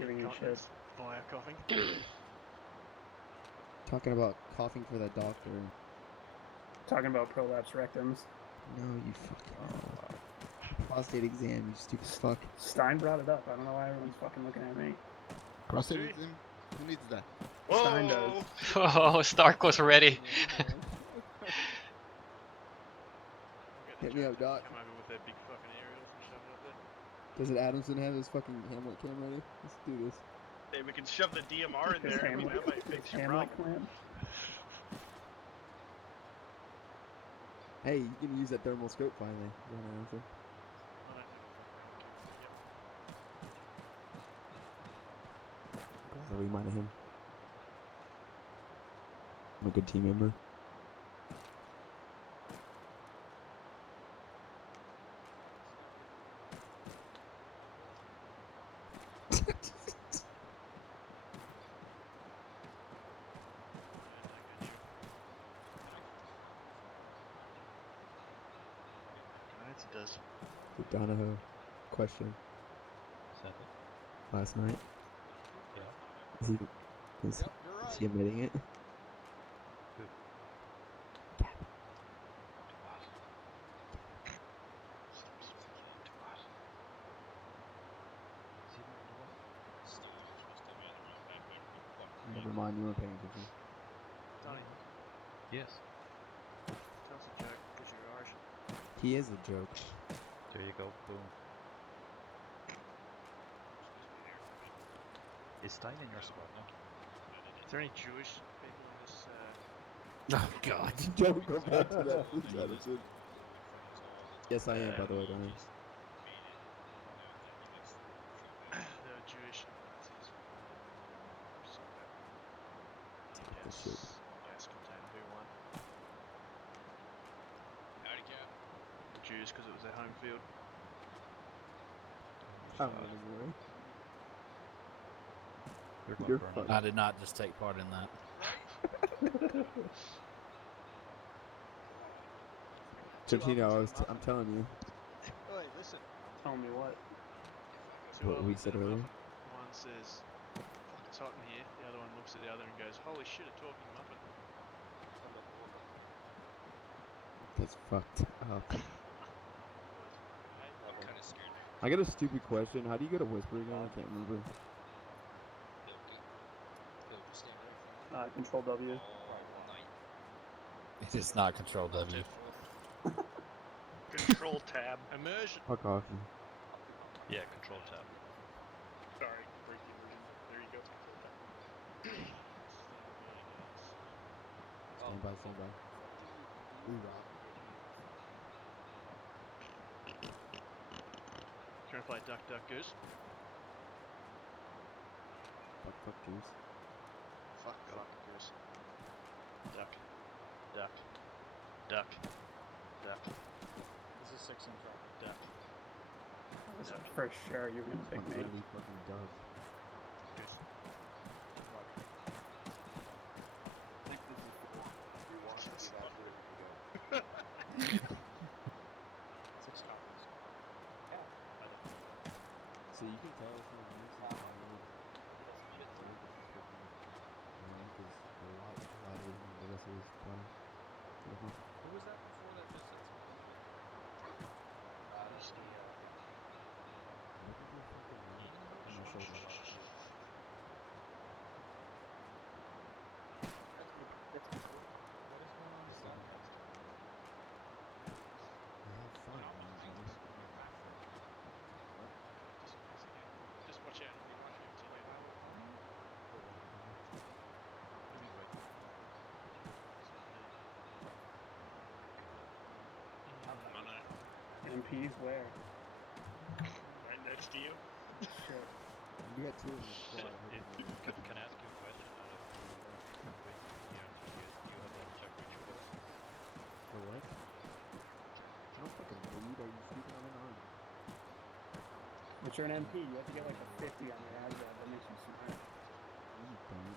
Giving you shit. Fire coughing. Talking about coughing for that doctor. Talking about prolapse rectums. No, you fucking prostate exam, you stupid fuck. Stein brought it up. I don't know why everyone's fucking looking at me. Prostate exam? Who needs that? Stein does. Oh, Stark was ready. Hit me up, Doc. Come over with their big fucking aerials and shove it up there. Doesn't Adamson have his fucking Hamlet cam ready? Let's do this. Hey, we can shove the DMR in there. I mean, that might fix your problem. Clamp. Hey, you can use that thermal scope finally. Run Adamson. I don't have a fucking So we minded him. I'm a good team member. It does. The Donahoe question. Last night. Yeah. Is he admitting it? Who? Never mind, you weren't paying attention. Donnie, Yes. tell us a joke, because you're Irish. He is a joke. There you go. Boom. Is Stein in your squad now? Is there any Jewish people in this? Oh God! Don't go back to that, please, Adamson. Yes, I am, by the way, Donnie. There were Jewish Nazis soccer. Shit. Gas container. Who won? Howdy, Cap. The Jews, because it was their home field. I'm running away. You're fucked. I did not just take part in that. Tantino, I'm telling you. Oh, hey, listen. Tell me what. What we said earlier? One says, "Fuck, it's hot in here." The other one looks at the other and goes, "Holy shit, a talking muffin." That's fucked up. Kind of scared me. I got a stupid question. How do you go to whisper again? I can't remember. Control W. All night. It is not Control W. Control tab. Immersion. Fuck off you. Yeah, control tab. Sorry, break the immersion. There you go. Control tab. Stand by, stand by. Ooh, Rob. Trying to play Duck Duck Goose. Fuck juice. Fuck Goose. Duck. Duck. Duck. Duck. This is 6 intro. Duck. For sure, you're gonna pick me. Literally fucking does. Goose. So you can tell if you're using because a lot louder than the rest of his body. Who was that before that just said something? Look at your fucking ring on your shoulder. What is going on with that? Just watch out. It'll be right here until they know. MPs where? Right next to you. Shit. You got two of them. Can I ask you a question? You have that check ritual. For what? I don't fucking bleed. Are you stupid? I'm an arm. But you're an MP. You have to get like a 50 on your ASVAB. That makes you smart. You don't.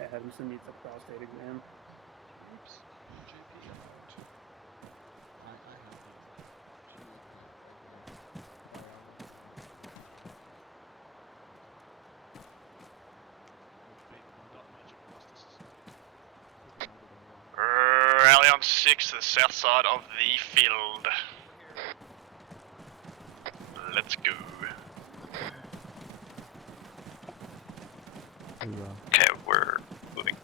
Yeah, Adamson needs a prostate exam. Oops. GP. Rally on 6 to the south side of the field. Let's go. Okay, we're moving.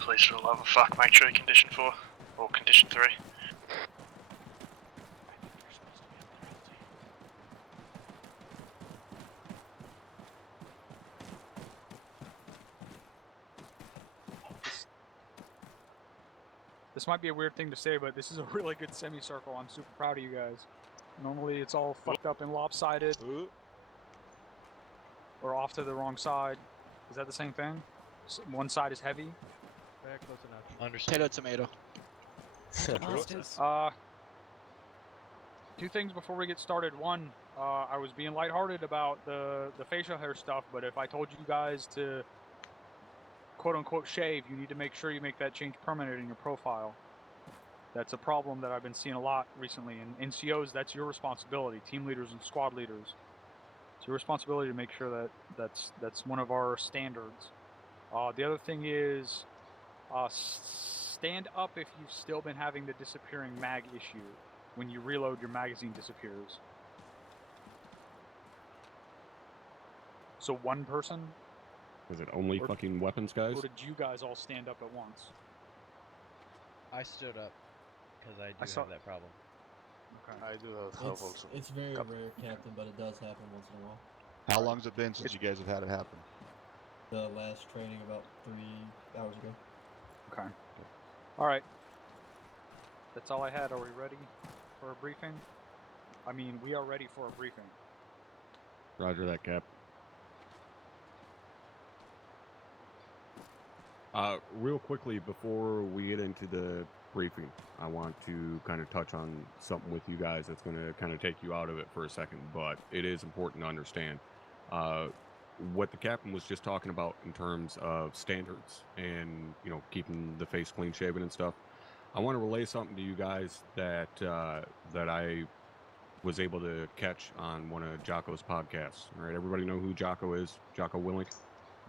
Please, for the love of fuck, make sure condition 4 or condition 3. This might be a weird thing to say, but this is a really good semicircle. I'm super proud of you guys. Normally it's all fucked up and lopsided. Or off to the wrong side. Is that the same thing? One side is heavy? Very close enough. Understood. Tomato. Two things before we get started. One, I was being lighthearted about the facial hair stuff, but if I told you guys to quote-unquote shave, you need to make sure you make that change permanent in your profile. That's a problem that I've been seeing a lot recently. And NCOs, that's your responsibility. Team leaders and squad leaders. It's your responsibility to make sure that that's one of our standards. The other thing is stand up if you've still been having the disappearing mag issue. When you reload, your magazine disappears. So one person? Is it only fucking weapons, guys? Or did you guys all stand up at once? I stood up because I do have that problem. Okay. I do have also. It's very rare, Captain, but it does happen once in a while. How long's it been since you guys have had it happen? The last training about 3 hours ago. Okay. Alright. That's all I had. Are we ready for a briefing? I mean, we are ready for a briefing. Roger that, Cap. Real quickly, before we get into the briefing, I want to kind of touch on something with you guys that's going to kind of take you out of it for a second, but it is important to understand what the captain was just talking about in terms of standards and, you know, keeping the face clean shaven and stuff. I want to relay something to you guys that that I was able to catch on one of Jocko's podcasts. All right, everybody know who Jocko is? Jocko Willing?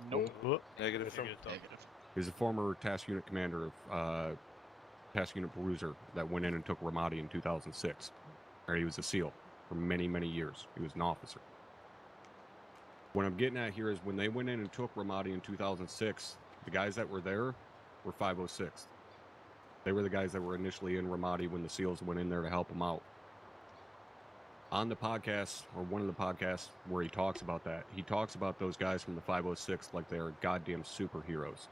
Nope. Negative. He's a former task unit commander of task unit Bruiser that went in and took Ramadi in 2006. Right, he was a SEAL for many, many years. He was an officer. What I'm getting at here is when they went in and took Ramadi in 2006, the guys that were there were 506. They were the guys that were initially in Ramadi when the SEALs went in there to help them out. On the podcast, or one of the podcasts where he talks about that, he talks about those guys from the 506 like they are goddamn superheroes.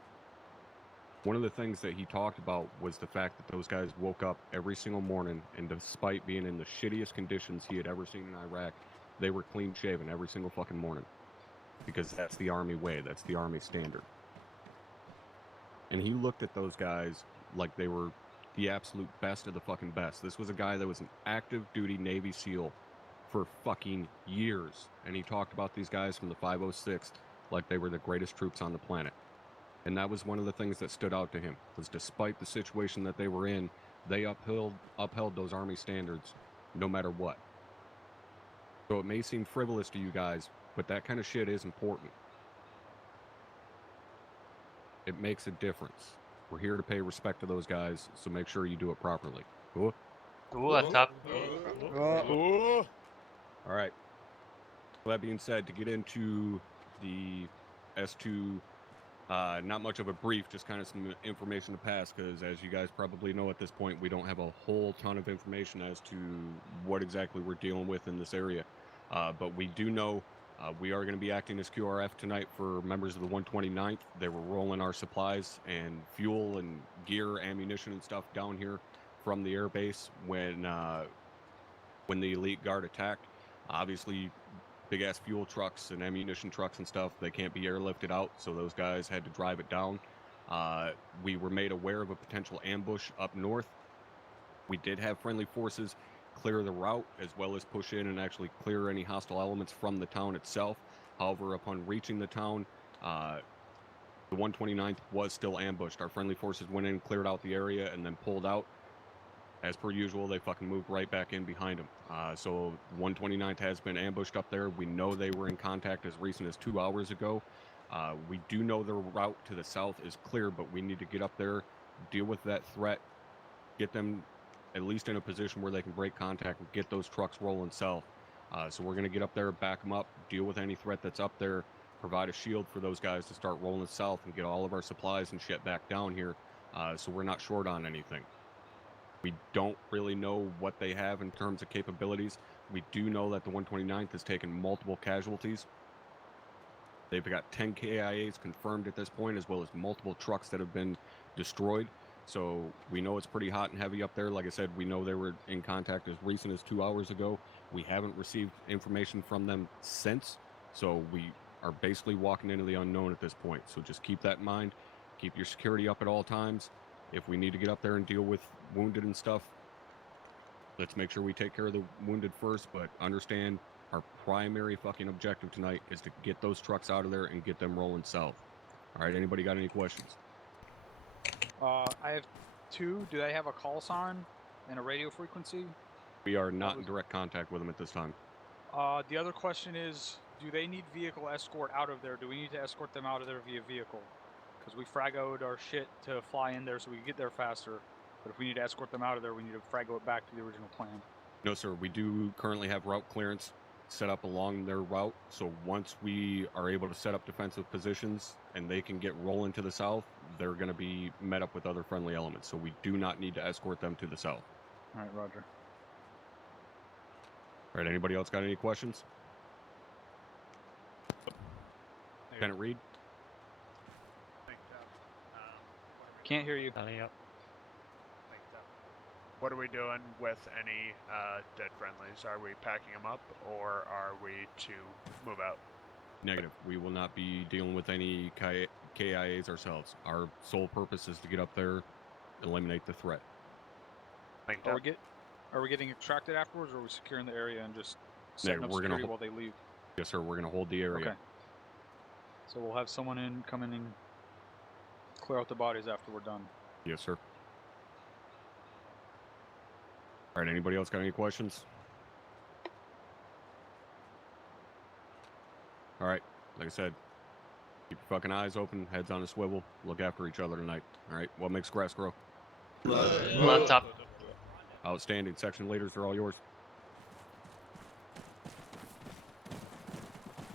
One of the things that he talked about was the fact that those guys woke up every single morning, and despite being in the shittiest conditions he had ever seen in Iraq, they were clean shaven every single fucking morning. Because that's the Army way, that's the Army standard. And he looked at those guys like they were the absolute best of the fucking best. This was a guy that was an active duty Navy SEAL for fucking years. And he talked about these guys from the 506 like they were the greatest troops on the planet. And that was one of the things that stood out to him, was despite the situation that they were in, they upheld those Army standards no matter what. So it may seem frivolous to you guys, but that kind of shit is important. It makes a difference. We're here to pay respect to those guys, so make sure you do it properly. Cool? What's up? All right. With that being said, to get into the S2, not much of a brief, just kind of some information to pass, because as you guys probably know at this point, we don't have a whole ton of information as to what exactly we're dealing with in this area. But we do know we are going to be acting as QRF tonight for members of the 129th. They were rolling our supplies and fuel and gear, ammunition and stuff down here from the airbase when the elite guard attacked. Obviously, big-ass fuel trucks and ammunition trucks and stuff, they can't be airlifted out, so those guys had to drive it down. We were made aware of a potential ambush up north. We did have friendly forces clear the route as well as push in and actually clear any hostile elements from the town itself. However, upon reaching the town, the 129th was still ambushed. Our friendly forces went in, cleared out the area, and then pulled out. As per usual, they fucking moved right back in behind them. So 129th has been ambushed up there. We know they were in contact as recent as 2 hours ago. We do know their route to the south is clear, but we need to get up there, deal with that threat, get them at least in a position where they can break contact and get those trucks rolling south. So we're going to get up there, back them up, deal with any threat that's up there, provide a shield for those guys to start rolling south and get all of our supplies and shit back down here, so we're not short on anything. We don't really know what they have in terms of capabilities. We do know that the 129th has taken multiple casualties. They've got 10 KIAs confirmed at this point, as well as multiple trucks that have been destroyed. So we know it's pretty hot and heavy up there. Like I said, we know they were in contact as recent as 2 hours ago. We haven't received information from them since. So we are basically walking into the unknown at this point. So just keep that in mind. Keep your security up at all times. If we need to get up there and deal with wounded and stuff, let's make sure we take care of the wounded first, but understand our primary fucking objective tonight is to get those trucks out of there and get them rolling south. All right, anybody got any questions? I have two. Do they have a call sign and a radio frequency? We are not in direct contact with them at this time. The other question is, do they need vehicle escort out of there? Do we need to escort them out of there via vehicle? Because we fragoed our shit to fly in there so we can get there faster. But if we need to escort them out of there, we need to frago it back to the original plan. No, sir. We do currently have route clearance set up along their route. So once we are able to set up defensive positions and they can get rolling to the south, they're going to be met up with other friendly elements. So we do not need to escort them to the south. All right, roger. All right, anybody else got any questions? Lieutenant Reed? Can't hear you. What are we doing with any dead friendlies? Are we packing them up, or are we to move out? Negative. We will not be dealing with any KIAs ourselves. Our sole purpose is to get up there, eliminate the threat. Are we getting extracted afterwards, or are we securing the area and just setting up security while they leave? Yes, sir. We're going to hold the area. Okay. So we'll have someone come in and clear out the bodies after we're done. Yes, sir. All right, anybody else got any questions? All right, like I said, keep your fucking eyes open, heads on a swivel, look after each other tonight. All right, what makes grass grow? Laptop. Outstanding. Section leaders are all yours.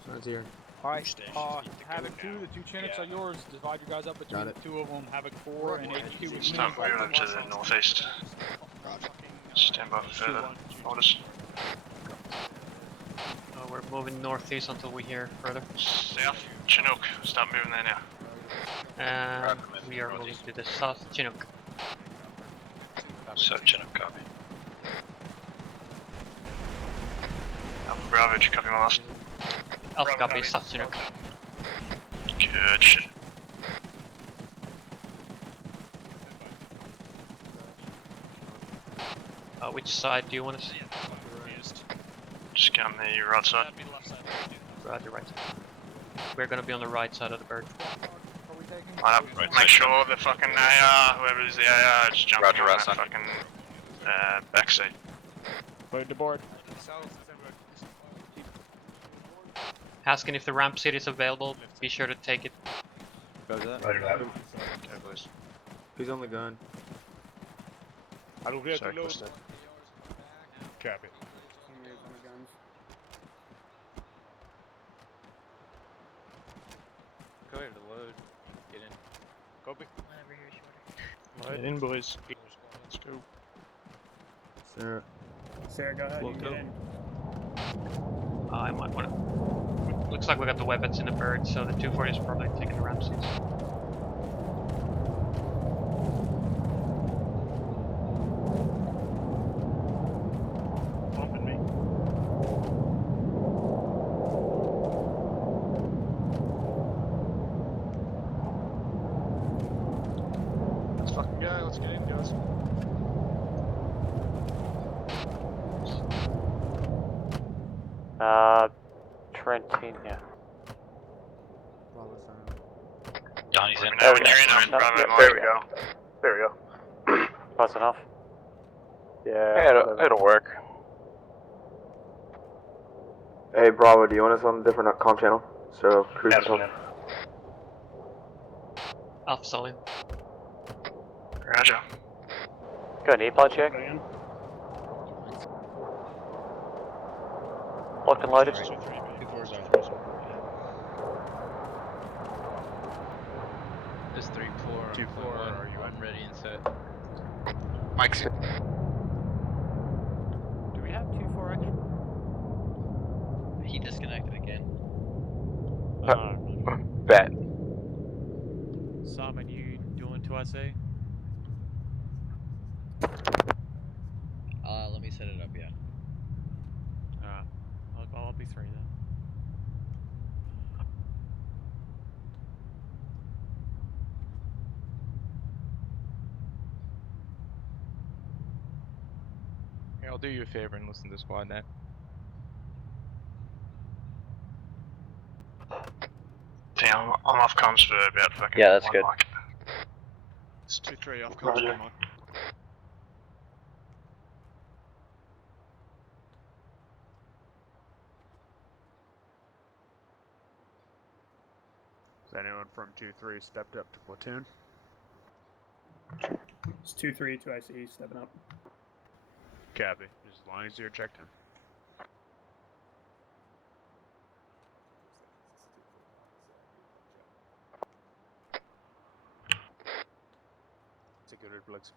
Sounds here. All right, Havoc 2, the two Chinooks are yours. Divide your guys up between the two of them. Havoc 4 and HQ with me. Stand by to the northeast. Stand by for further orders. We're moving northeast until we hear further. South Chinook, start moving there now. And we are moving to the south Chinook. South Chinook, copy. Alpha Bravo, did you copy my last? Alpha copy, south Chinook. Good shit. Which side do you want to see? Just get on the right side. Roger, right side. We're gonna be on the right side of the bird. Line up, make sure the fucking AR, whoever is the AR, just jump on that fucking backseat. Load the board. Asking if the ramp seat is available, be sure to take it. Roger that. Okay, please. Who's on the gun? Sorry, Costa. Copy. Go ahead to load. Get in. Copy. Get in, boys. Let's go. Sarah. Sarah, go ahead. You get in. I might want to. Looks like we got the weapons in the bird, so the 240 is probably taking the ramp seats. Bumping me. Let's fucking go. Let's get in, guys. Trentine, yeah. Johnny's in. Now when you're in on Bravo, There we go. There we go. Close enough. Yeah, it'll work. Hey Bravo, do you want us on a different comm channel? So cruise control. Alpha solid. Roger. Good, E-pod check. Locked and loaded. This 3-4. 2-4, are you I'm ready and set. Mike's Do we have 2-4 action? He disconnected again. Bet. Simon, you doing 2IC? Let me set it up, yeah. I'll be 3 then. Here, I'll do you a favor and listen to squad net. Yeah, I'm off comms for about fucking. Yeah, that's one good. mic. It's 2-3 off comms. Come on. Has anyone from 2-3 stepped up to platoon? It's 2-3, 2 ICE stepping up. Copy. As long as you're checked in. Security plugs.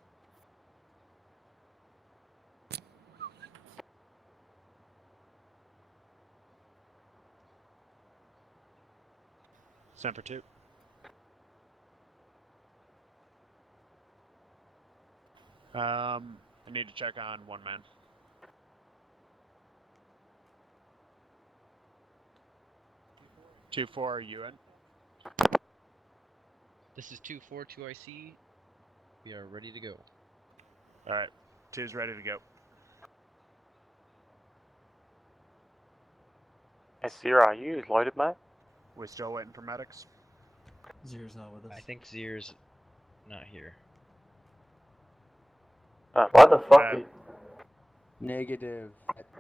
Semper 2. I need to check on one man. Two-4, are you in? This is 2-4, 2IC. We are ready to go. Alright, 2's ready to go. Hey, Sierra, are you loaded, mate? We're still waiting for medics. Zier's not with us. I think Zier's not here. Why the fuck? Uh, Negative.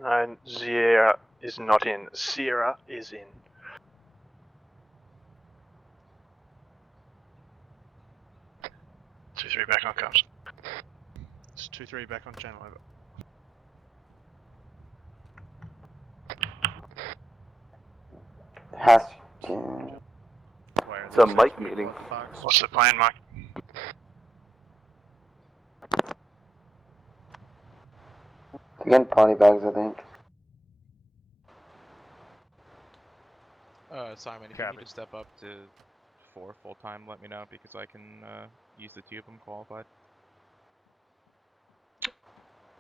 No, Sierra is not in. Sierra is in. Two, three, back on comms. It's 2-3 back on channel over. Has. where It's a the mic 6 meeting. Fox. What's the plan, Mike? Again, potty bags, I think. Simon, if Copy. you need to step up to 4 full time, let me know because I can use the 2 of them qualified.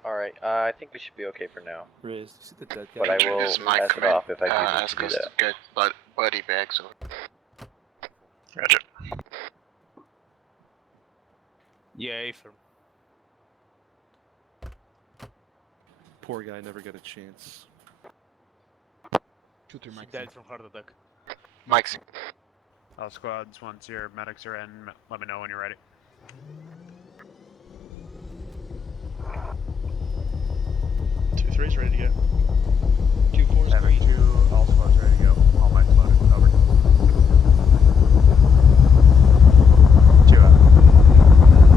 Alright, I think we should be okay for now. Riz, you see the dead guy? But I will Is Mike pass it coming? off if I do need to Ask do us that. to get buddy bags or. Roger. Yay for. Poor guy never got a chance. Dead from heart attack. Mike's in. All squads, once your medics are in, let me know when you're ready. Two three's ready to go. 2-4's Havoc green. 2, all squads ready to go. All mics loaded. Over. 2 out.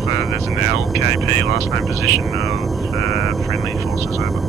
Alpha, there's an LKP last known position of friendly forces over.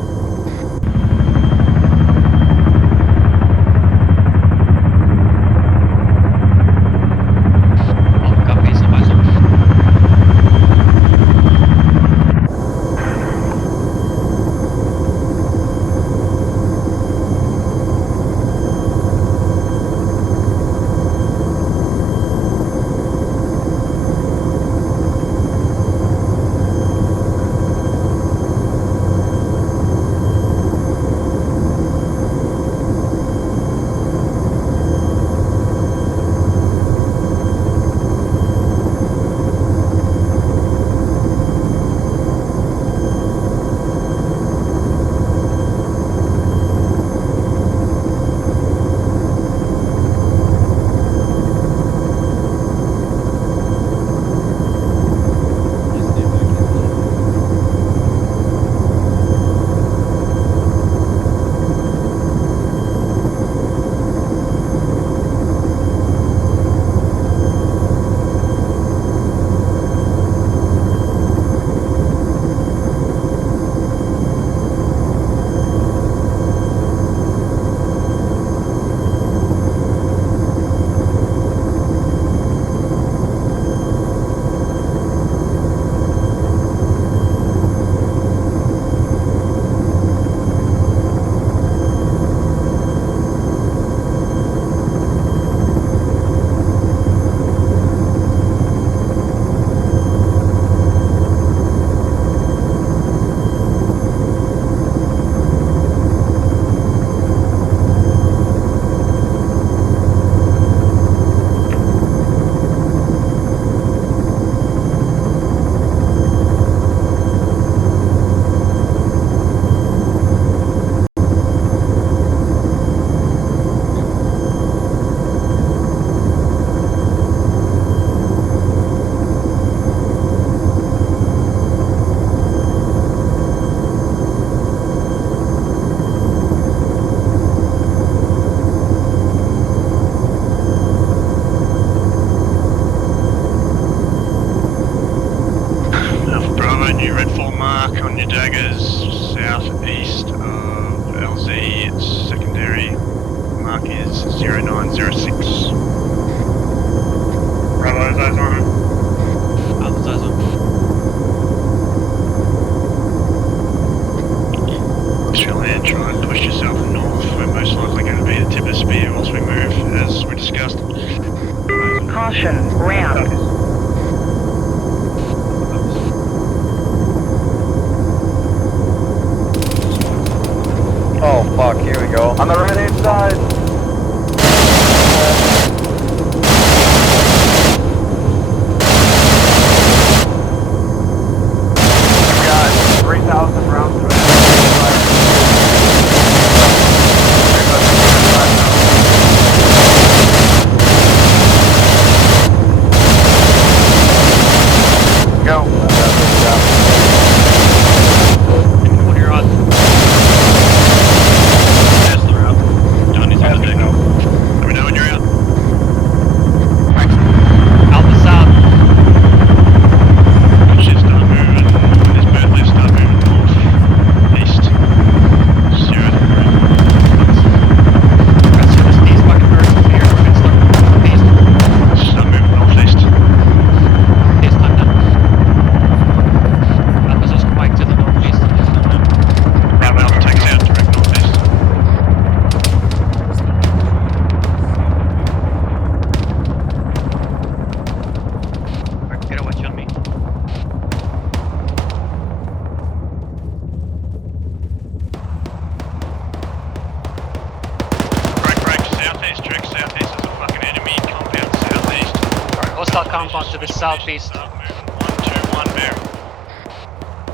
Compound to the southeast. Start moving 121 bearing.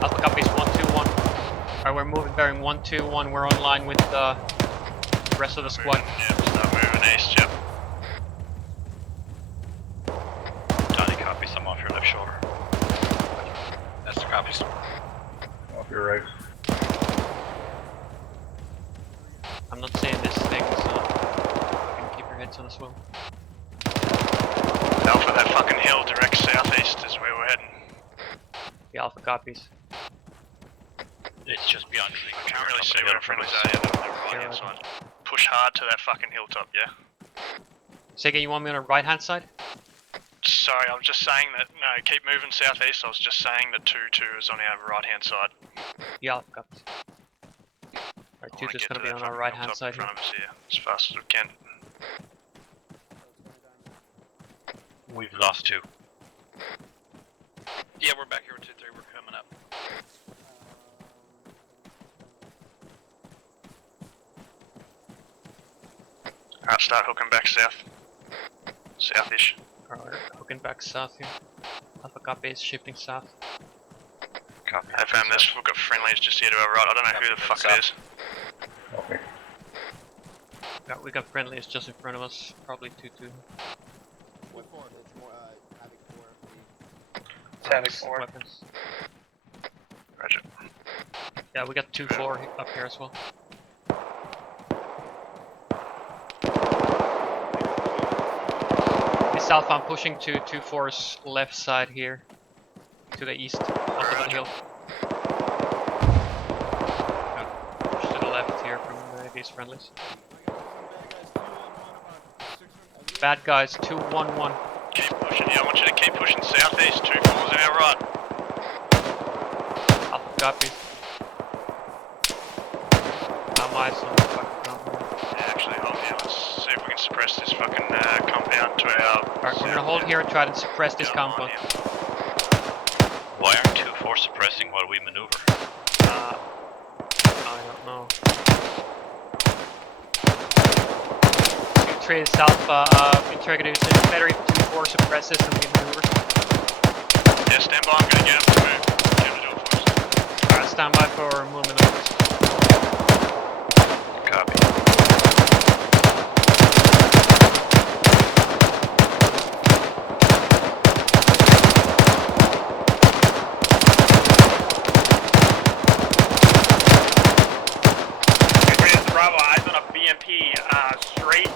Alpha copies 121. Alright, we're moving bearing 121. We're on line with the rest of the squad. Yep, start moving east, yep. Johnny copies, I'm off your left shoulder. That's the copies. Off your right. I'm not seeing this thing, so you can keep your heads on a swivel. Alpha, that fucking hill direct southeast is where we're heading. Yeah, Alpha copies. It's just beyond the I can't really see where the friendlies are yet. They're right hand side. Push hard to that fucking hilltop, yeah? Say again, you want me on the right hand side? Sorry, I was just saying that, no, keep moving southeast. I was just saying that 2-2 is on our right hand side. Yeah, Alpha copies. Alright, 2 is going to be on our right hand side in here. front of us here, as fast as we can. We've lost 2. Yeah, we're back here with 2-3. We're coming up. Alright, start hooking back south. Southish. Alright, hooking back south here. Alpha copies, shifting south. Copy. I found this. We've got friendlies just here to our right. I don't know who the fuck it is. Okay. We got friendlies just in front of us, probably 2-2. What for? It's more Havoc 4. It's Havoc 4. Weapons. Roger. Yeah, we got 2-4 up here as well. This Alpha, I'm pushing to 2-4's left side here. To the east, up of the hill. Push to the left here from these friendlies. Bad guys, 2-1-1. Keep pushing, yeah, I want you to keep pushing southeast. 2-4's in our right. Alpha copy. I'm eyes on the fucking compound. Yeah, actually, hold here. Let's see if we can suppress this fucking compound to our... Alright, we're gonna hold here and try to suppress this compound. Why aren't 2-4 suppressing while we maneuver? I don't know. 2-3 is Alpha, interrogatives, it's better if 2-4 suppresses and we maneuver. Yeah, stand by, I'm gonna get him to move. Get him to do it for us. Alright, stand by for movement of us. Copy. Bravo, eyes on a BMP, straight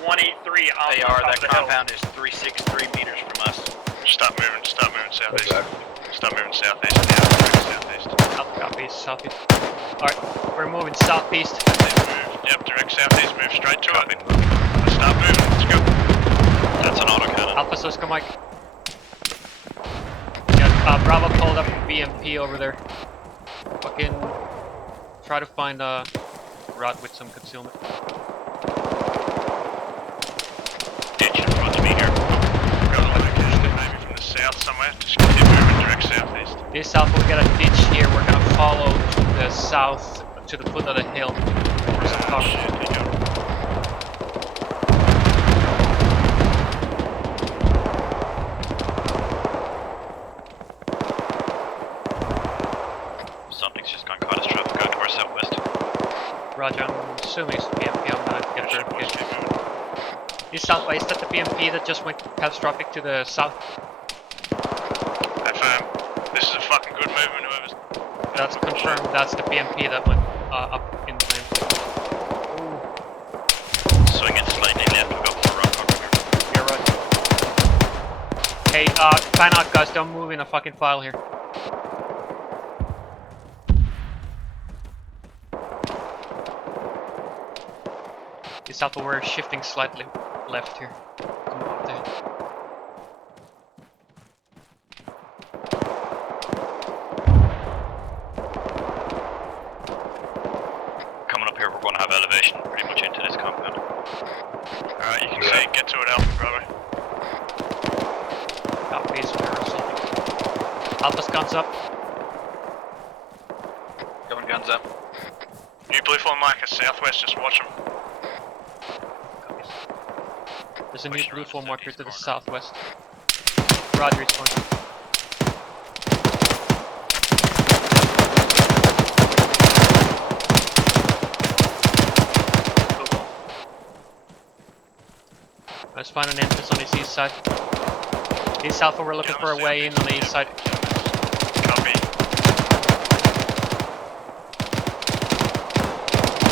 183 on They the are, top that of the hill. compound is 363 meters from us. Stop moving southeast. Exactly. Stop moving southeast now. Southeast. Alpha copies, southeast. Alright, we're moving southeast. Move. Yep, direct southeast. Move straight to it. Let's start moving. Let's go. That's an autocannon. Alpha Cisco Mike. Yeah, Bravo pulled up BMP over there. Fucking try to find a route with some concealment. Ditch in front of me here. Got a location maybe from the south somewhere. Just keep moving direct southeast. This Alpha, we got a ditch here. We're gonna follow to the south, to the foot of the hill. There's some cover. Shit, here you go. Something's just gone catastrophic. Go to our southwest. Roger, I'm assuming it's the BMP. I'm gonna get verification. This Alpha, is that the BMP that just went catastrophic to the south? Confirm. This is a fucking good movement, whoever's... That's confirmed. That's the BMP that went up in flames. Swing it slightly left. We'll go for a rock over. You're right. Hey, fan out, guys. Don't move in a fucking file here. This Alpha, we're shifting slightly left here. Come up there. Coming up here, we're going to have elevation pretty much into this compound. Alright, you can see. Get to it, Alpha, Bravo. Copies, we're assaulting. Alpha's guns up. Coming guns up. New blue form marker southwest, just watch them. There's a new blue form marker to the southwest. Roger, it's going. Let's find an entrance on his east side. East Alpha, we're looking for a way in on the east side. Copy.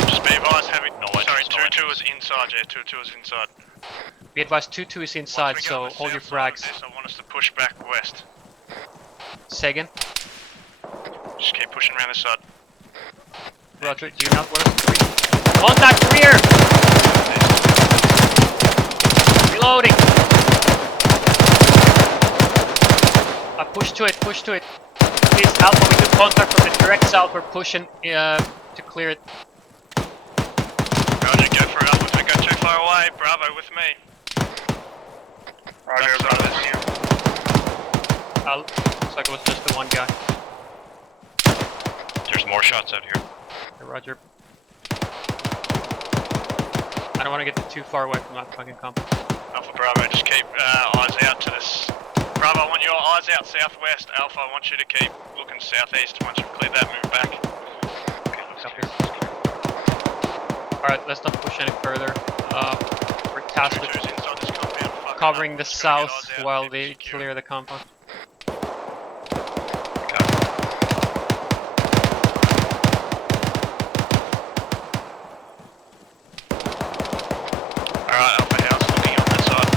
Just be advised, having... Sorry, 2-2 is inside, yeah, 2-2 is inside. Be advised, 2-2 is inside, so hold your frags. I want us to push back west. Say again? Just keep pushing around this side. Roger, do you not want us to reach? Contact rear! Reloading! Push to it, push to it. Please, Alpha, we took contact from the direct south. We're pushing to clear it. Roger, go for it, Alpha. Don't go too far away. Bravo with me. Roger, Bravo with you. Looks like it was just the one guy. There's more shots out here. Okay, Roger. I don't want to get too far away from that fucking comp. Alpha Bravo, just keep eyes out to this. Bravo, I want your eyes out southwest. Alpha, I want you to keep looking southeast. Once you've cleared that, move back. Copy. Alright, let's not push any further. We're tasked with covering the south while they clear the compound. Alright, Alpha, how's it looking on that side?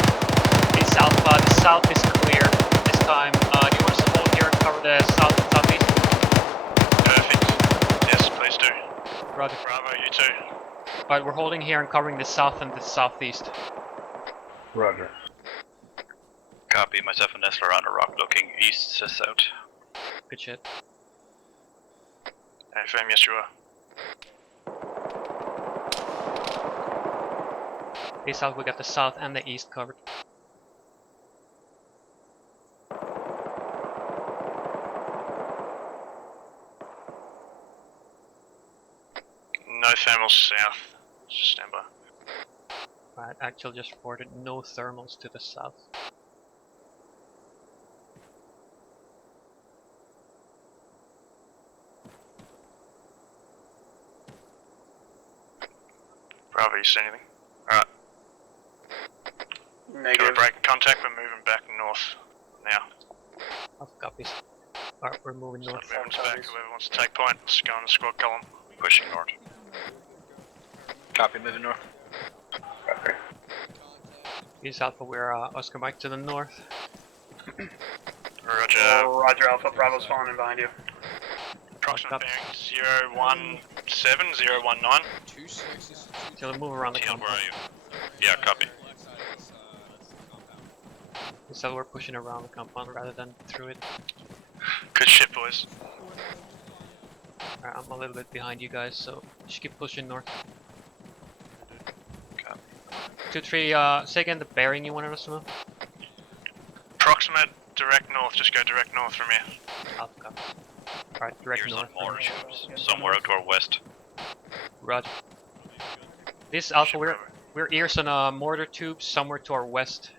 It's Alpha, the south is clear this time. Do you want us to hold here and cover the south and southeast? Perfect. Yes, please do. Roger. Bravo, you too. Alright, we're holding here and covering the south and the southeast. Roger. Copy, myself and Nestler on a rock looking east to south. Good shit. AFM, yes you are. This south, we got the south and the east covered. No thermals south. Just stand by. Right, actually just reported no thermals to the south. Bravo, you see anything? Alright. Negative. Go break contact, we're moving back north now. Alpha copies. Alright, we're moving north. Moving back, whoever wants to take point, just go on the squad column. Pushing north. Copy, moving north. Copy. East Alpha, we're Oscar Mike to the north. Roger. Roger, Alpha, Bravo's falling in behind you. Approximate bearing 017, 019. Till we move around the Teal, compound. where are you? Yeah, copy. So we're pushing around the compound rather than through it. Good shit, boys. Alright, I'm a little bit behind you guys, so just keep pushing north. Copy. 2-3, say again the bearing you wanted us to move? Approximate direct north, just go direct north from here. Alpha copy. Alright, direct Here's north. some mortar tubes. Somewhere out to our west. Roger. This Alpha, we're ears on a mortar tube somewhere to our west.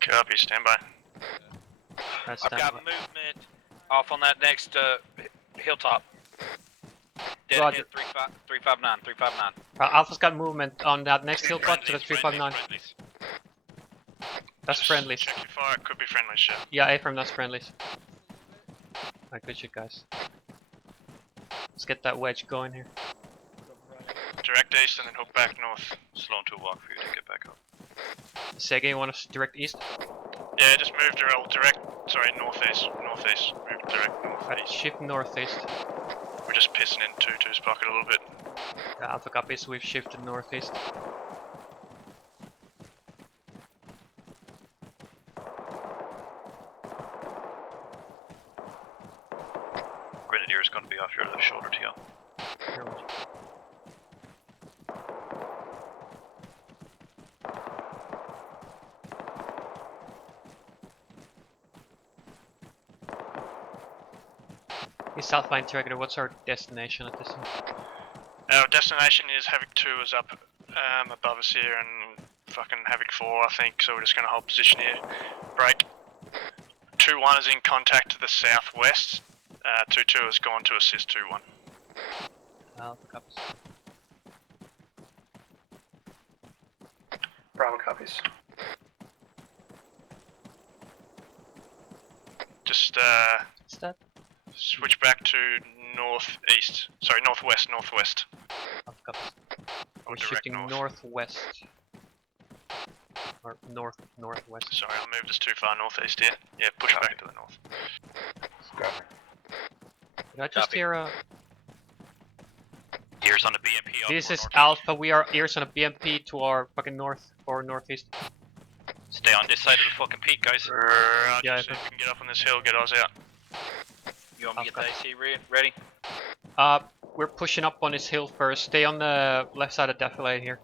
Copy, stand by. That's I've got movement off on that next hilltop. Dead Roger. ahead, 359, 359. Alpha's got movement on that next hilltop to the 359. That's friendlies. Check your fire, it could be friendly shit. Yeah, A-frame, that's friendlies. Alright, good shit, guys. Let's get that wedge going here. Direct east and then hook back north. Slow to a walk for you to get back up. Sega, you want us direct east? Yeah, just move direct, sorry, northeast. Northeast. Move direct Alright, northeast. shift northeast. We're just pissing in 2-2's pocket a little bit. Alpha copies, we've shifted northeast. Grenadier is going to be off your left shoulder, TL. Here, Roger. Southline Interrogator, what's our destination at this time? Our destination is Havoc 2 is up above us here and fucking Havoc 4 I think, so we're just going to hold position here. Break. 2-1 is in contact to the southwest. 2-2 has gone to assist 2-1. Alpha copies. Bravo copies. Just Step. switch back to northeast. Sorry, northwest. Alpha copies. We're direct shifting north. northwest. Or northwest. Sorry, I moved us too far northeast here. Yeah, push back to the north. Copy. Did I just hear Ears on the BMP. This is Alpha, we are ears on a BMP to our fucking north or northeast. Stay on this side of the fucking peak, guys. Yeah, so if you can get up on this hill, get us out. You want me to get the AC ready? We're pushing up on this hill first. Stay on the left side of defilade here.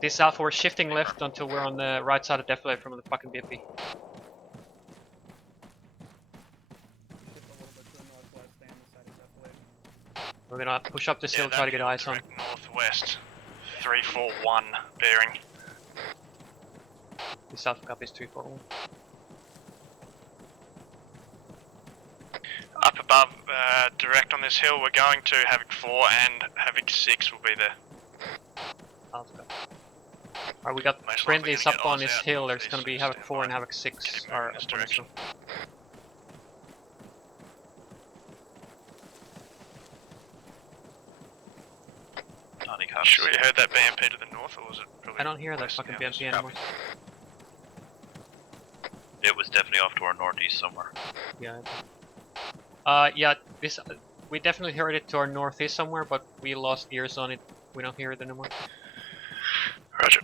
This Alpha, we're shifting left until we're on the right side of defilade from the fucking BMP. We're gonna push up this hill, try to get eyes on. Northwest, 341 bearing. This Alpha copy is 341. Up above, direct on this hill, we're going to Havoc 4 and Havoc 6 will be there. Alpha copy. Alright, we got friendlies up on this hill. There's gonna be Havoc 4 and Havoc 6 are up on this hill. Sure you heard that BMP to the north, or was it probably I don't hear that fucking BMP anymore. It was definitely off to our northeast somewhere. Yeah. Yeah, this we definitely heard it to our northeast somewhere, but we lost ears on it. We don't hear it anymore. Roger.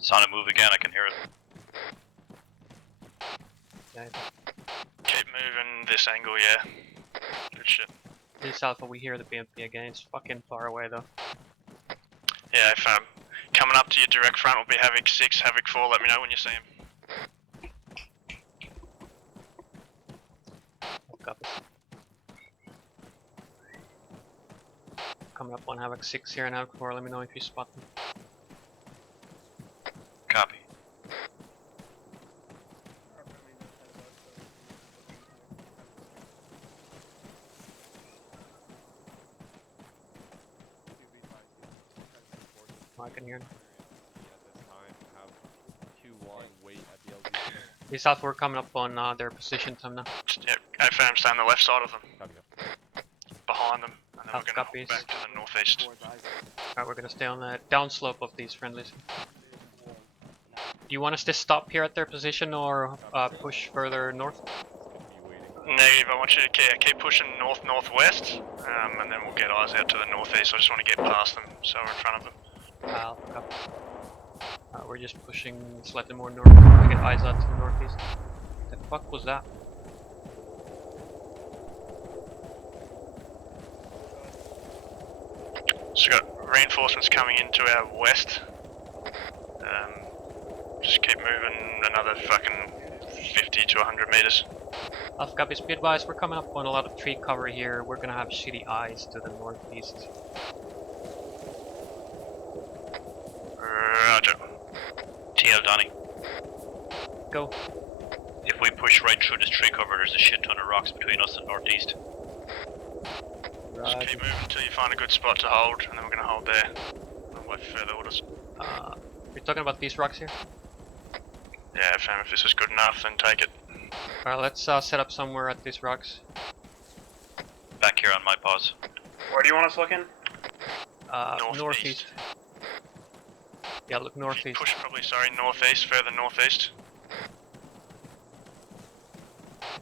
It's on a move again, I can hear it. Yeah. Keep moving this angle, yeah. Good shit. This Alpha, we hear the BMP again. It's fucking far away though. Yeah, if coming up to your direct front will be Havoc 6, Havoc 4, let me know when you see him. Copy. Coming up on Havoc 6 here and Havoc 4, let me know if you spot them. Copy. I can hear them. Q1, These Alpha, we're coming up on their position time now. Yeah, AFM, stay on the left side of them. Behind them, and then we're going to copies. back to the northeast. Alright, we're gonna stay on the downslope of these friendlies. Do you want us to stop here at their position or push further north? Negative, I want you to keep pushing north-northwest, and then we'll get eyes out to the northeast. I just want to get past them, so we're in front of them. Copy. We're just pushing slightly more north to get eyes out to the northeast. What the fuck was that? So we got reinforcements coming into our west. Just keep moving another fucking 50 to 100 meters. Alpha copy, speed wise, we're coming up on a lot of tree cover here. We're gonna have shitty eyes to the northeast. Roger. TL Donnie. Go. If we push right through this tree cover, there's a shit ton of rocks between us and northeast. Just keep moving until you find a good spot to hold, and then we're going to hold there. I'll wait for further orders. You're talking about these rocks here? Yeah, fam, if this is good enough, then take it. Alright, let's set up somewhere at these rocks. Back here on my pause. Where do you want us looking? Northeast. Yeah, look northeast. Push probably, sorry, northeast, further northeast.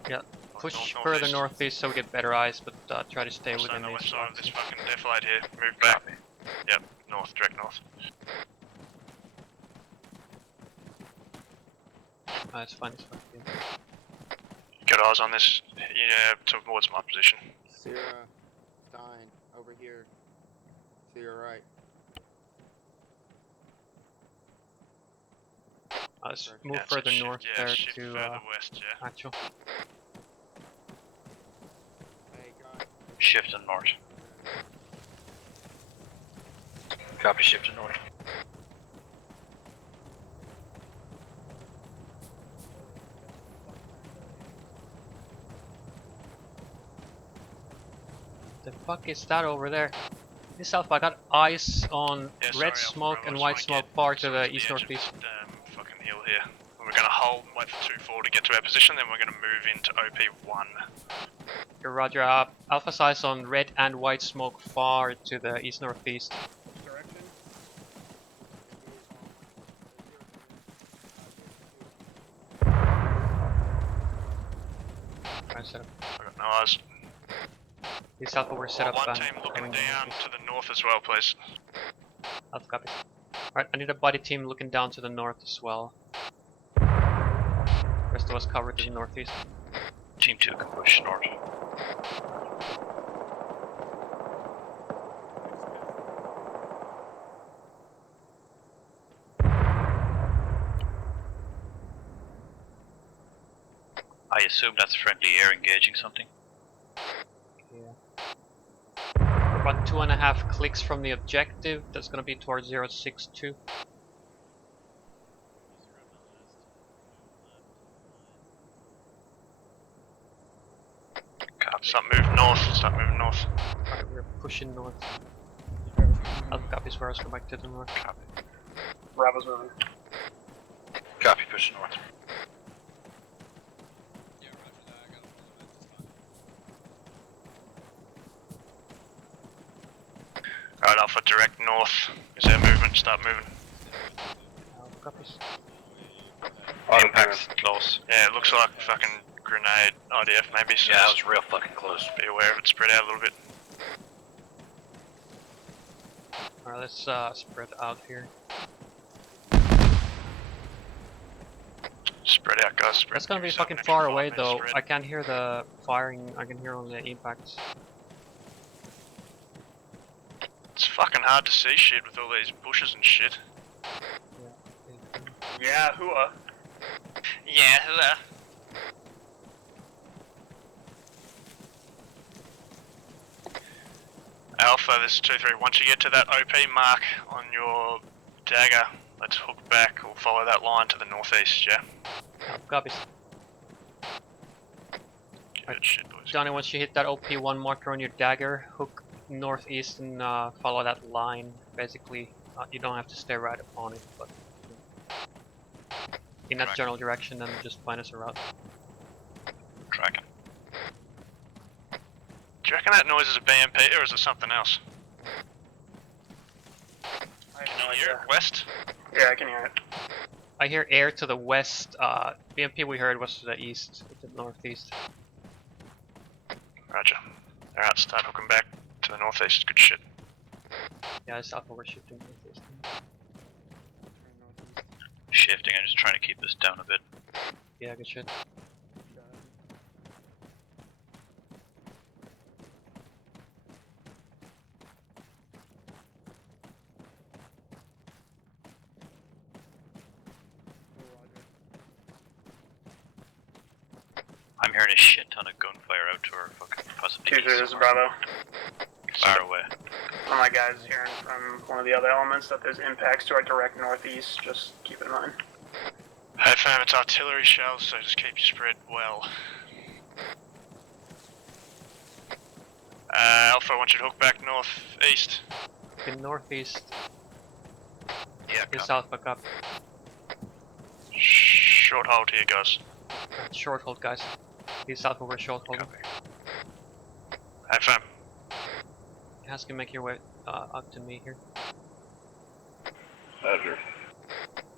Yeah, push further northeast so we get better eyes, but try to stay within the these west side of rocks. this fucking defilade here. Move back. Yep, north, direct north. It's fine, it's fine. Yeah. Got eyes on this, yeah, towards my position. Sierra, Stein, over here. To your right. Let's move further north there to further west, yeah. actual. Shift and north. Copy, shift and north. The fuck is that over there? This Alpha, I got eyes on red smoke and white smoke far to the east-northeast. Fucking hill here. We're going to hold and wait for 2-4 to get to our position, then we're going to move into OP1. Here, Roger. Alpha size on red and white smoke far to the east-northeast. Direction? Alright, set up. I got no eyes. This Alpha, we're set up. One team looking down to the north as well, please. Alpha copy. Alright, I need a body team looking down to the north as well. Rest of us cover to the northeast. Team 2 can push north. I assume that's friendly air engaging something. Yeah. We're about 2.5 clicks from the objective. That's gonna be towards 062. Start moving north, start moving north. Alright, we're pushing north. Alpha copies where else go back to the north. Copy. Bravo's moving. Copy, push north. Alright, Alpha, direct north. Is there movement? Start moving. Alpha copies. Impact's close. Yeah, it looks like fucking grenade IDF maybe. So Yeah, that was real fucking close. Be aware of it, spread out a little bit. Alright, let's spread out here. Spread out, guys. Spread. That's gonna be Yourself fucking an extra far 5 away minutes though. spread. I can't hear the firing, I can hear only the impacts. It's fucking hard to see shit with all these bushes and shit. Yeah, hooah. Yeah, hello. Alpha, this is 2-3. Once you get to that OP mark on your dagger, let's hook back or follow that line to the northeast, yeah? Alpha copies. Good shit, boys. Johnny, once you hit that OP1 marker on your dagger, hook northeast and follow that line. Basically, you don't have to stay right upon it, but in that general direction, then just find us a route. Tracking. Do you reckon that noise is a BMP or is it something else? I Can you hear it west? Yeah, I can hear it. I hear air to the west. BMP we heard was to the east, to the northeast. Roger. Alright, start hooking back to the northeast. Good shit. Yeah, it's Alpha, we're shifting northeast. Shifting, I'm just trying to keep this down a bit. Yeah, good shit. I'm hearing a shit ton of gunfire out to our fucking possibly. 2-3, this is Bravo. Far away. One of my guys is hearing from one of the other elements that there's impacts to our direct northeast, just keep it in mind. Hey fam, it's artillery shells, so just keep your spread well. Alpha, I want you to hook back northeast. In northeast. Yeah, This Alpha cop. Short hold here, guys. Short hold, guys. This Alpha, we're short hold. Hey fam. Hask, make your way up to me here. Roger.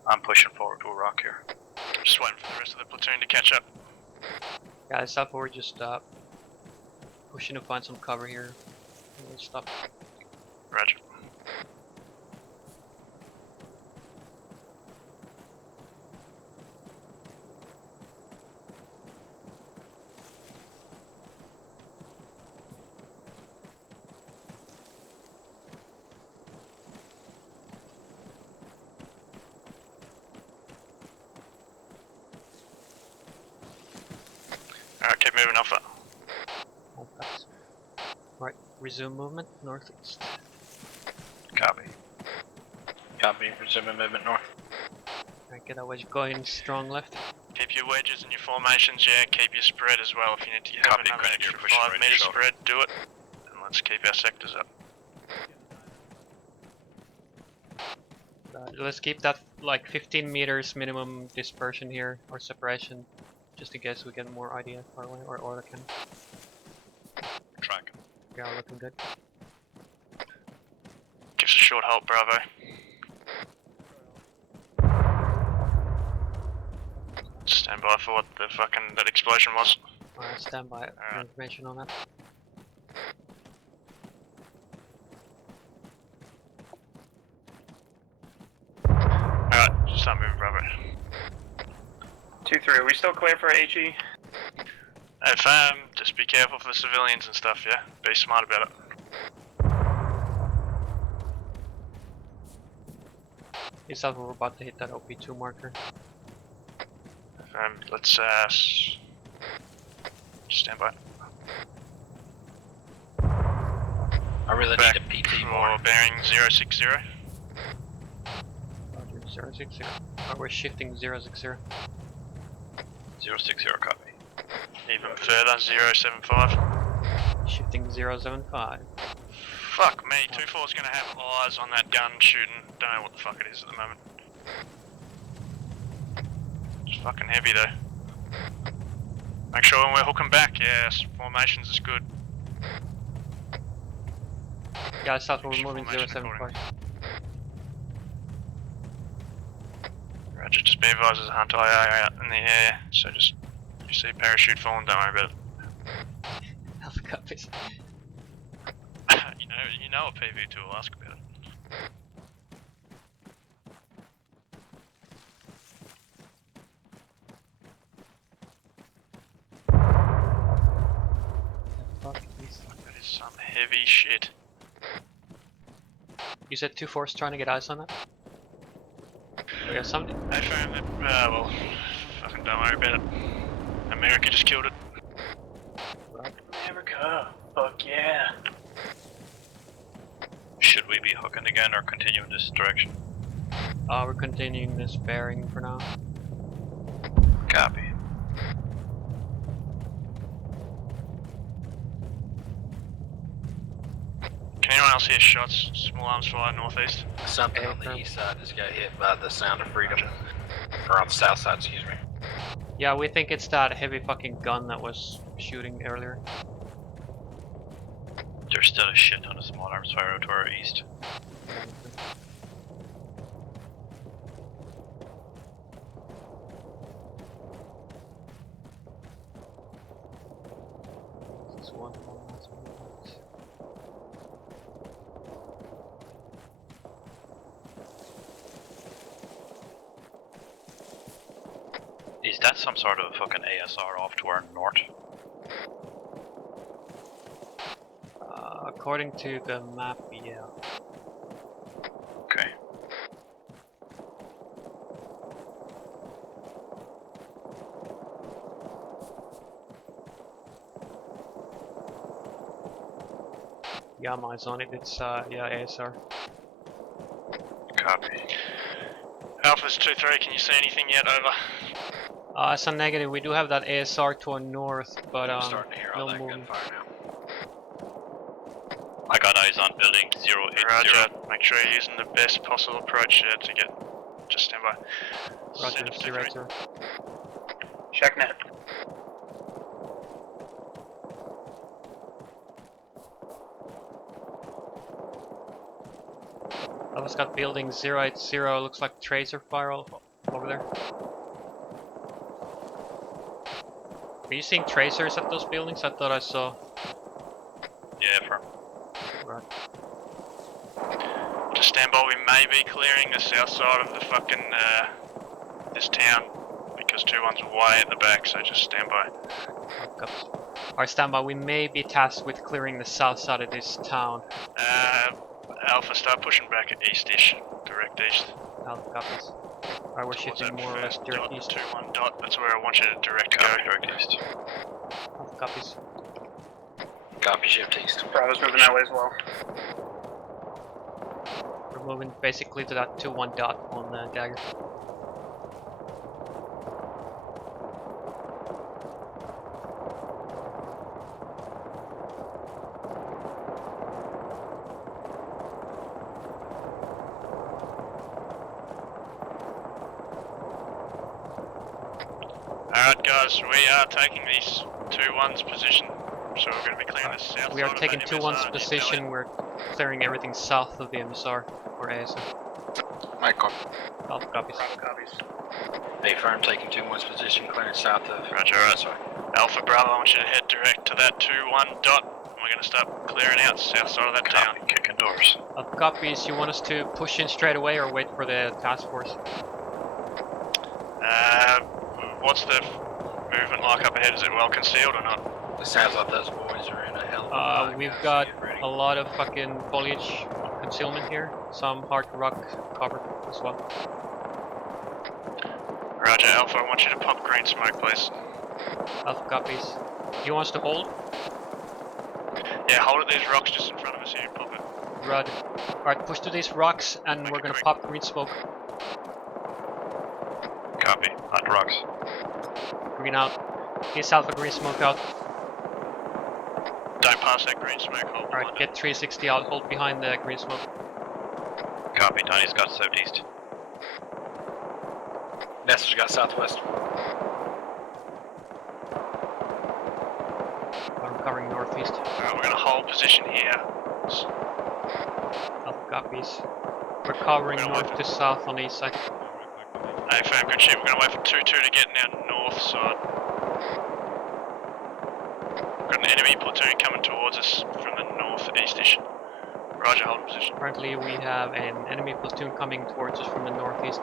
I'm pushing forward to a rock here. Just waiting for the rest of the platoon to catch up. Yeah, this Alpha, we're just pushing to find some cover here. We'll stop. Roger. Alright, keep moving Alpha. Right, resume movement northeast. Copy. Copy, resuming movement north. Alright, get that wedge going strong left. Keep your wedges and your formations, yeah, keep your spread as well. If you need to have Copy, another Grenadier, extra pushing 5 right meter shoulder. spread, do it. And let's keep our sectors up. Let's keep that like 15 meters minimum dispersion here, or separation, just in case we get more idea far away, or order can. Track. Yeah, looking good. Gives a short halt, Bravo. Stand by for what the fucking that explosion was. Alright, stand by for information on that. Alright, start moving, Bravo. 2-3, are we still clear for HE? If just be careful for the civilians and stuff, yeah? Be smart about it. It's out, we're about to hit that OP2 marker. Let's stand by. I really Back need a PT for more. bearing 060. Roger, 060. Alright, we're shifting 060. 060 copy. Even further, 075. Shifting 075. Fuck me, 2-4's gonna have eyes on that gun shooting. Don't know what the fuck it is at the moment. It's fucking heavy though. Make sure when we're hooking back, yes, formations is good. Yeah, I thought we were moving 075. Roger, just be advised there's a hunt IR out in the air, so just, you see parachute falling, don't worry about it. Alpha copies. you know a PV2 will ask about it. That is some heavy shit. You said 2-4's trying to get eyes on it? We got something. I found it, well, fucking don't worry about it. America just killed it. America, fuck yeah. Should we be hooking again or continue in this direction? We're continuing this bearing for now. Copy. Can anyone else hear shots? Small arms fire northeast. Something on the east side just got hit by the Sound of Freedom. Or on the south side, excuse me. Yeah, we think it's that heavy fucking gun that was shooting earlier. There's still a shit ton of small arms fire out to our east. This is one last one. Is that some sort of fucking ASR off to our north? According to the map, yeah. Okay. Yeah, mine's on it. It's yeah, ASR. Copy. Alpha's 2-3, can you see anything yet? Over. It's a negative. We do have that ASR to our north, but I'm starting to hear all no that movement. gunfire now. I got eyes on building 080. Roger, make sure you're using the best possible approach here to get. Just stand by. Roger, 080. Check net. Alpha's got building 080. Looks like tracer fire over there. Are you seeing tracers at those buildings? I thought I saw. Yeah, firm. Right. Just stand by, we may be clearing the south side of the fucking, this town, because 2-1's way at the back, so just stand by. Alright, stand by. We may be tasked with clearing the south side of this town. Alpha, start pushing back at east-ish, direct east. Alpha copies. Alright, we're shifting more or less direct east. 2-1 dot, that's where I want you to direct go. Direct east. Alpha copies. Copy, shift east. Bravo's moving that way as well. We're moving basically to that 2-1 dot on the dagger. Guys, we are taking these 2-1's position, so we're going to be clearing the south We are side of taking that 2-1's MSR and position. intel We're clearing everything south of the MSR or ASR. My copy. Alpha copies. Bravo copies. Hey, firm taking 2-1's position, clearing south of. Roger, alright. Alpha Bravo, I want you to head direct to that 2-1 dot. We're going to start clearing out south side of that town. Kicking doors. Alpha copies. You want us to push in straight away or wait for the task force? What's the movement like up ahead? Is it well concealed or not? It sounds like those boys are in a hell of a We've got a lot of fucking foliage concealment here. Some hard rock cover as well. Roger, Alpha, I want you to pop green smoke, please. Alpha copies. Do you want us to hold? Yeah, hold at these rocks just in front of us here and pop it. Roger. Alright, push to these rocks and we're gonna pop green smoke. Copy. Hot rocks. Green out. East Alpha, green smoke out. Don't pass that green smoke, hold. Alright, get 360 out, hold behind the green smoke. Copy. Tony's got southeast. Nestor's got southwest. I'm covering northeast. Alright, we're gonna hold position here. Alpha copies. We're covering north to south on the east side. Hey fam, good shit. We're gonna wait for 2-2 to get in our north side. We've got an enemy platoon coming towards us from the northeast-ish. Roger, hold position. Currently we have an enemy platoon coming towards us from the northeast.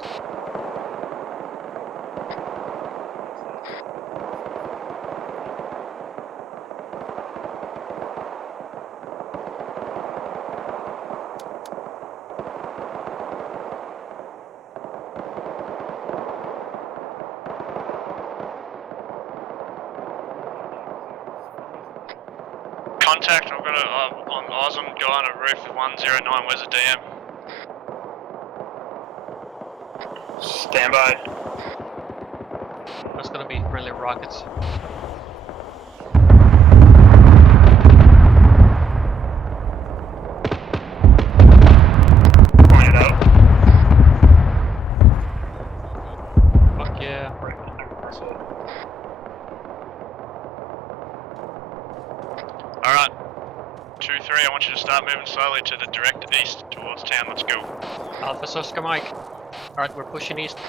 Contact, I've got on Osm guy on a roof 109, where's the DM? Stand by. That's gonna be friendly rockets. Point it out. Fuck yeah. Alright. 2-3, I want you to start moving slowly to the direct east towards town, let's go. Alpha Oscar Mike. Alright, we're pushing east.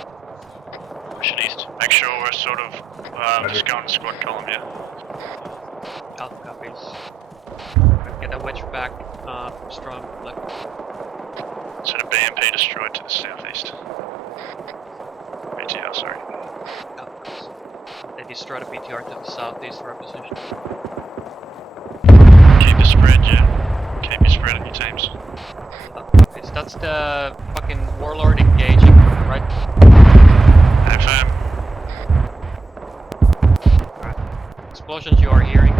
Pushing east. Make sure we're sort of just going squad column here. Alpha copies. Get that wedge back. Strong left. So the BMP destroyed to the southeast. BTR, sorry. Alpha. They destroyed a BTR to the southeast of our position. Keep the spread, yeah. Keep your spread of your teams. That's the fucking warlord engaging, right? Hey fam. Right. Explosions you are hearing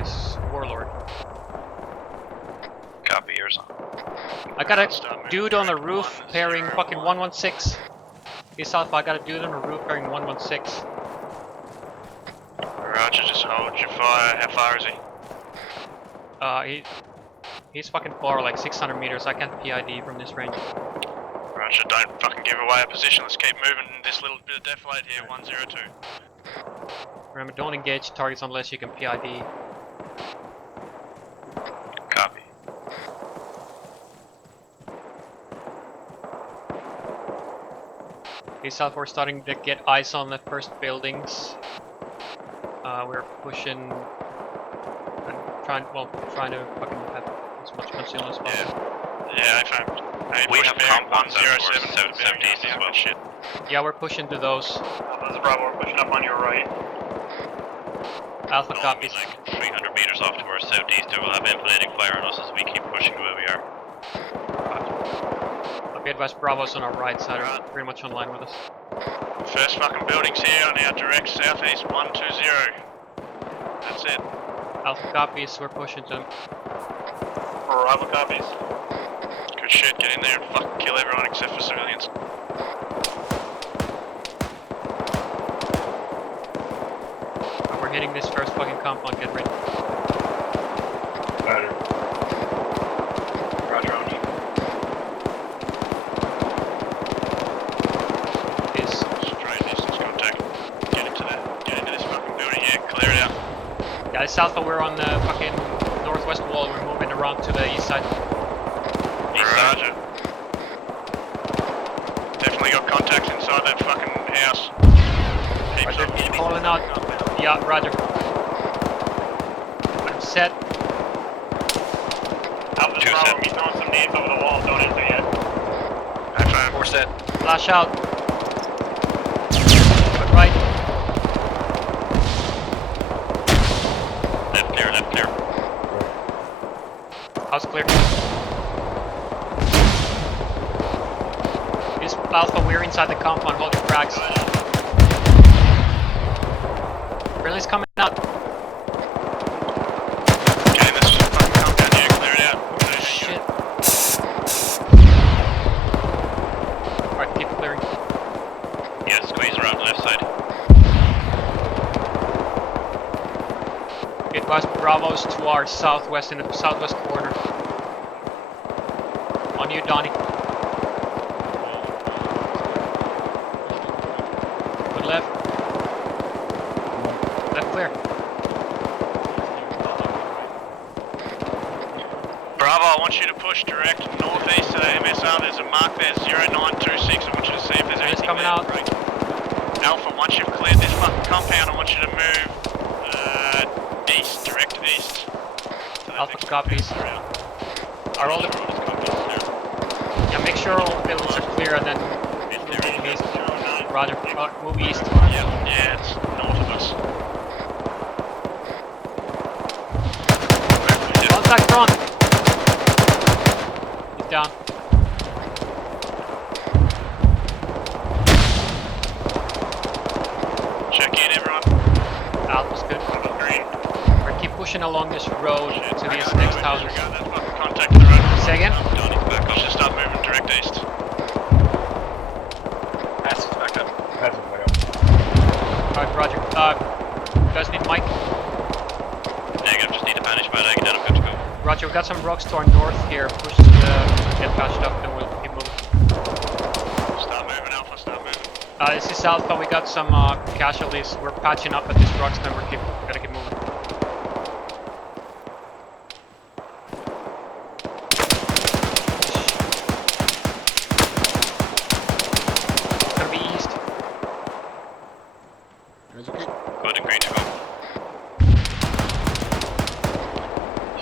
is warlord. Copy, yours on. I got a dude on the roof pairing fucking 116. East Alpha, I got a dude on the roof pairing 116. Roger, just hold your fire. How far is he? He's fucking far, like 600 meters. I can't PID from this range. Roger, don't fucking give away our position. Let's keep moving this little bit of defilade here, 102. Remember, don't engage targets unless you can PID. Copy. East Alpha, we're starting to get eyes on the first buildings. We're pushing and trying to fucking have as much concealment as possible. Yeah, I found. We have compounds out 107 southeast as well. Shit. Yeah, we're pushing to those. This is Bravo, we're pushing up on your right. Alpha copies. Like 300 meters off to our southeast, they will have infiltrating fire on us as we keep pushing to where we are. I'll be advised, Bravo's on our right side are pretty much online with us. First fucking buildings here on our direct southeast, 120. That's it. Alpha copies, we're pushing to them. Bravo copies. Good shit, get in there and fucking kill everyone except for civilians. We're hitting this first fucking compound, get ready. Roger. Roger on you. Straight distance contact. Get into this Yeah, it's Alpha, we're on the fucking northwest wall. We're moving around to the east side. Roger. Definitely got contacts inside that fucking house. Heaps Roger, of enemies calling inside out. the compound. Yeah, Roger. I'm set. Alpha's Bravo, me throwing some nades over the wall, don't enter yet. Confirm. We're set. Flash out. Good right. Left clear, left clear. House clear. This Alpha, we're inside the compound, holding frags. Friendly's coming out. Okay, this fucking compound here, clear it out. Shit. Alright, keep clearing. Yeah, squeeze around the left side. Get West Bravos to our southwest in the southwest corner. On you, Donnie. Good left. Left clear. Bravo, I want you to push direct northeast to the MSR. There's a mark there, 0926. I want you to see if there's anything coming there. out. Great. Alpha, once you've cleared this fucking compound, I want you to move east, direct east. Alpha copies. Are all the... Yeah, make sure all buildings are clear and then move east. Roger. Move east. Yeah, it's north of us. Contact front. He's down. Check in, everyone. Alpha's good. We're keep pushing along this road to these next houses. Contact to the road. Say again? Back off. Just start moving direct east. Pass it back up. Pass it back up. Alright, Roger. You guys need Mike? Negative, just need to vanish by leg and then I'm good to go. Roger, we got some rocks to our north here. Push to get patched up and we'll keep moving. Start moving, Alpha. Start moving. This is Alpha. We got some casualties. We're patching up at these rocks now. We're gotta keep moving. Gonna be east. Good, agreed to go.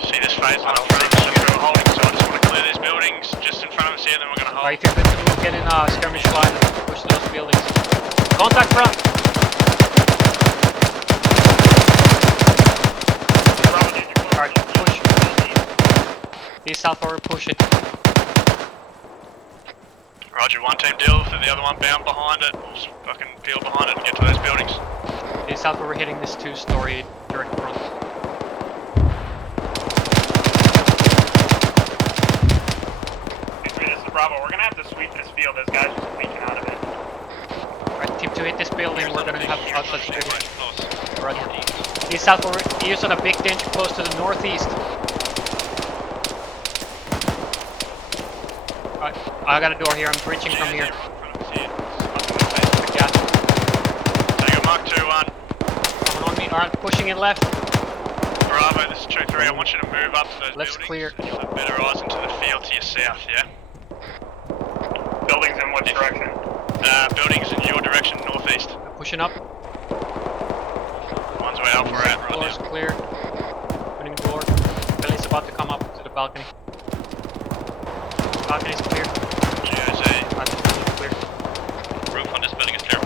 See this phase line front of us that we're holding, so I just want to clear these buildings just in front of us here, then we're going to hold. Alright, if you're good to move, get in skirmish line and push those buildings. Contact front! Alright, push. East Alpha, we're pushing. Roger, one team deal with it, the other one bound behind it. We'll just fucking peel behind it and get to those buildings. East Alpha, we're hitting this 2-story direct front. This is Bravo, we're gonna have to sweep this field, there's guys just leaking out of it. Alright, team 2 hit this building, we're gonna have outlets to Roger. East Alpha, we're ears on a big danger close to the northeast. Alright, I got a door here, I'm breaching from here. Take a Mark 2-1. Coming on me, alright, pushing it left. Bravo, this is 2-3, I want you to move up to those Left's buildings. clear. And you'll have better eyes into the field to your south, yeah? Buildings in what direction? Buildings in your direction, northeast. Pushing up. One's where Alpha are at right Door's now. clear. Opening door. Billy's about to come up to the balcony. Balcony's clear. GOZ. Balcony's clear. Roof on this building is clear.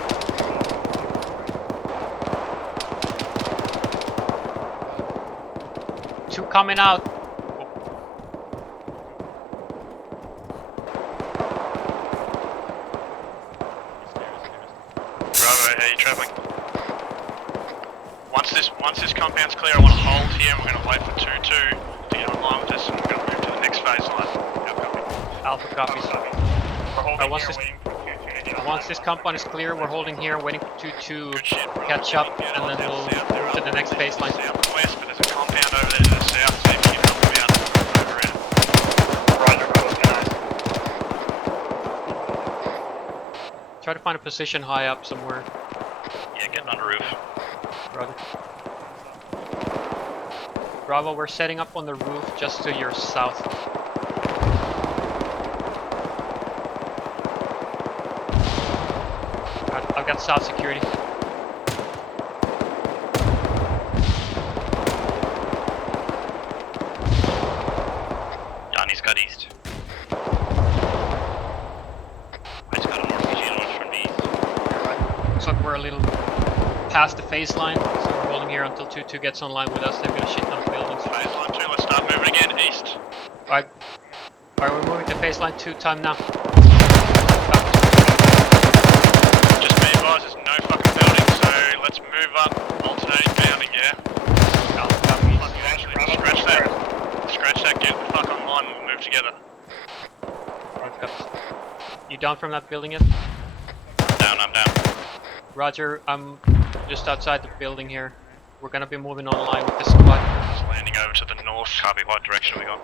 Two coming out. Bravo, how you travelling? Once this compound's clear, I want to hold here and we're going to wait for 2-2 to get online with us and we're going to move to the next phase line. Alpha copies. We're holding once here, this, waiting for 2-2 to get online. once this compound is clear, we're holding here, waiting for 2 to catch up, and then we'll move to the next baseline. Southwest, but there's a compound over there to the south, so if you can help me out, over it. Roger, Bravo, guys. Try to find a position high up somewhere. Yeah, getting on the roof. Roger. Bravo, we're setting up on the roof just to your south. I've got south security. Donnie's got east. I just got an RPG launch from the east. Looks like we're a little past the phase line, so we're holding here until 2-2 gets online with us. They've got a shit ton of buildings. Phase line 2, let's start moving again east. Alright, we're moving to phase line 2 time now. Just be advised, there's no fucking building, so let's move up, alternating bounding, yeah? Scratch that. Scratch that, get the fuck online, we'll move together. You down from that building yet? Down, I'm down. Roger, I'm just outside the building here. We're gonna be moving online with the squad. Just landing over to the north. Copy, what direction are we going?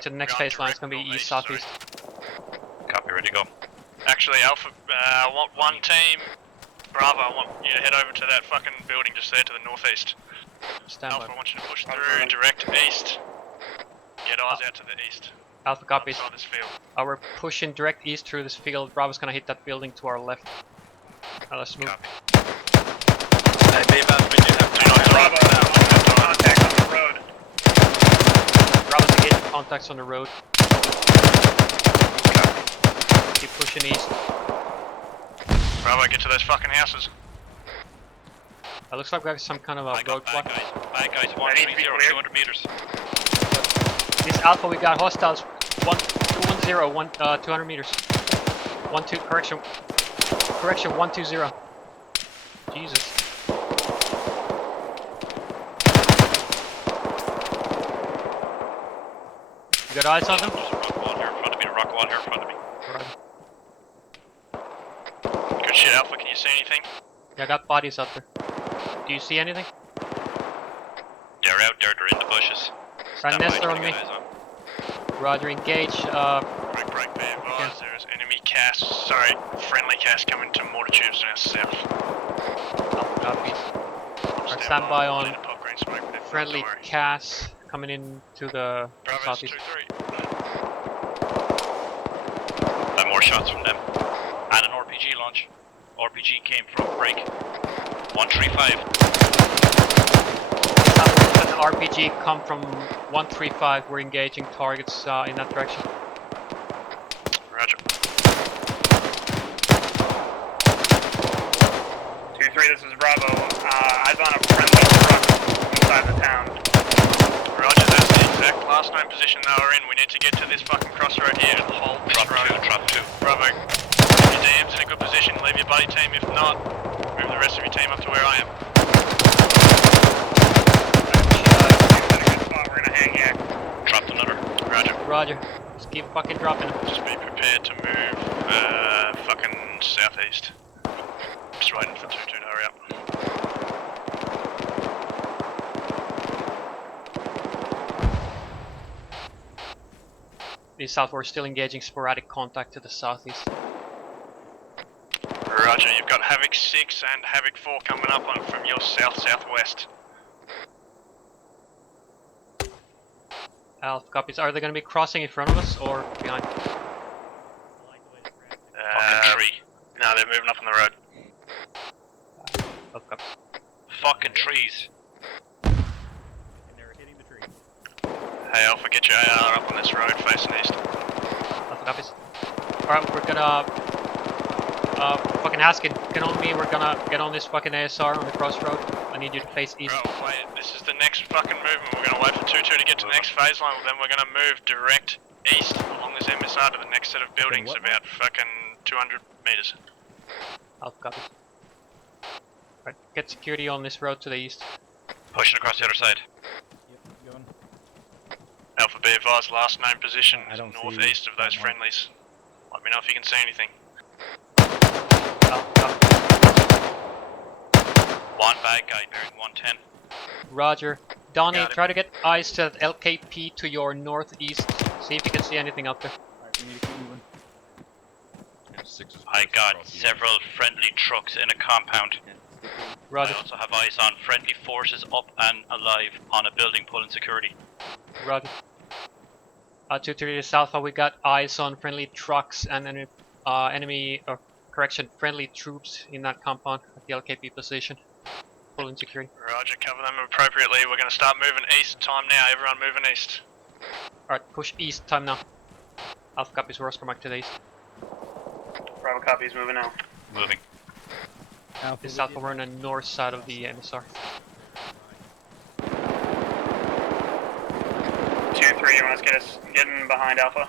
To the next phase line, it's gonna be east, southeast. Copy, ready to go. Actually, Alpha, I want one team. Bravo, I want you to head over to that fucking building just there to the northeast. Stand Alpha, by. I want you to push through, direct east. Get eyes out to the east. Alpha copies. Outside this field. We're pushing direct east through this field. Bravo's gonna hit that building to our left. Let's move. Copy. Hey, B-Bus, we do have Bravo, contact on the road. Bravo's engaging contacts on the road. Keep pushing east. Bravo, get to those fucking houses. Looks like we have some kind of a roadblock. Bad guys, 130, 200 meters. This Alpha, we got hostiles. 210, 200 meters. 12, correction. Correction, 120. Jesus. You got eyes on them? Just rock wall here in front of me, rock wall here in front of me. Right. Good shit, Alpha, can you see anything? Yeah, I got bodies out there. Do you see anything? They're out there, they're in the bushes. Right, Nestor on me. Roger, engage. Break, be advised, there is enemy cast, sorry, friendly cast coming to mortar tubes to our south. Copies. Right, stand by on friendly CAS coming in to the southeast. More shots from them. And an RPG launch. RPG came from break. 135. An RPG come from 135. We're engaging targets in that direction. Roger. 2-3, this is Bravo. Eyes on a friendly truck inside the town. Roger, that's the exact last known position they were in. We need to get to this fucking crossroad here and hold this road. Drop two. Bravo. Get your DMs in a good position. Leave your buddy team. If not, move the rest of your team up to where I am. We're gonna hang here. Dropped another. Roger. Roger. Just keep fucking dropping them. Just be prepared to move fucking southeast. Just waiting for 2-2 to hurry up. The south, we're still engaging sporadic contact to the southeast. Roger, you've got Havoc 6 and Havoc 4 coming up on from your south-southwest. Alpha copies. Are they going to be crossing in front of us or behind? Fucking tree. No, they're moving up on the road. Alpha copies. Fucking trees. Hey Alpha, get your AR up on this road facing east. Alpha copies. Alright, we're gonna fucking Haskin, get on me, we're gonna get on this fucking ASR on the crossroad. I need you to face east. Bro, wait, this is the next fucking movement. We're gonna wait for 2-2 to get to the next phase line, then we're gonna move direct east along this MSR to the next set of buildings, about fucking 200 meters. Alpha copies. Right, get security on this road to the east. Pushing across the other side. Alpha, be advised, last known position is northeast of those friendlies. Let me know if you can see anything. One bad guy bearing 110. Roger. Donnie, try to get eyes to that LKP to your northeast. See if you can see anything out there. Alright, we need to keep moving. I got several friendly trucks in a compound. Roger. I also have eyes on friendly forces up and alive on a building pulling security. Roger. 2-3 to Alpha, we got eyes on friendly trucks and friendly troops in that compound at the LKP position. Pulling security. Roger, cover them appropriately. We're going to start moving east. Time now, everyone moving east. Alright, push east, time now. Alpha copies, Roscoe Mark to the east. Bravo copies, moving now. Moving. This is Alpha, we're on the north side of the MSR. 2-3, you want us getting behind Alpha?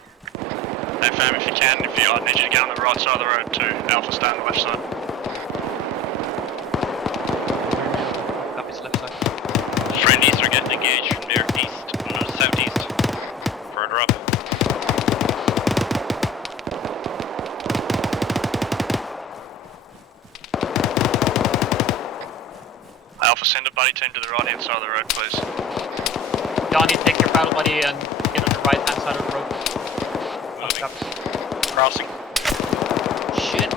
Hey fam, if you can, I need you to get on the right side of the road too. Alpha, stay on the left side. Copies, left side. Friendlies are getting engaged from their east, no, southeast. Further up. Alpha, send a buddy team to the right hand side of the road, please. Donnie, take your battle buddy and get on the right hand side of the road. Crossing. Shit.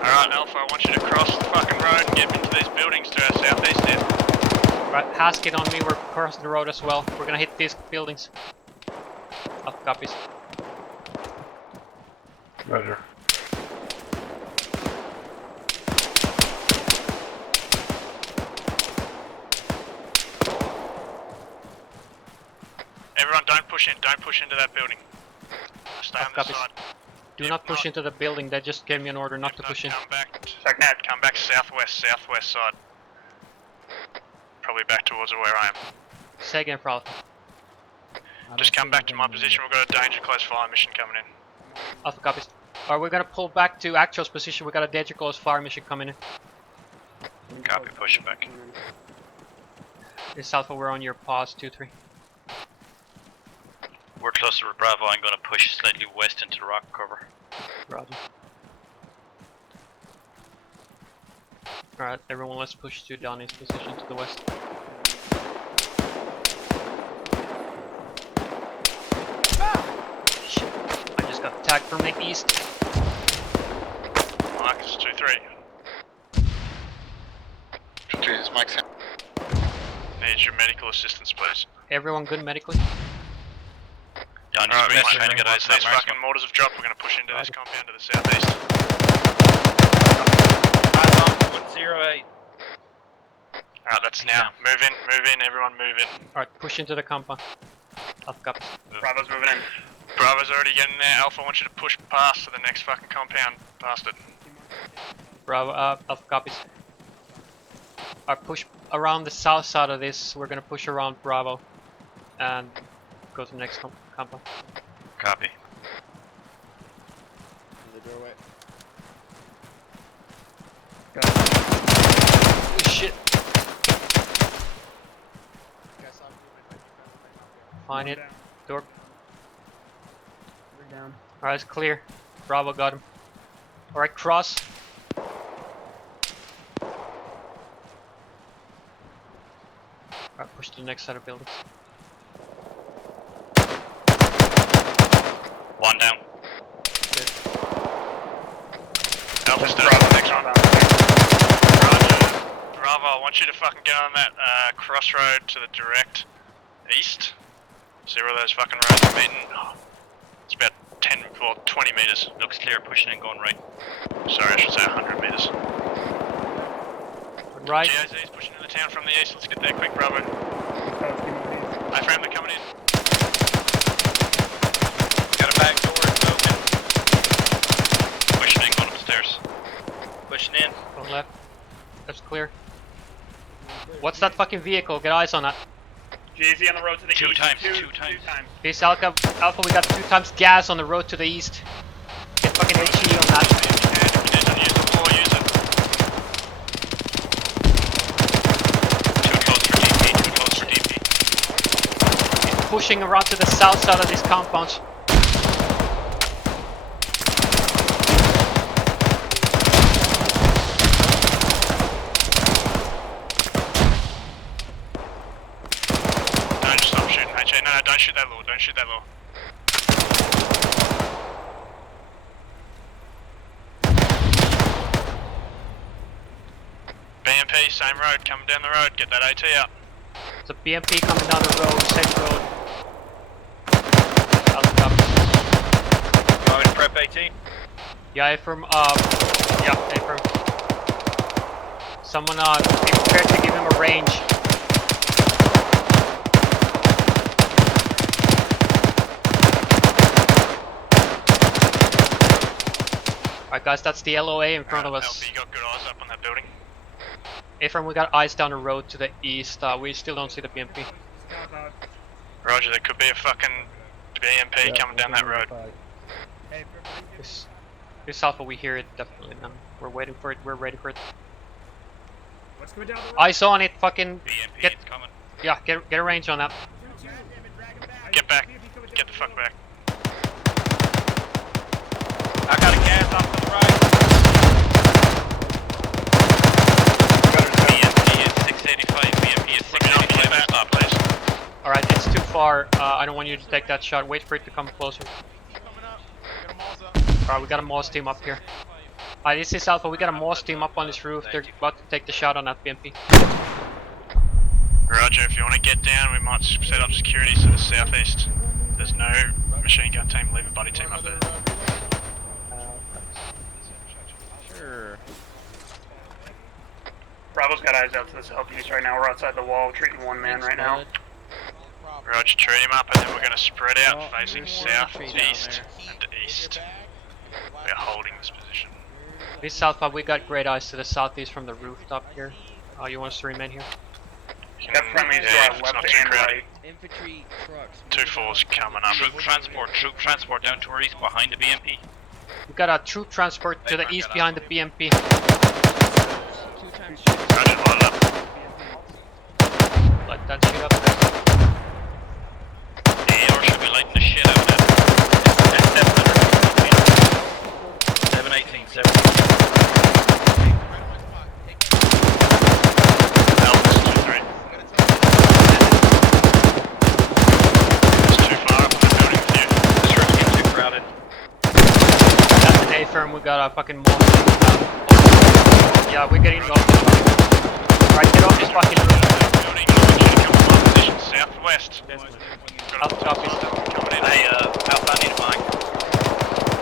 Alright, Alpha, I want you to cross the fucking road and get into these buildings to our southeast here. Right, Haskett on me, we're crossing the road as well. We're gonna hit these buildings. Alpha copies. Roger. Everyone, don't push into that building. Stay on the side. Do not push into the building, they just gave me an order not to push in. Come back southwest side. Probably back towards where I am. Say again, Prowl. Just come back to my position, we've got a danger close fire mission coming in. Alpha copies. Alright, we're gonna pull back to Actual's position, we got a danger close fire mission coming in. Copy, pushing back. This is Alpha, we're on your pause, 2-3. We're closer to Bravo, I'm going to push slightly west into the rock cover. Roger. Alright, everyone let's push to Donnie's position to the west. Shit. I just got attacked from the east. Marcus, 2-3. 2-3, this is Mike's. Need your medical assistance, please. Everyone good medically? Alright, mate, trying to get eyes. These fucking mortars have dropped. We're going to push into this compound to the southeast. 108. Alright, that's now. Move in, everyone move in. Alright, push into the compound. Alpha copies. Bravo's moving in. Bravo's already getting there. Alpha, I want you to push past to the next fucking compound. Past it. Bravo, Alpha copies. Alright, push around the south side of this. We're gonna push around Bravo. And go to the next compound. Copy. In the doorway. Oh, shit. Find it. Door. We're down. Alright, it's clear. Bravo got him. Alright, cross. Alright, push to the next set of buildings. One down. Good. Alpha, stay on the next one. Roger. Bravo, I want you to fucking get on that crossroad to the direct east. See where those fucking roads are meeting? Oh, it's about 10 or 20 meters. Looks clear, pushing and going right. Sorry, I should say 100 meters. Right. GIZ's pushing into the town from the east. Let's get there quick, Bravo. Hi, fam, they're coming in. Got a back door, it's open. Pushing in, going upstairs. Pushing in. Go left. That's clear. What's that fucking vehicle? Get eyes on that. GZ on the road to the Two east. times. This Alpha, we got 2 times gas on the road to the east. Get fucking HE on that. Too close for DP. It's pushing around to the south side of these compounds. Don't stop shooting, HA. No, don't shoot that law. Don't shoot that law. BMP, same road, coming down the road, get that AT out. So BMP coming down the road, same road. Alpha copy. You want me to prep 18? Yeah, affirm, yeah, affirm. Someone, be prepared to give him a range. Alright guys, that's the LOA in front of us. Alpha, you got good eyes up on that building? Affirm, we got eyes down the road to the east, we still don't see the BMP. Roger, there could be a fucking BMP coming down that road. This Alpha, we hear it definitely now. We're waiting for it, we're ready for it. What's going down the road? Eyes on it, fucking BMP, get, it's coming. yeah, get a range on that. Get back. Get the fuck back. I got a gas off to the right. BMP is 685, BMP is 685, stop please. Alright, it's too far, I don't want you to take that shot, wait for it to come closer. Alright, we got a Moss team up here. Alright, this is Alpha, we got a Moss team up on this roof, they're about to take the shot on that BMP. Roger, if you want to get down, we might set up security to the southeast. There's no machine gun team, leave a buddy team up there. Sure. Bravo's got eyes out to the southeast right now. We're outside the wall, treating one man right now. Roger, treat him up, and then we're going to spread out facing south, east, and east. We are holding this position. This Alpha, we got great eyes to the southeast from the rooftop here. You want us to remain here? Got friendlies to our left and right. Infantry trucks. 2-4's coming up. Troop transport down to our east behind the BMP. We got a troop transport to the east behind the BMP. Roger, line it up. Light that shit up there. Yeah, or should we lighten the shit out of it? It's 718, 718. Alpha's 2-3. It's too far up in the building with you. This room's getting too crowded. That's an A-firm, we got a fucking Moss. Yeah, we're getting off this fucking... Right, get off this fucking roof. Building, I want you to come to my position southwest. Alpha copies. Hey, Alpha, I need a mic.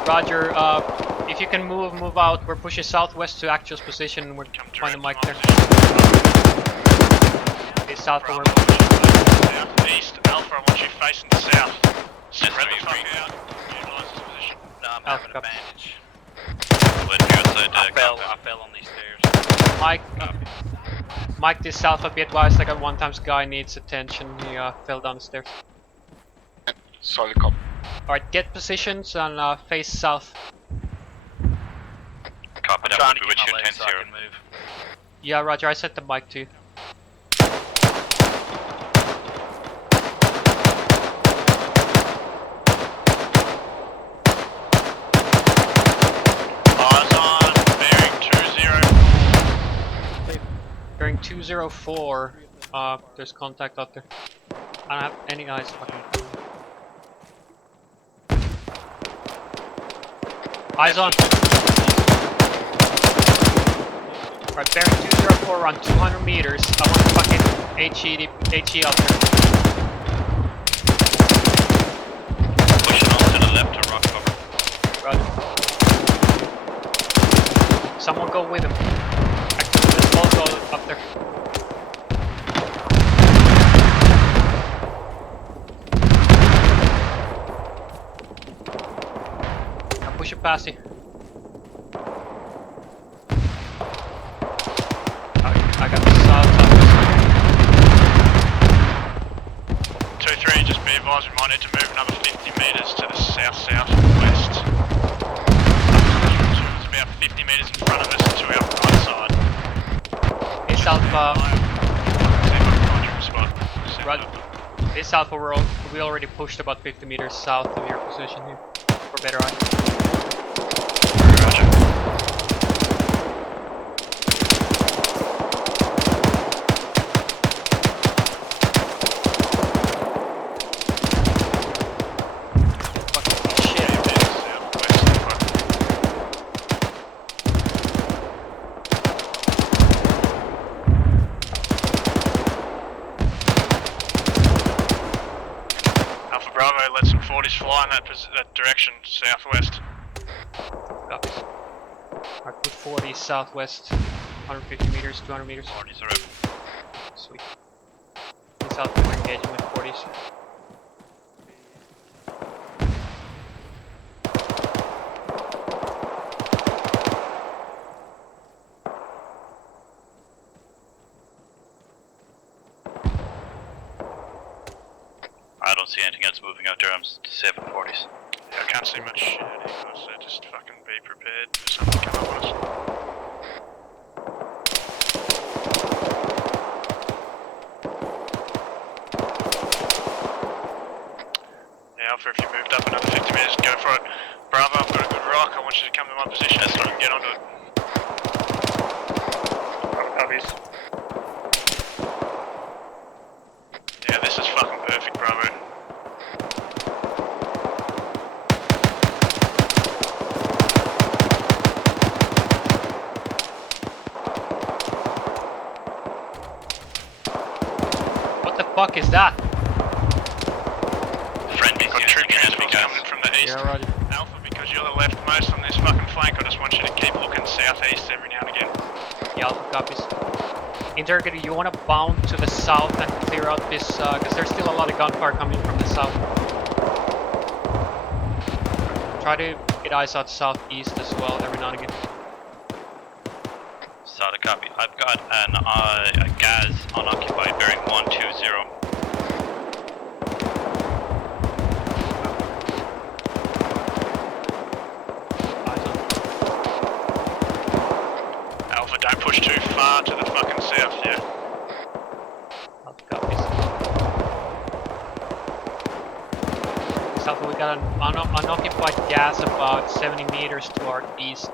Roger, if you can move out. We're pushing southwest to Actual's position. We're find the mic there. Okay, south over. Southeast, Alpha, I want you facing south. Spread the fuck out. Utilize this position. No, I'm Alpha having a copies. bandage. Let's go outside, I fell on these stairs. Mike, Mike, this Alpha, be advised, I got one times guy needs attention. He fell down the stairs. Solid cop. Alright, get positions and face south. Copy that, trying to we'll get be my with you legs 10-0. so I can move. Yeah, Roger, I set the mic to you. Eyes on, bearing 20. Bearing 204, there's contact out there. I don't have any eyes fucking. Eyes on. Alright, bearing 204, we're on 200 meters. I want the fucking HE out there. Pushing on to the left to rock cover. Roger. Someone go with him. Actually, let's all go up there. Now push it past you. I got the south top. 2-3, just be advised we might need to move another 50 metres to the south-southwest. It's about 50 metres in front of us and to our right side. This Alpha, See if I can find you a spot. Set Rod, up. this Alpha, we already pushed about 50 meters south of your position here. For better eye. Roger. let some 40s fly in that direction, southwest. Copies. I put 40 southwest, 150 meters, 200 meters. 40s are open. Sweet. In southwest, we're engaging with 40s. I don't see anything else moving out there. I'm 740s. Yeah, I can't see much shit either, so just fucking be prepared for something to come up on us. Yeah, Alpha, if you moved up another 50 meters, go for it. Bravo, I've got a good rock. I want you to come to my position so you can get onto it. Copies. Yeah, this is fucking perfect, Bravo. What the fuck is that? Friendly, Got troop transports coming in from the east. Yeah, roger. Alpha, because you're the leftmost on this fucking flank, I just want you to keep looking southeast every now and again. Yeah, Alpha copies. Interrogator, you want to bound to the south and clear out this, because there's still a lot of gunfire coming from the south. Try to get eyes out southeast as well every now and again. Solid copy. I've got a gas unoccupied bearing 120. Alpha, don't push too far to the fucking south, yeah. Alpha copies. Alpha, we got an unoccupied gas about 70 meters to our east.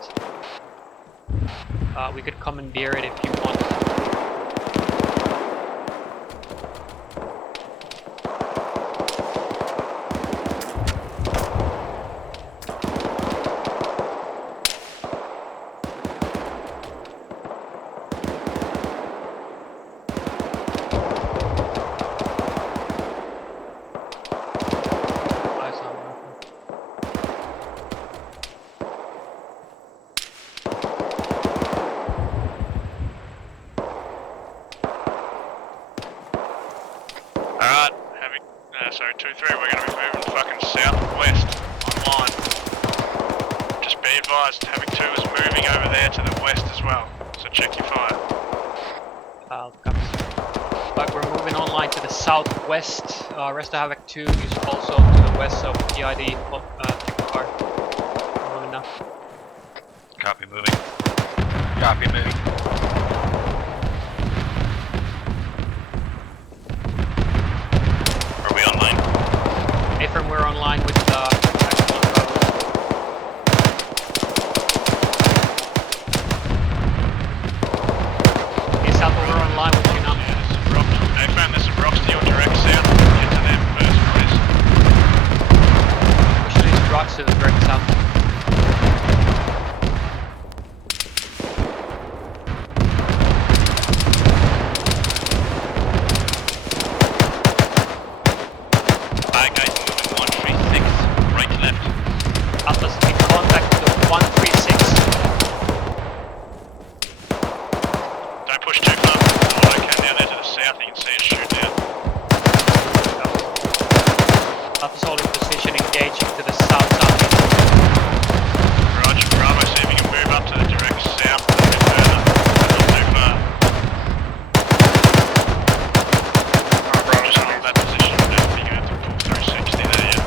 We could commandeer it if you want. Alright, having, sorry, 2-3, we're going to be moving fucking southwest online. Just be advised, Havoc 2 is moving over there to the west as well, so check your fire. But we're moving online to the southwest. Rest of Havoc 2 is also to the west of PID car. We're moving now. Copy, moving. Copy, moving. Are we online? Affirm, we're online with South, we're online with you now. Affirm, there's some rocks to your direct south. Get to them first, please. Push these rocks to the direct south. Alright guys, moving 136, right to left. Atlas, in contact with 136. Don't push too far. I can down there to the south, you can see it shoot down. Atlas holding position, engaging to the south-southeast. Roger, Bravo, see if you can move up to the direct south a bit further. Not too far. Alright, Bravo, just hold that position. I don't think you have to pull 360 there yet.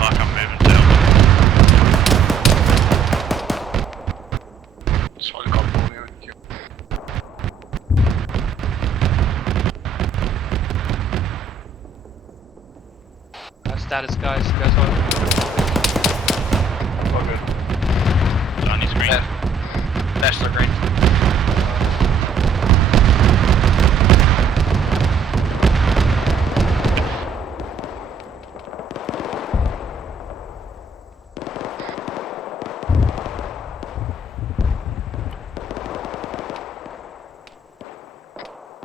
Like I'm moving down. Just want to copy for me, thank you. Status, guys. You guys are All good. Johnny's green. National green.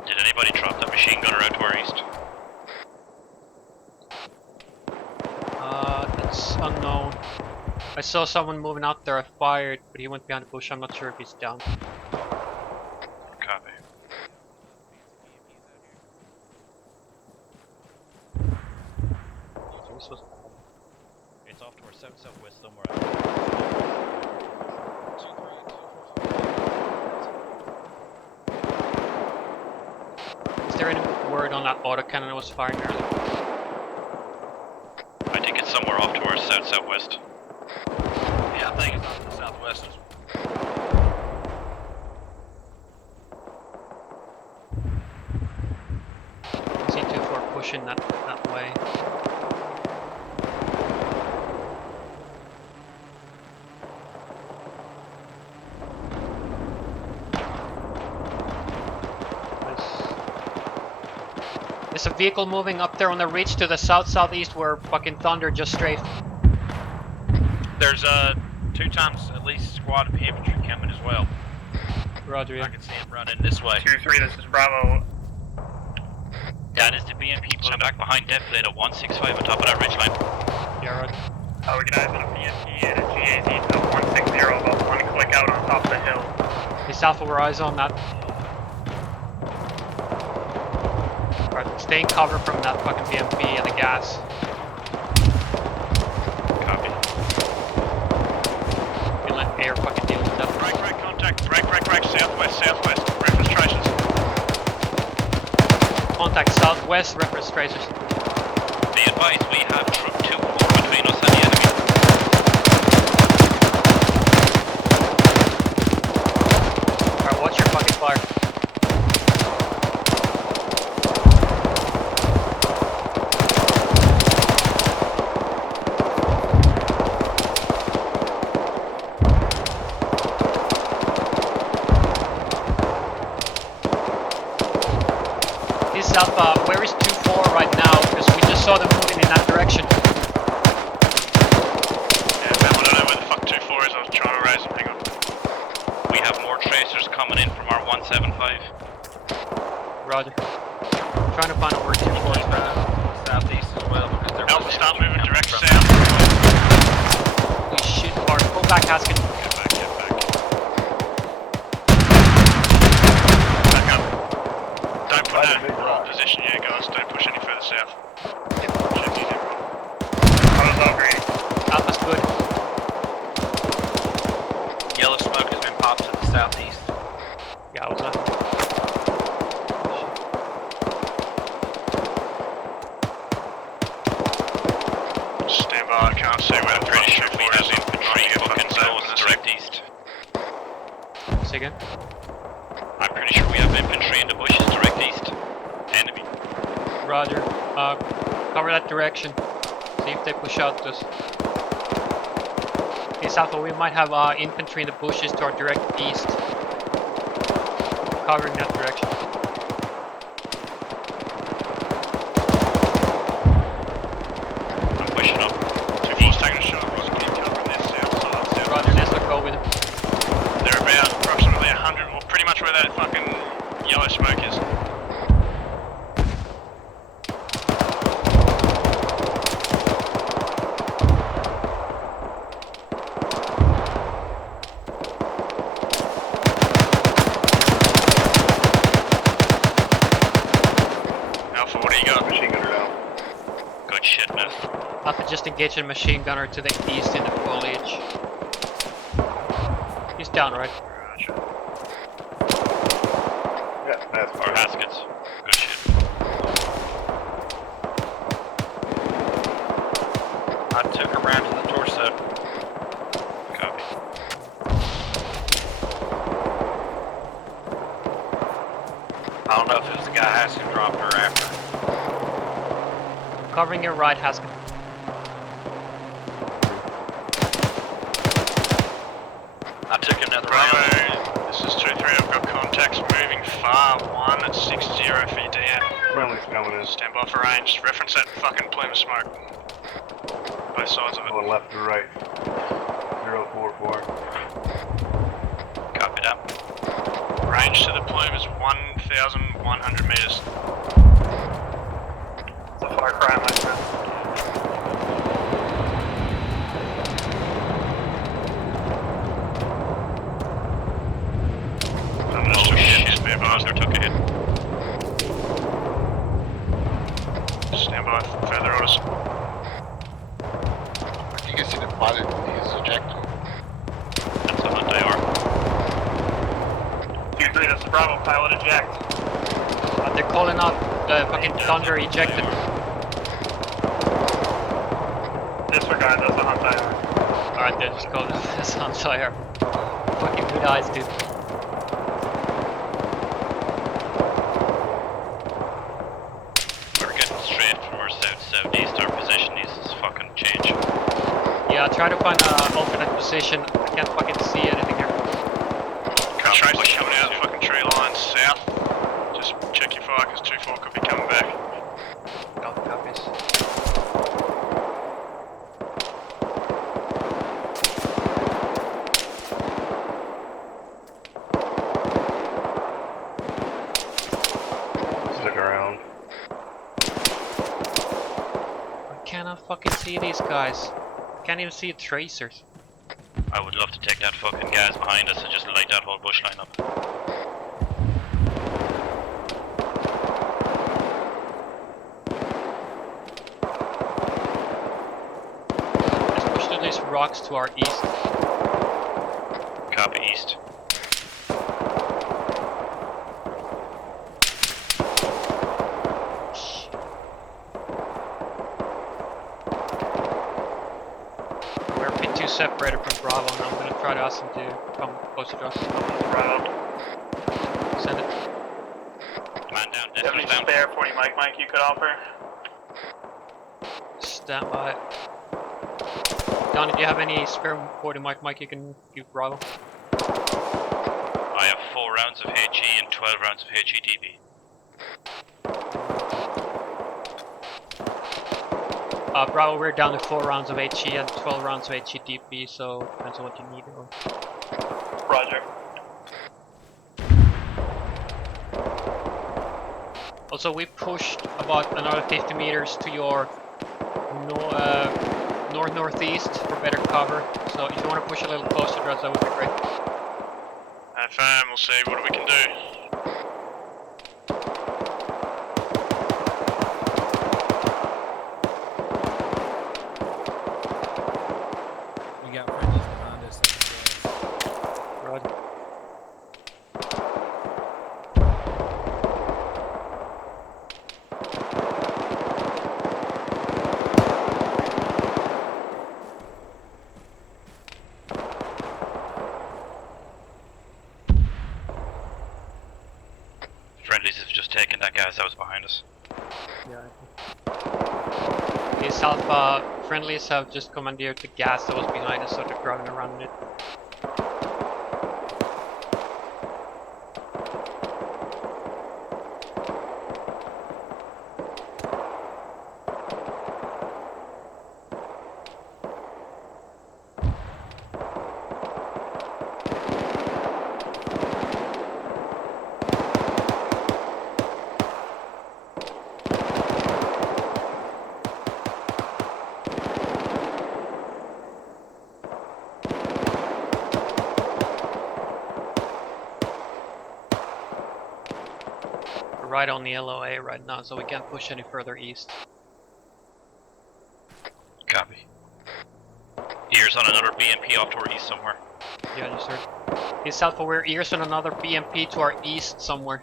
Did anybody drop that machine gunner out to our east? I saw someone moving out there. I fired, but he went behind the bush. I'm not sure if he's down. Copy. It's off to our south-southwest somewhere. Is there any word on that autocannon that was firing earlier? I think it's somewhere off to our south-southwest. Yeah, I think it's off to the southwest. C24 pushing that way. There's a vehicle moving up there on the ridge to the south-southeast where fucking Thunder just strafed. There's 2 times at least squad of infantry coming as well. Roger, yeah. I can see him running this way. 2-3, this is Bravo. That is the BMP pulling back behind defilade at 165 on top of that ridgeline. Yeah, right. We can have a BMP and a GAZ to 160, about 1 click out on top of the hill. Hey, Alpha, we're eyes on that. Alright, stay in cover from that fucking BMP and the gas. Copy. You let air fucking deal with that. Break, contact, break, southwest, reference traces. Contact southwest, reference tracers. Be advised, we have troop 2 between us and the enemy. Alright, watch your fucking fire. Alpha, where is 2-4 right now? Because we just saw them moving in that direction. Yeah, man, I don't know where the fuck 2-4 is. I was trying to raise them. Hang on. We have more tracers coming in from our 175. Roger. Trying to find out where 2-4 is right now. Southeast as well, because they're Alpha, start moving direct south. Holy shit, Bart. Pull back, Haskin. Get back. Don't put that in wrong position, yeah, guys. Don't push any further south. Check you down. Alpha's all green. Alpha's good. Yellow smoke has been popped to the southeast. Yeah, I was up. Stand by, I can't see where the pretty sure we have infantry fucking close direct east. Say again? I'm pretty sure we have infantry in the bushes direct east. Enemy. Roger. Cover that direction. See if they push out this. Okay, Alpha, we might have infantry in the bushes to our direct east. Covering that direction. I'm pushing up. 2-4's taking a shot. Keep covering this south side. Roger, let's go with him. They're about approximately 100, or pretty much where that fucking yellow smoke is. Alpha, what do you got? Machine gunner down. Good shit, man. Alpha, just engage a machine gunner to the east in the foliage. He's down, right? Yeah, that's our Haskins. Good shit. I took a round to the torso. Copy. I don't know if it was the guy Haskin dropped or after. Covering your right, Haskin. I took another round. This is 2-3, I've got contacts moving far 160 for you, Dan. Friendly's coming in. Stand by for range. Reference that fucking plume of smoke. Both sides of it. Going left to right. 044. Copy that. Range to the plume is 1,100 meters. It's a far cry, my friend. Bravo, pilot eject. They're calling out fucking Thunder ejected. Disregard, that's a Anizay. Alright, they just called it as Anizay. Fucking good eyes, dude. We're getting straight from our south-southeast. Our position needs to fucking change. Yeah, try to find an alternate position. I can't fucking see anything here. Trace coming out of the fucking tree line south. Just check your fire because 2-4 could be coming back. Got copies. Stick around. I cannot fucking see these guys. Can't even see tracers. I would love to take that fucking gas behind us and just light that whole bush line up. Let's push to these rocks to our east. Copy east. We're a bit too separated from Bravo, and I'm gonna try to ask them to come closer to us. Bravo. Send it. Man down, Do you have any spare 40 mic you could offer? Stand by. Donnie, do you have any spare 40 mic you can give Bravo? I have 4 rounds of HE and 12 rounds of HEDB. Bravo, we're down to 4 rounds of HE and 12 rounds of HEDP, so depends on what you need. Roger. Also, we pushed about another 50 meters to your north-northeast for better cover, so if you want to push a little closer to us, that would be great. Fam, we'll see what we can do. We got friendlies behind us. Roger. Friendlies have just taken that gas that was behind us. Yeah. These Alpha friendlies have just commandeered the gas that was behind us, so they're driving around it. We're right on the LOA right now, so we can't push any further east. Copy. Ears on another BMP off to our east somewhere. Yeah, just heard. East Alpha, we're ears on another BMP to our east somewhere.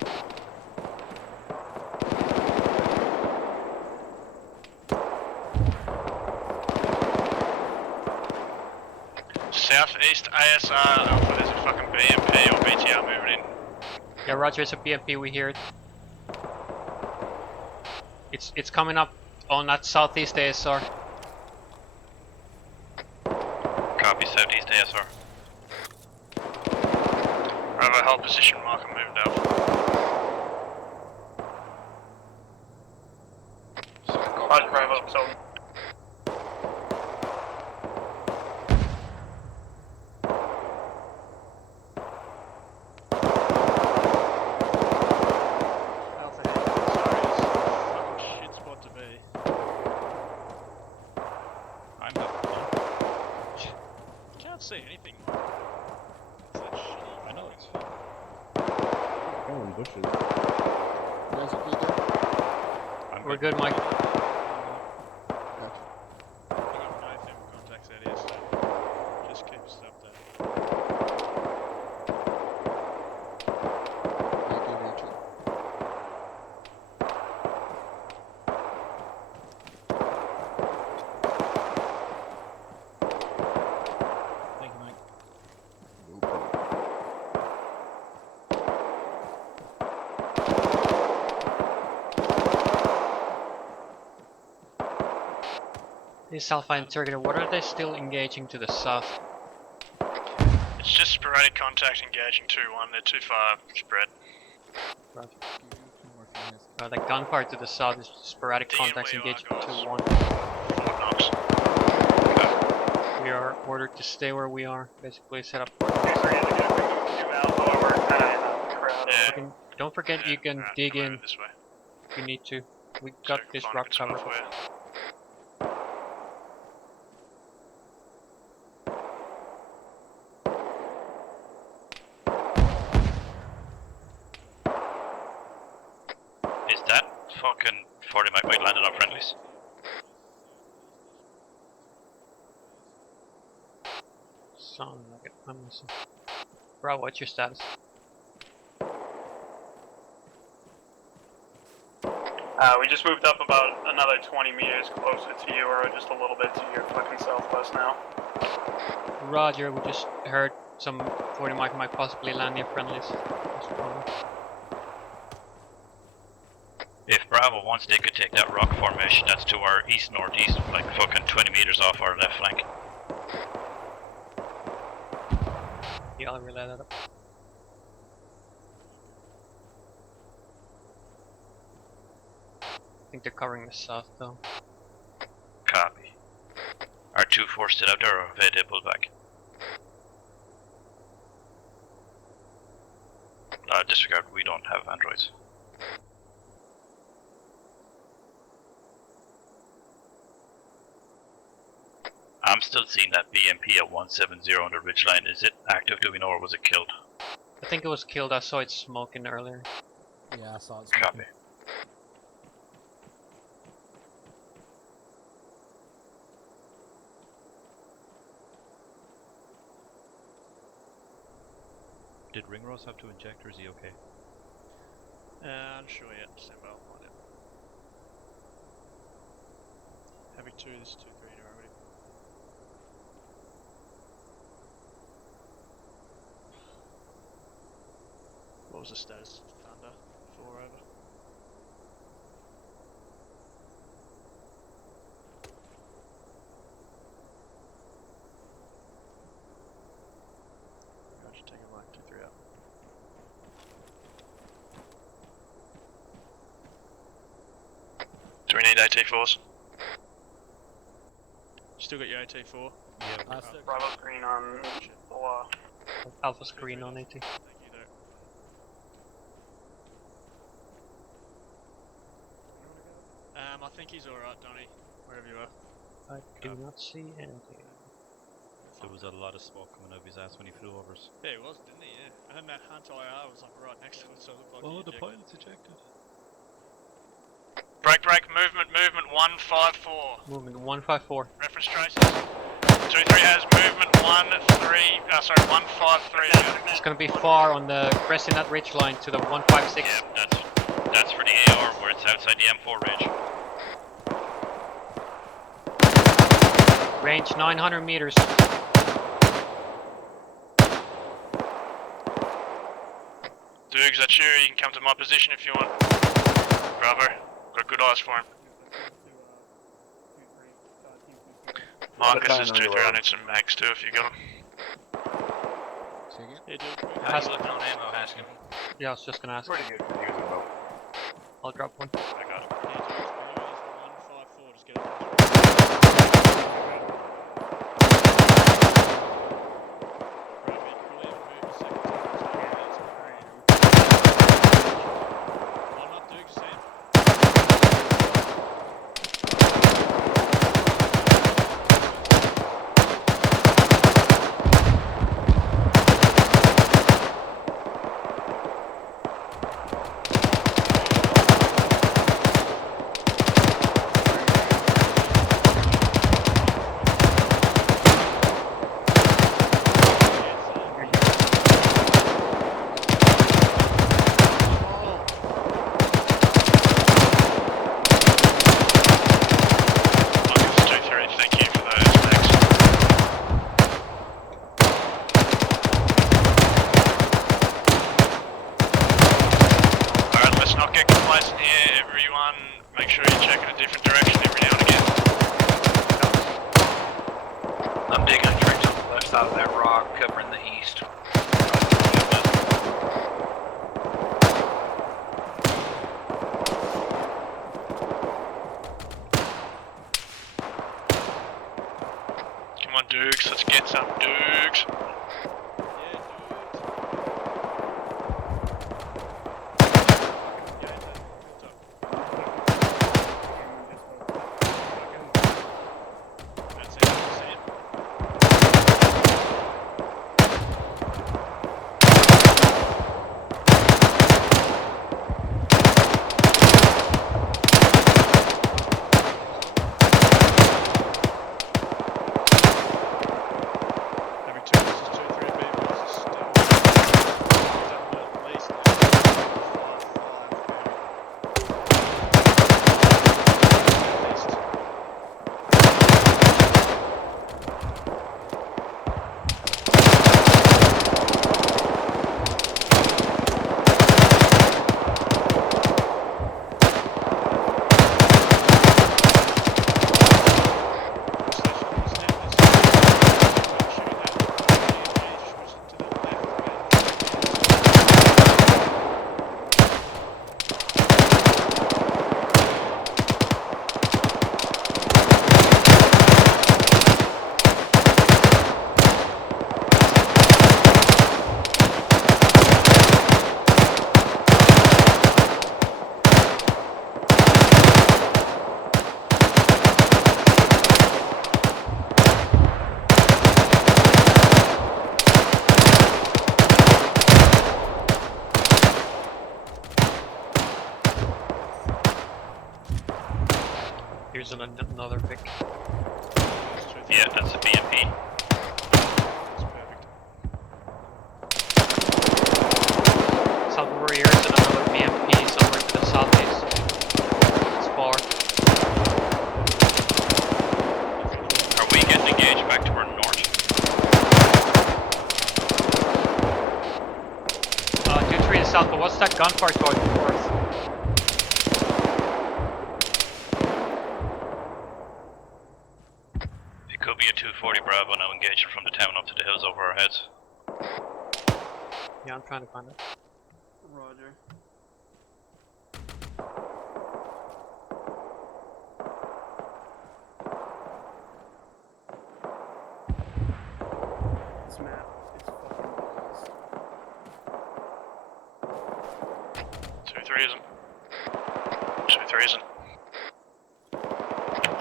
Southeast ASR Alpha, there's a fucking BMP or BTR moving in. Yeah, Roger, it's a BMP, we hear it. It's coming up on that southeast ASR. Copy southeast ASR. Bravo, hold position, mark and moved Alpha. Roger, Bravo, so. See anything. It's that shitty. I know it's fun. Oh, in bushes. We're good, Mike. I got my thermal contacts out here, so just keep us up there. This Alpha Interrogator, what are they still engaging to the south? It's just sporadic contact engaging 2-1. They're too far spread. Right. The gunfire to the south is sporadic contacts engaging 2-1. 4 knocks. We are ordered to stay where we are. Basically set up. Yeah. Don't forget you can dig in This way. if you need to. We got this rock cover. Is that fucking 40 might landed on friendlies? Sound like it. I'm missing. Bro, what's your status? We just moved up about another 20 meters closer to you, or just a little bit to your fucking southwest now. Roger, we just heard some 40 might possibly land near friendlies. If Bravo wants, they could take that rock formation that's to our east-northeast, like fucking 20 meters off our left flank. Yeah, I'll relay that up. I think they're covering the south though. Copy. Our 2-4 still out there, or have they pulled back? Disregard, we don't have androids. I'm still seeing that BMP at 170 on the ridgeline. Is it active, do we know, or was it killed? I think it was killed. I saw it smoking earlier. Yeah, I saw it. Copy. Did Ringrose have to inject, or is he okay? I'm sure yet. Stand by, I'll find out. Havoc 2, this is 2 green already. What was the status of Thunder? 4 over. Roger, take a mark, 2-3 out. Do we need AT4s? Still got your AT4? Yeah. Bravo's green on below. Alpha's green on AT. Thank you, though. I think he's alright, Donnie. Wherever you are. I do not see anything. There was a lot of smoke coming out of his ass when he flew over us. Yeah, he was, didn't he? Yeah. And that Hunt IR was like right next to it, so it looked like Oh, he the ejected. pilot's ejected. Break, movement, 154. Movement 154. Reference traces. 2-3 has movement 153. It's gonna be far on the crest in that ridge line to the 156. Yeah, that's for the AR where it's outside the M4 range. Range 900 meters. Dukes, that's you. You can come to my position if you want. Bravo. Got good eyes for him. Marcus is 2-3. I need some mags too if you got them. Yeah, dude. How you looking on ammo, asking? Yeah, I was just gonna ask. Pretty good for using both. I'll drop one. I got it. Yeah, dude. Blue is 154. Just get it. 2-3's on another Vic. Yeah, that's a BMP. South Warrior is another BMP somewhere to the southeast. It's far. Are we getting engaged back toward north? 2-3 is south, but what's that gunfire going north? It could be a 240 Bravo now engaging from the town up to the hills over our heads. Yeah, I'm trying to find it. Roger. This map is fucking balls. 2-3 isn't. 2-3 isn't.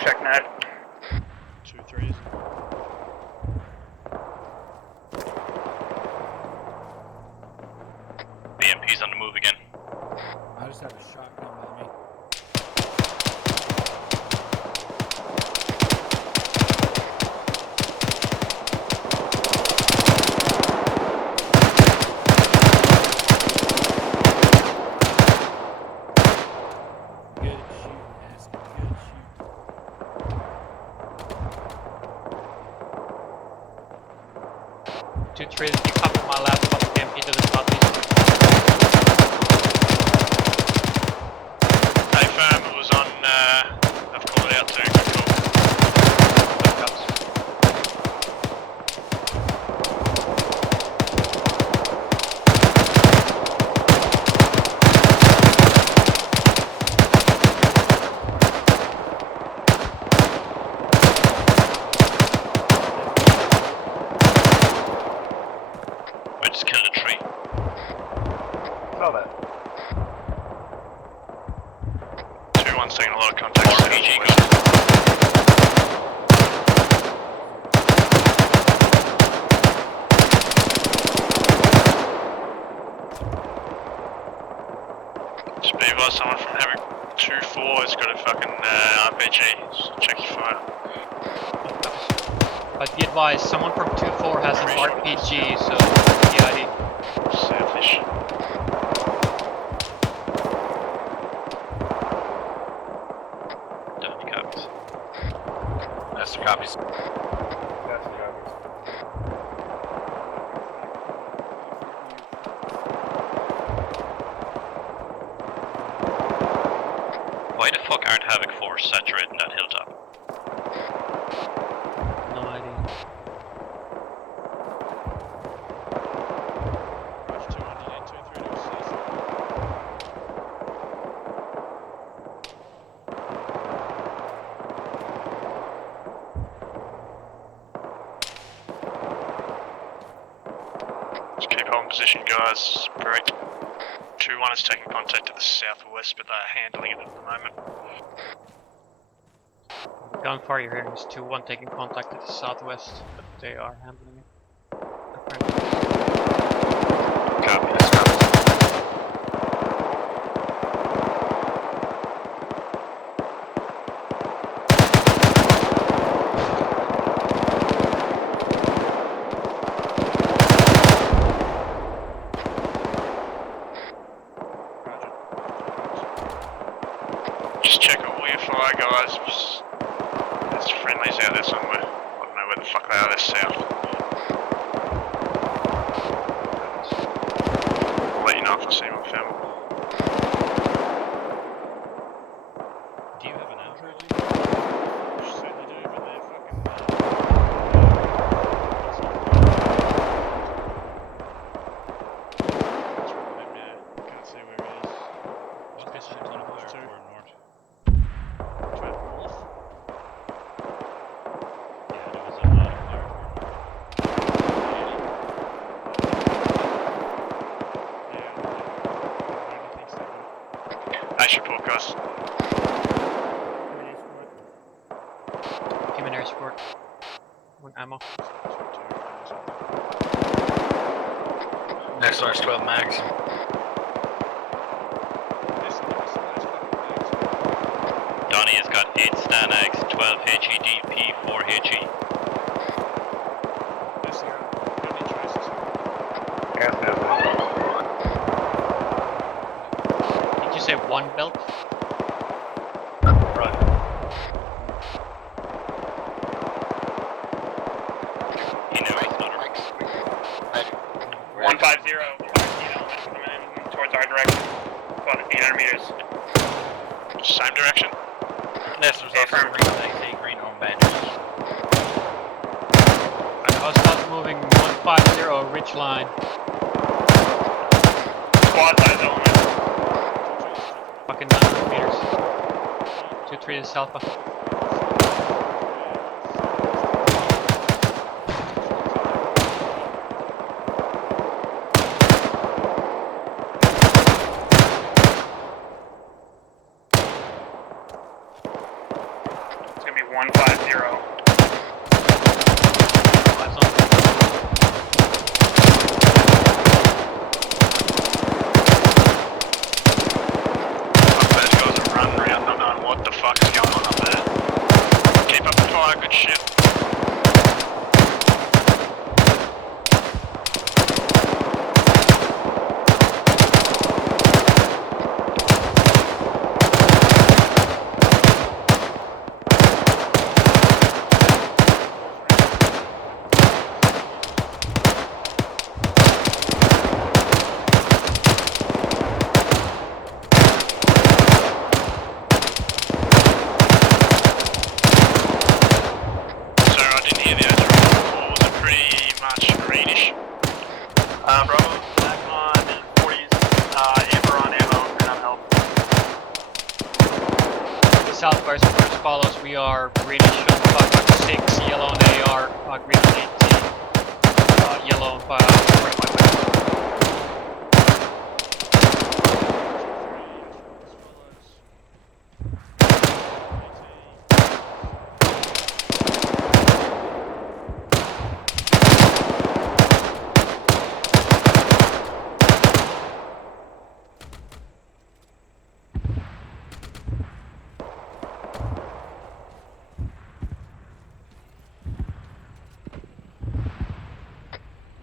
Check net. 2-3 isn't. BMP's on the move again. I just have a shotgun on me. Good shoot, Aston. Good shoot. Two trees, you come to my left, but BMP to the southeast. Hey fam, it was on, I've called it out too. We just killed a tree. Saw that. 2-1's taking a lot of contact. RPG gun. Just be advised, someone from Havoc 2-4 has got a fucking RPG. Just check your fire. But be advised, someone from 2-4 has an RPG, so PID. Selfish. Done, copies. That's the copies. That's the obvious. Why the fuck aren't Havoc 4 saturating that hilltop? No idea. Just keep holding position, guys. Break. 2-1 is taking contact to the southwest, but they're handling it at the moment. Gunfire you're hearing is 2-1 taking contact to the southwest, but they are handling it. Copy, that's copies. Just check all your fire, guys. There's friendlies out there somewhere. I don't know where the fuck they are. They're south. I'll let you know if I see them on film. Do you have an outro? Certainly do, but they're fucking. Can't see where he is. What's this shit on fire for north? Toward north. Yeah, there was a lot of fire for Action report, guys. Human air support. One ammo. Next large 12 mags. Donnie, friendly has got 8 Stanags, 12 HEDP, 4 HE. Did you say one belt? Right. He knew it's not a 150, coming in towards our direction. About 800 meters. Same direction? Yes, there's also green on badges. Hostiles moving 150 ridge line. Squad size element. Fucking 900 meters. 2-3 is Alpha. It's gonna be 150. What the fuck is going on up there? Keep up the fire, good shit. Bravo, back on 40s, amber on ammo, and on health. Southwest first follows, we are greenish on 556, yellow on AR, green on 18, yellow on 45.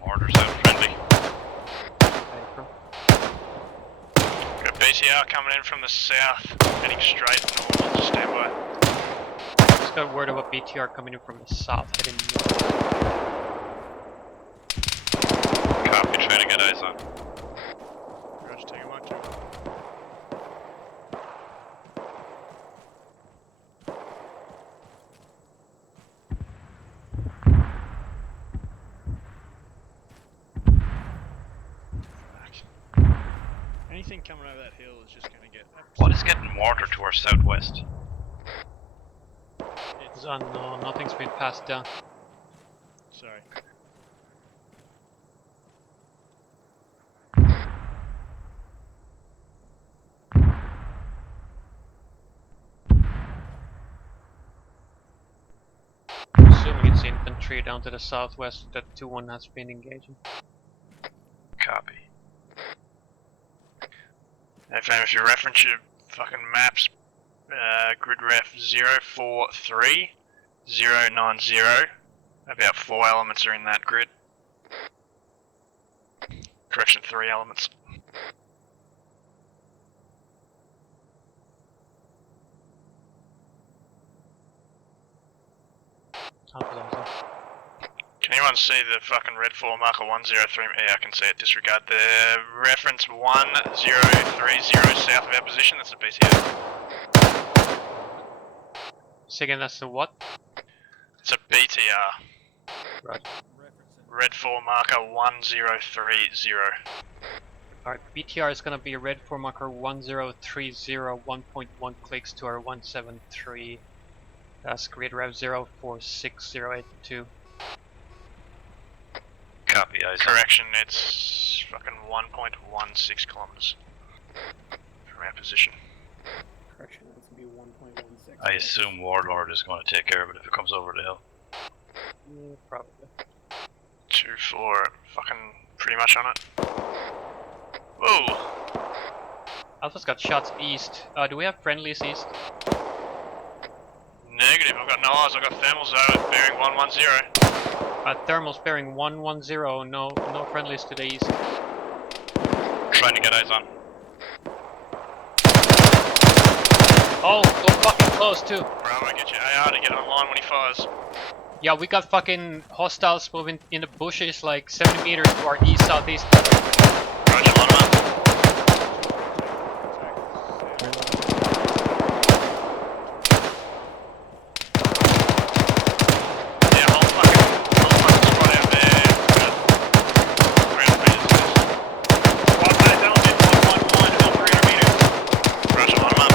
Mortars out friendly. Got BTR coming in from the south, heading straight north. Stand by. Just got word of a BTR coming in from the south, heading north. Copy, trying to get eyes on. Roger, take a mark too. Anything coming over that hill is just going to get... What is getting mortared to our southwest? It's unknown, nothing's been passed down. Sorry. Assuming it's infantry down to the southwest that 2-1 has been engaging. Copy. FM, if you reference your fucking maps, grid ref 043090, about 4 elements are in that grid. Correction, 3 elements. Can anyone see the fucking red 4 marker 103? Yeah, I can see it. Disregard the reference 1030 south of our position. That's the BTR. So again, that's the what? It's a BTR. Right. Red 4 marker 1030. Alright, BTR is gonna be red 4 marker 1030, 1.1 clicks to our 173. That's grid rev 046082. Copy, eyes on. Correction, it's fucking 1.16 kilometers from our position. Correction, it's gonna be 1.16. I assume Warlord is going to take care of it if it comes over the hill. Yeah, probably. 2-4, fucking pretty much on it. Whoa! Alpha's got shots east. Do we have friendlies east? Negative, I've got no eyes, I've got thermals though, bearing 110. Thermals bearing 110, no friendlies to the east. Trying to get eyes on. Oh, so fucking close too. Bravo, get your AR to get online when he fires. Yeah, we got fucking hostiles moving in the bushes like 70 meters to our east southeast. Roger, line 'em up. Yeah, whole fucking squad out there. 300 meters. Squad mate, element 111 on 300 meters. Roger, line 'em up.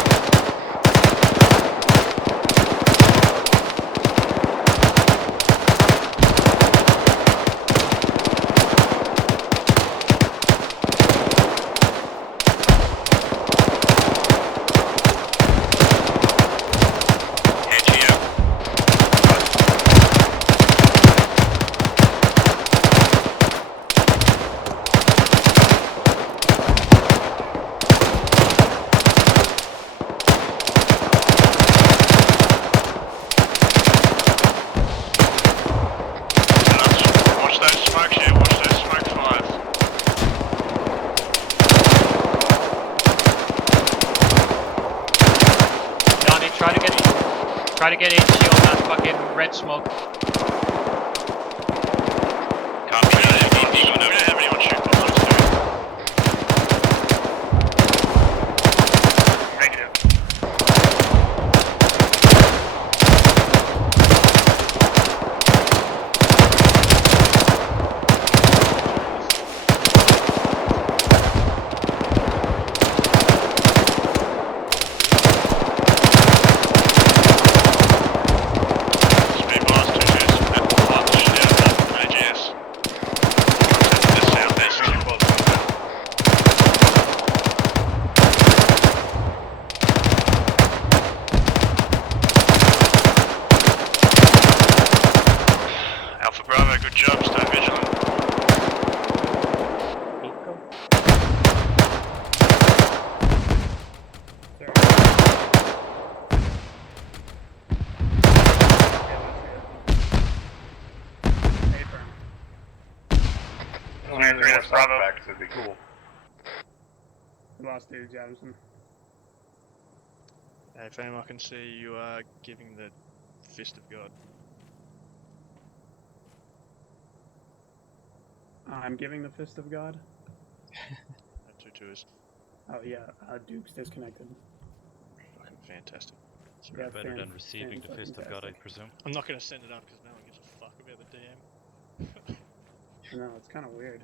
Watch those smokes, yeah, watch those smoke fires. Johnny, try to get HG on that fucking red smoke. Copy that, we don't have anyone shoot below us, do we? Negative. Speed boss, 2 2s. Hot shit out of that AGS. To the southeast. Alpha Bravo, good job, stay vigilant. That's Bravo. Backs would be cool. We lost dudes, Adamson. Hey fam, I can see you are giving the fist of God. I'm giving the fist of God. 2 2s. Oh yeah, Duke's disconnected. Fucking fantastic. So we're better than receiving the fist of God, I presume. I'm not going to send it up because no one gives a fuck about the DM. No, it's kind of weird.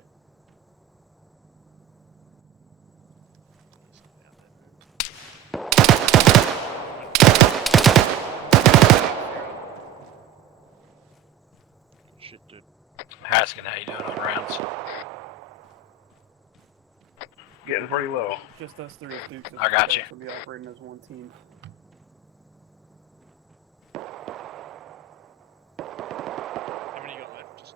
Shit, dude. Haskin, how you doing on rounds? Getting pretty low. Just us three Dukes. I got you. We'll be operating as one team. How many you got left? Just...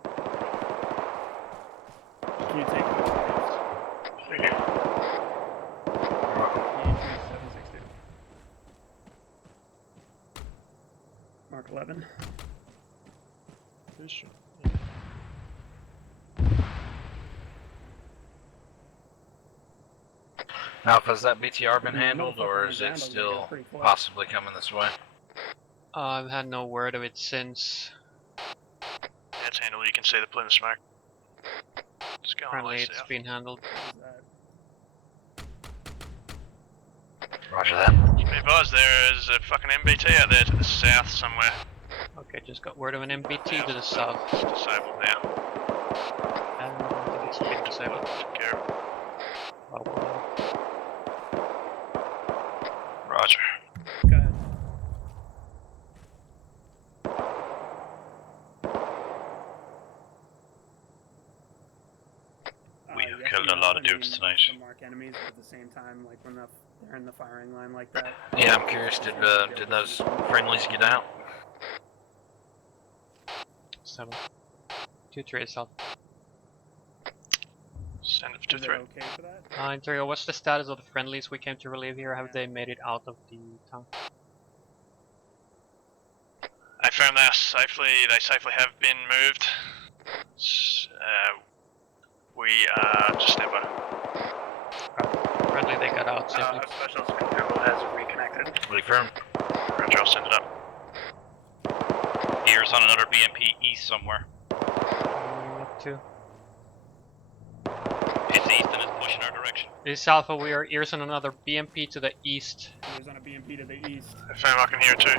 Can you take those? Thank you. Mark 11. Vision. Alpha, has that BTR been handled, or is it still possibly coming this way? I've had no word of it since. Yeah, it's handled, you can see the plume of smoke. It's going Apparently way it's south. been handled. Roger that. Be advised, there is a fucking MBT out there to the south somewhere. Okay, just got word of an MBT to the south. It's disabled now. I think it's been disabled. Took care of it. Oh, well. Roger. Go ahead. We have killed a lot of dupes tonight. To mark enemies at the same time, like when they're in the firing line like that. Yeah, I'm curious, did those friendlies get out? 7. 2-3 south. Send it to Is it 3. okay for that? 9-3, what's the status of the friendlies we came to relieve here? Have they made it out of the town? I found they safely have been moved. We just stand by. Friendly, they got out safely. Specialist Google has reconnected. Confirm. Roger, I'll send it up. Ears on another BMP east somewhere. Two. It's east and it's pushing our direction. This is Alpha, we are ears on another BMP to the east. There's on a BMP to the east. Affirm, I can hear too.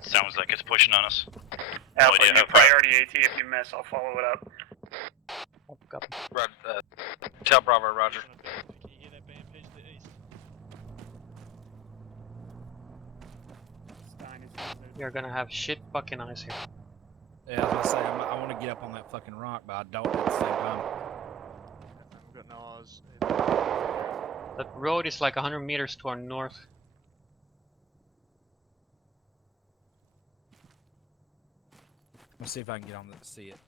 Sounds like it's pushing on us. Alpha, idea new how far. priority AT. If you miss, I'll follow it up. Tell Bravo, Roger. We are gonna have shit fucking eyes here. Yeah, I was gonna say, I want to get up on that fucking rock, but I don't at the same time. We've got no eyes. That road is like 100 meters to our north. Let's see if I can get on to see it.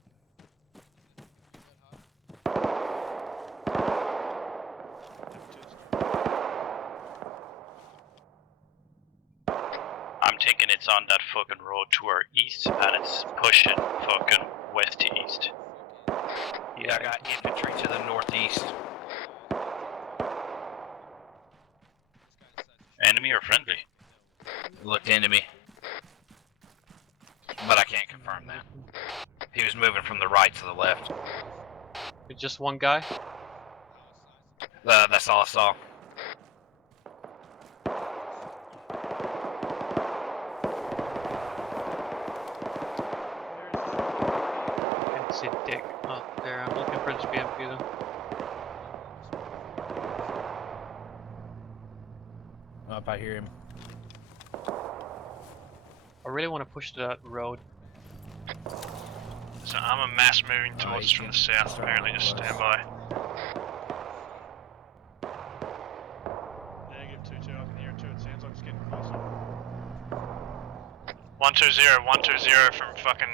I'm thinking it's on that fucking road to our east and it's pushing fucking west to east. Yeah, I got infantry to the northeast. Enemy or friendly? Looked into me. But I can't confirm that. He was moving from the right to the left. With just one guy? That's all I saw. Can't see a dick up there. I'm looking for this BMP though. Oh, if I hear him. I really want to push that road. So I'm a mass moving towards us from the south, apparently, just stand by. Negative 2-2, I can hear it too. It sounds like it's getting closer. 120 from fucking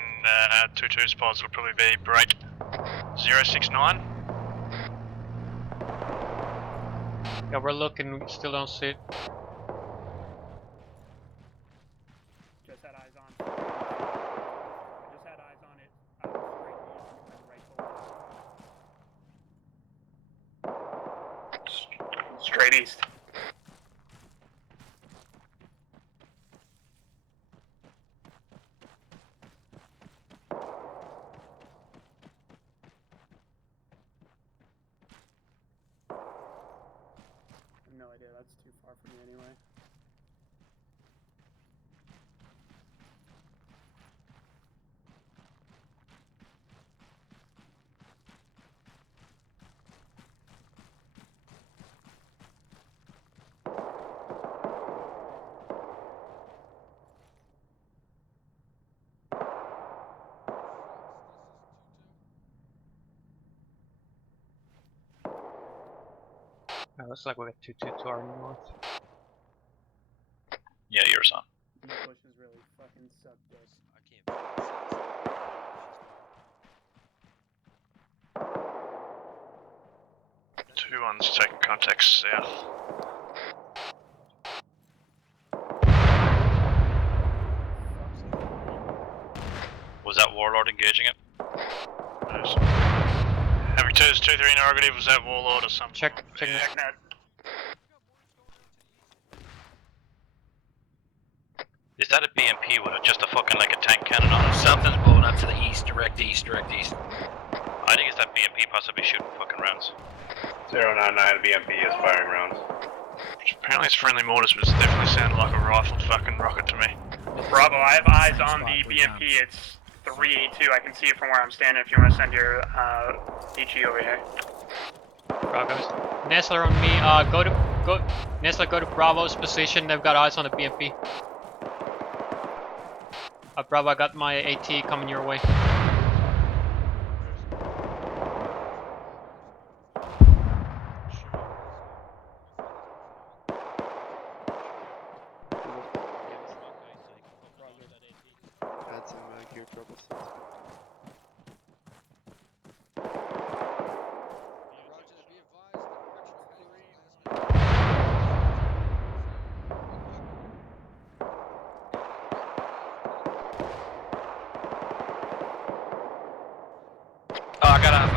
22's pods, it'll probably be break 069. Yeah, we're looking, we still don't see it. Just had eyes on. I just had eyes on it. Straight east. No idea, that's too far from me anyway. Looks like we got 2-2 to our north. Yeah, yours on. These bushes really fucking suck dick. Two ones taking contact south. Was that Warlord engaging it? Nice. Havoc 2 is 2-3 interrogative, was that Warlord or something? Check that. Is that a BMP with just a fucking like a tank cannon on it? Something's blowing up to the east, direct east, direct east. I think it's that BMP possibly shooting fucking rounds. 099 BMP is firing rounds. Apparently it's friendly mortars, but it definitely sounded like a rifled fucking rocket to me. Bravo, I have eyes on the BMP. It's 382. I can see it from where I'm standing if you want to send your HE over here. Bravo's. Nestler on me, Nestler, go to Bravo's position. They've got eyes on the BMP. Bravo, I got my AT coming your way. Had some gear trouble since. I got Alpha.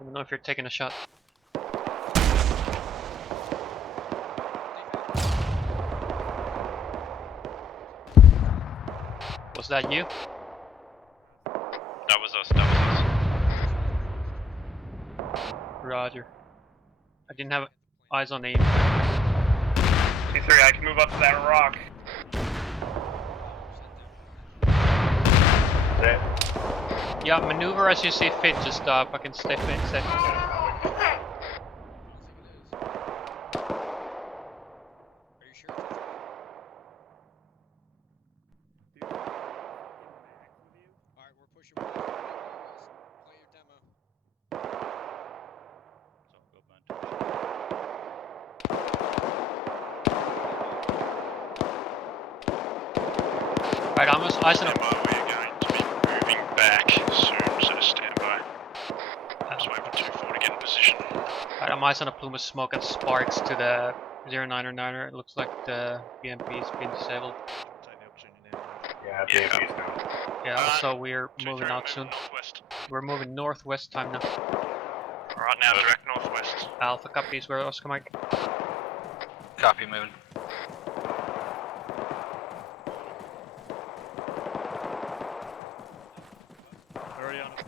I don't know if you're taking a shot. Was that you? That was us, that was us. Roger. I didn't have eyes on aim. 2-3, I can move up to that rock. Yeah, maneuver as you see fit, just fucking step in, step. Right, almost eyes on a... We are going to be moving back soon, so stand by. Just wait for 2-4 to get in position. Right, I'm eyes on a plume of smoke and sparks to the 0909er. It looks like the BMP's been disabled. Yeah, BMP's now. Yeah, so we're moving out soon. Northwest. We're moving northwest time now. Right now, direct northwest. Alpha copies, where Oscar Mike? Copy, moving. Already on it.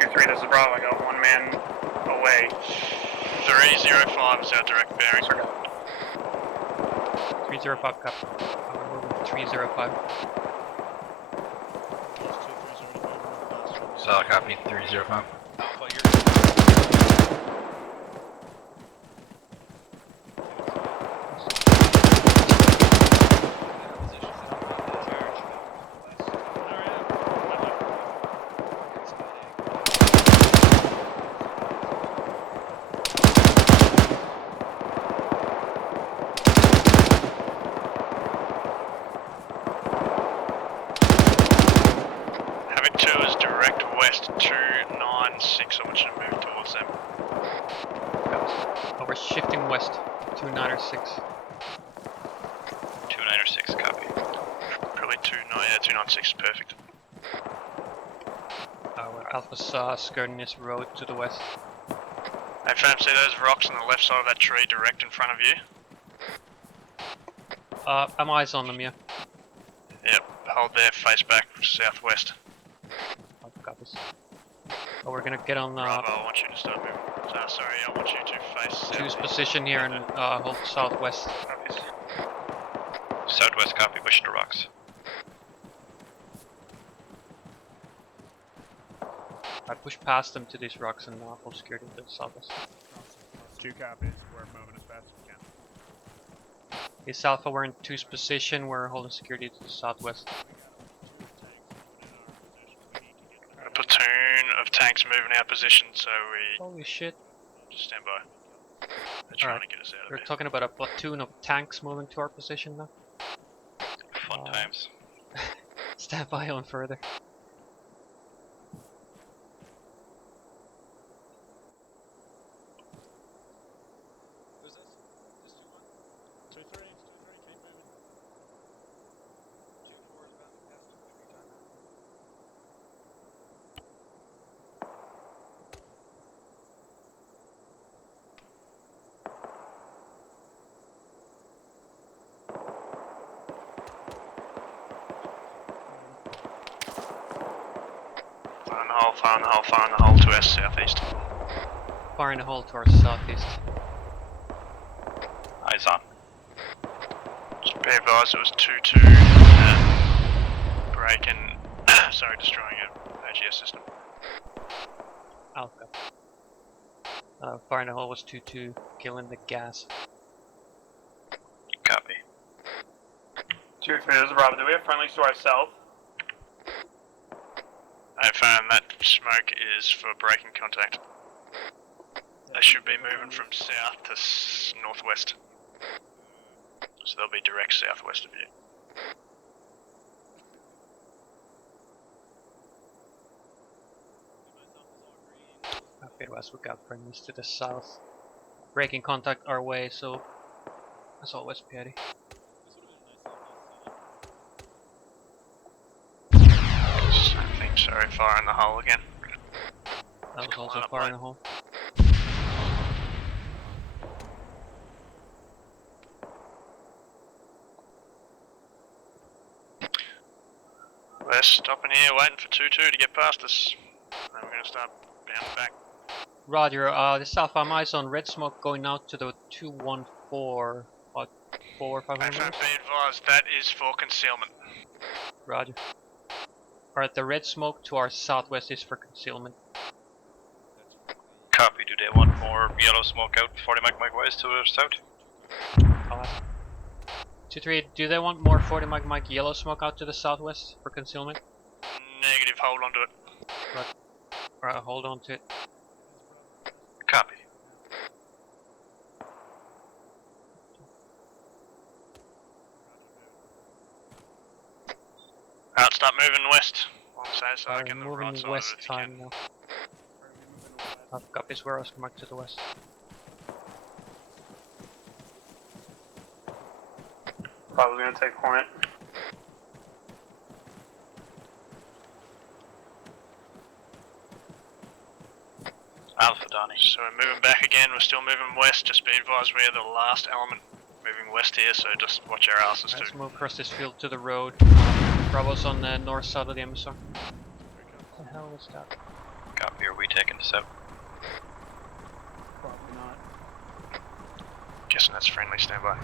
2-3, this is Bravo. I got one man away. 305 is our direct bearing. 305 copy. We're moving 305. Solid copy, 305. Alpha, you're... Havoc 2 is direct west 296. I want you to move towards them. Oh, we're shifting west. 296. 296, copy. Probably 296 is perfect. Alpha's skirting this road to the west. Hey fam, see those rocks on the left side of that tree direct in front of you? I'm eyes on them, yeah. Yep, hold there, face back, southwest. Alpha copies. Oh, we're gonna get on Bravo, I want you to start moving. Sorry, I want you to face two's southeast. position here and hold southwest. Southwest, copy, push the rocks. I push past them to these rocks and hold security to the southwest. 2 copies. We're moving as fast as we can. East Alpha, we're in two's position. We're holding security to the southwest. A platoon of tanks moving our position, so we Holy shit. just stand by. They're trying to get us out of We're there. talking about a platoon of tanks moving to our position now. Fun times. Stand by on further. Who's this? This 2-1? 2-3, keep moving. 2-4 is about to pass 2 every time now. Fire in the hole, fire in the hole to our southeast. Far in the hole to our southeast. Eyes on. Just be advised it was 2-2 break and sorry, destroying a AGS system. Alpha. Far in the hole was 2-2, killing the gas. Copy. 2-3, this is Bravo. Do we have friendlies to our south? I found that smoke is for breaking contact. They should be moving from south to northwest. So they'll be direct southwest of you. Okay, West, we got friendlies to the south. Breaking contact our way, so as always, Patty. fire in the hole again. That was also fire in the hole. We're stopping here waiting for 2-2 to get past us. Then we're gonna start bounding back. Roger, this Alpha, I'm eyes on red smoke going out to the 214. What, 400 or 500 FMB meters? advised, that is for concealment. Roger. Alright, the red smoke to our southwest is for concealment. Copy, do they want more yellow smoke out 40 Mike wise to the south? I'll ask. 2-3, do they want more 40 Mike yellow smoke out to the southwest for concealment? Negative, hold on to it. Right. Alright, hold on to it. Copy. Alright, start moving west. On the side, so I Alright, can the moving right side west of it if you time now. I've got this warehouse marked to the west. Probably gonna take Hornet. Alpha, Donnie. So we're moving back again, we're still moving west, just be advised we're the last element moving west here, so just watch our asses too. Let's move across this field to the road. Bravo's on the north side of the MSR. What the hell was that? Copy, are we taking this out? Probably not. Guessing that's friendly, stand by.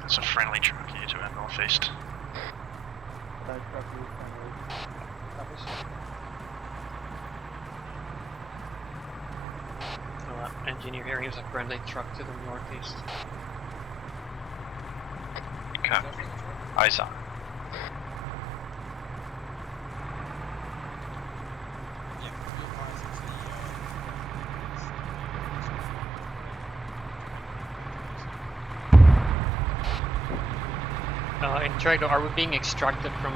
There's a friendly truck here to our northeast. That truck is friendly. Engineer here, here's a friendly truck to the northeast. Copy. Eyes on. Interactor, are we being extracted from,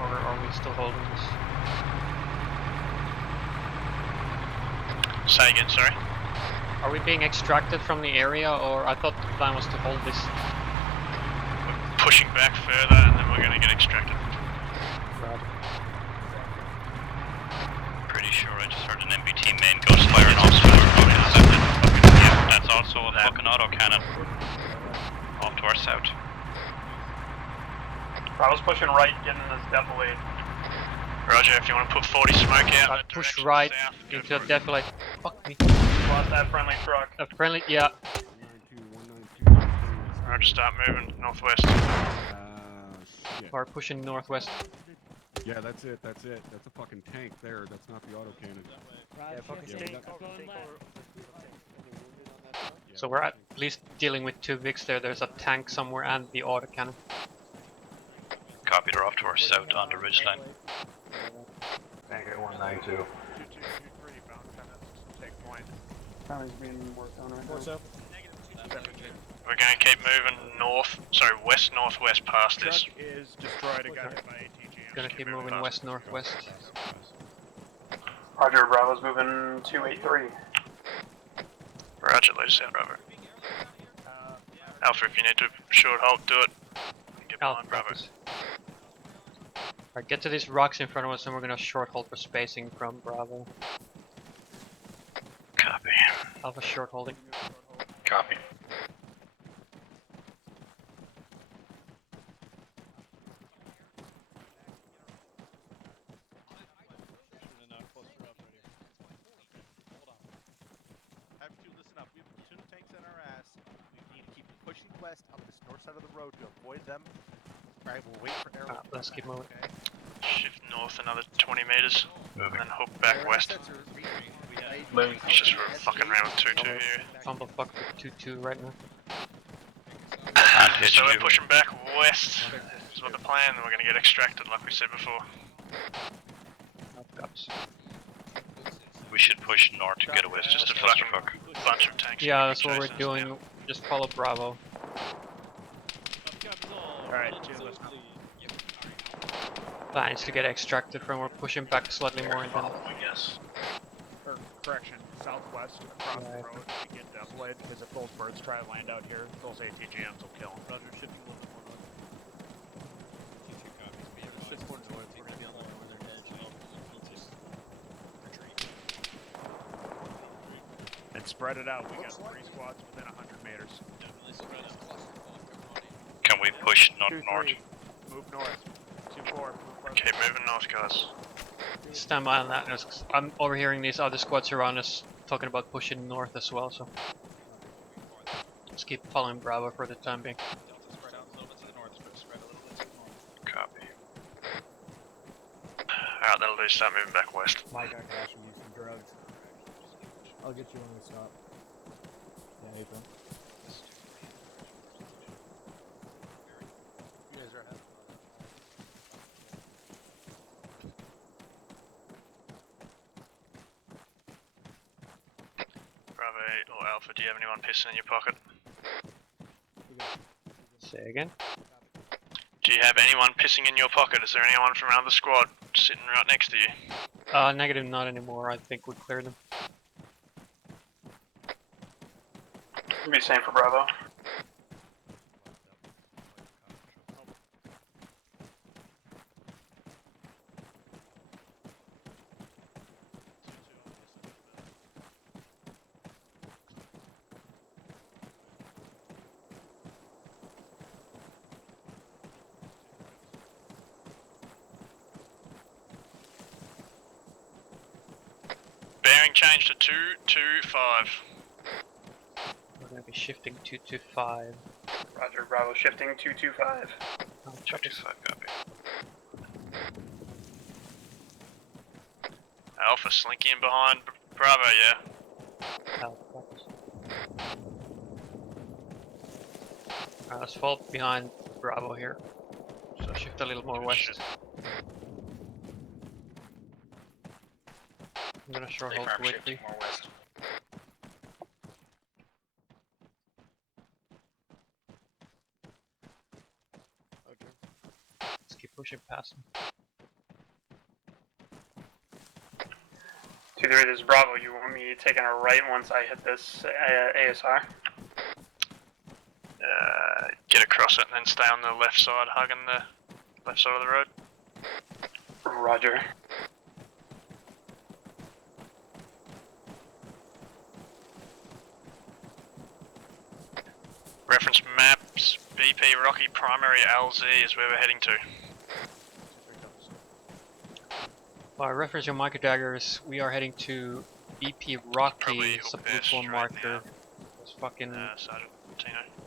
or are we still holding this? Say again, sorry? Are we being extracted from the area, or I thought the plan was to hold this? We're pushing back further and then we're going to get extracted. Roger. Pretty sure I just heard an MBT main ghost firing off, so we're probably intercepted. Yeah, that's also a fucking autocannon. Off to our south. I was pushing right, getting this defilade. Roger, if you want to put 40 smoke out. Push right into a defilade. Fuck me. Lost that friendly truck. A friendly, yeah. Roger, start moving northwest. We're pushing northwest. Yeah, that's it. That's a fucking tank there. That's not the autocannon. So we're at least dealing with two Vics there. There's a tank somewhere and the autocannon. Copy, they're off to our south on the ridgeline. Tank at 192. Cannon's being worked on right now. We're going to keep moving west-northwest past this. Truck is destroyed and got hit by ATG. Gonna keep moving west-northwest. Roger, Bravo's moving 283. Roger, let us out, Bravo. Alpha, if you need to short halt, do it. Get behind Bravo. Alright, get to these rocks in front of us and we're gonna short hold for spacing from Bravo. Copy. Alpha short holding. Copy. Listen up, we have two tanks in our ass. We need to keep pushing west up this north side of the road to avoid them. Alright, we'll wait for arrows. Let's keep moving. Okay? Shift north another 20 meters, and then hook back west. Moving. It's just we're fucking around with 2-2 here. Fumble fuck with 2-2 right now. So we're pushing back west, is what the plan, and we're gonna get extracted like we said before. We should push north to get away. It's just a fucking bunch of tanks. Yeah, that's what we're doing. Just follow Bravo. Alright, Plan is to get extracted from. We're pushing back slightly more than. Yes. correction, southwest across the road, if you get defilated, because if those birds try to land out here, those ATGMs will kill them. Roger, shifting a little bit more north. Future copies, be advised. Shift more north, we're gonna be on the northern edge of P2. Retreat. And spread it out. We got 3 squads within 100 meters. Definitely spread out. Can we push not 2-3, north? move north. 2-4, move west. Keep moving north, guys. Stand by on that. I'm overhearing these other squads around us talking about pushing north as well, so let's keep following Bravo for the time being. Delta spread out a little bit to the north, spread a little bit to the north. Copy. Alright, that'll do. Start moving back west. Mike, I can actually use some drugs. I'll get you when we stop. Yeah, April. You guys are ahead. Bravo 8 or Alpha, do you have anyone pissing in your pocket? Say again? Do you have anyone pissing in your pocket? Is there anyone from another squad sitting right next to you? Negative, not anymore. I think we cleared them. Be same for Bravo. Bearing change to 225. We're gonna be shifting 225. Roger, Bravo shifting 225. 225, copy. Alpha slinky in behind Bravo, yeah. Let's fall behind Bravo here. So shift a little more west. I'm gonna short hold quickly. More west. Let's keep pushing past him. 2-3, this is Bravo. You want me taking a right once I hit this ASR? Get across it and then stay on the left side, hugging the left side of the road. Roger. Reference maps, BP Rocky Primary LZ is where we're heading to. By reference your micro daggers, we are heading to BP Rocky, subgroup 1 marker. It's fucking a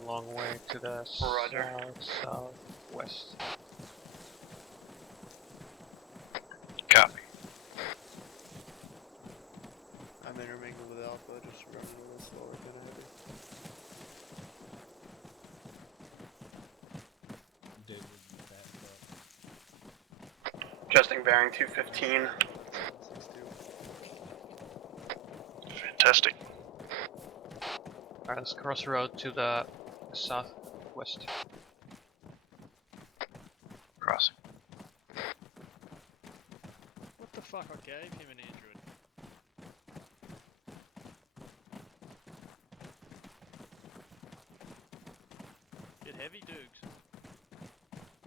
long way to the southwest. Copy. I'm intermingled with Alpha, just running a little slower than heavy. Adjusting bearing 215. Fantastic. Alright, let's cross the road to the southwest. Crossing. What the fuck? I gave him an android. Get heavy, Dukes.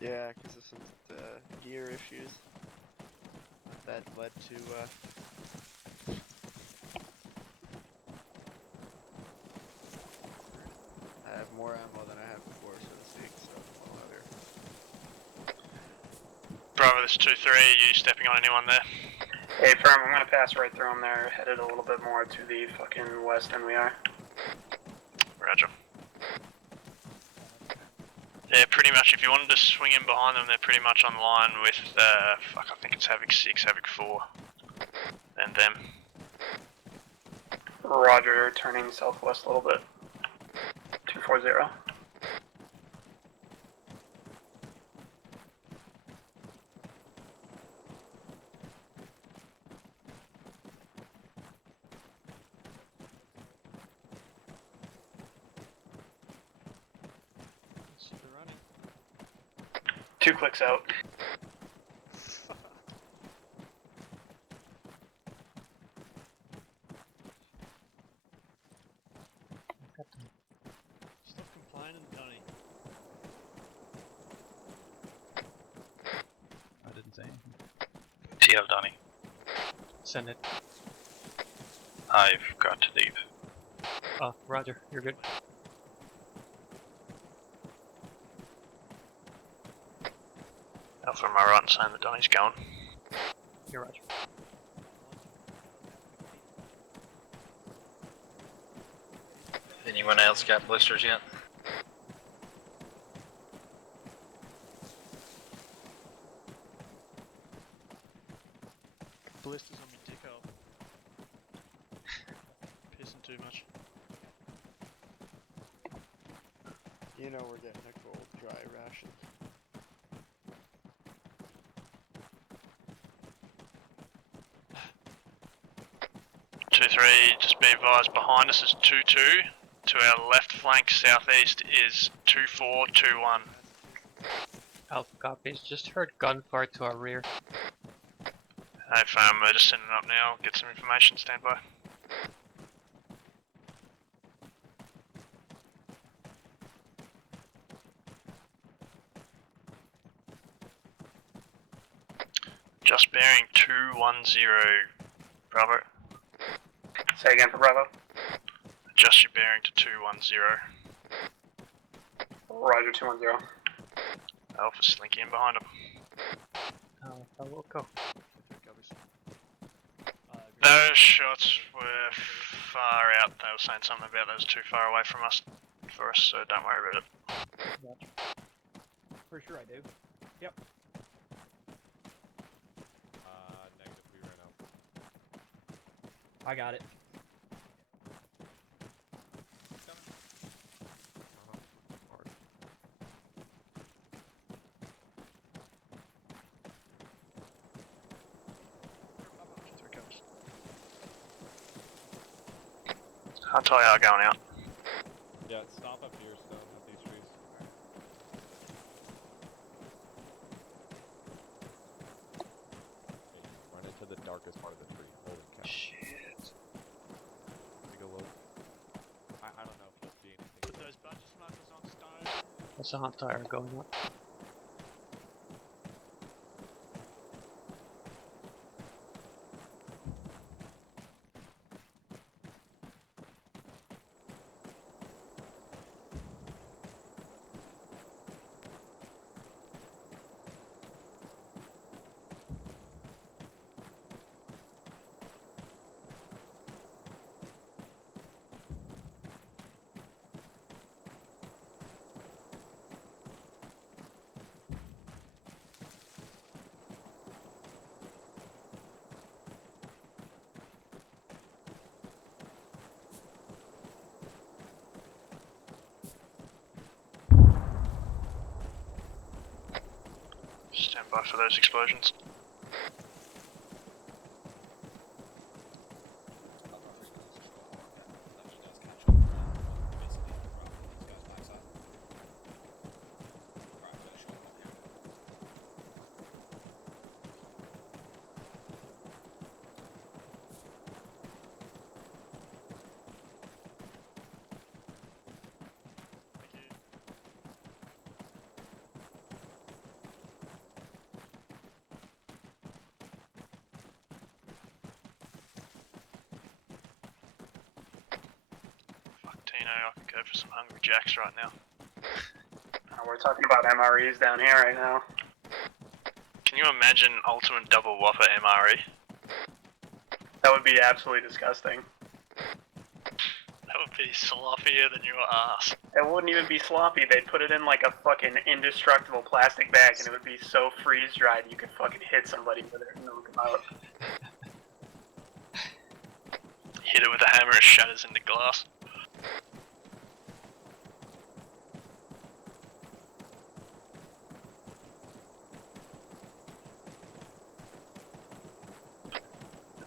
Yeah, because of some gear issues that led to I have more ammo than I have before, so to speak, so I'm well there. Bravo, this is 2-3, are you stepping on anyone there? Hey, firm, I'm gonna pass right through them. They're headed a little bit more to the fucking west than we are. Roger. Yeah, pretty much, if you wanted to swing in behind them, they're pretty much on line with, fuck, I think it's Havoc 6, Havoc 4, and them. Roger, turning southwest a little bit. 240. Running. 2 clicks out. FTL, Donnie. Send it. I've got to leave. Oh, roger. You're good. Alpha, am I right in saying that Donnie's going? You're roger. Anyone else got blisters yet? Blisters on my dick hole. Pissing too much. You know we're getting a cold dry ration. Two three, just be advised behind us is 2-2. To our left flank southeast is 2-4-2-1. Alpha copies. Just heard gunfire to our rear. Hey fam, we're just sending up now, get some information, stand by. Just bearing 210, Bravo. Say again for Bravo. Adjust your bearing to 210. Roger, 210. Alpha slinky in behind him. Alpha will go. Those shots were far out. They were saying something about those too far away from us for us, so don't worry about it. For sure I do. Yep. Negative, we ran out. I got it. I'll tell you how going out. Yeah, stop up here, Stone, at these trees. Okay, run into the darkest part of the tree. Holy cow. Shit. Take a look. I don't know if you'll see anything. Put those bunch of smokers on stone. That's a hot tire going up. Stand by for those explosions. Tino, I can go for some Hungry Jacks right now. We're talking about MREs down here right now. Can you imagine Ultimate Double Whopper MRE? That would be absolutely disgusting. That would be sloppier than your ass. It wouldn't even be sloppy. They'd put it in like a fucking indestructible plastic bag and it would be so freeze dried you could fucking hit somebody with it and knock them out. Hit it with a hammer, it shatters into glass.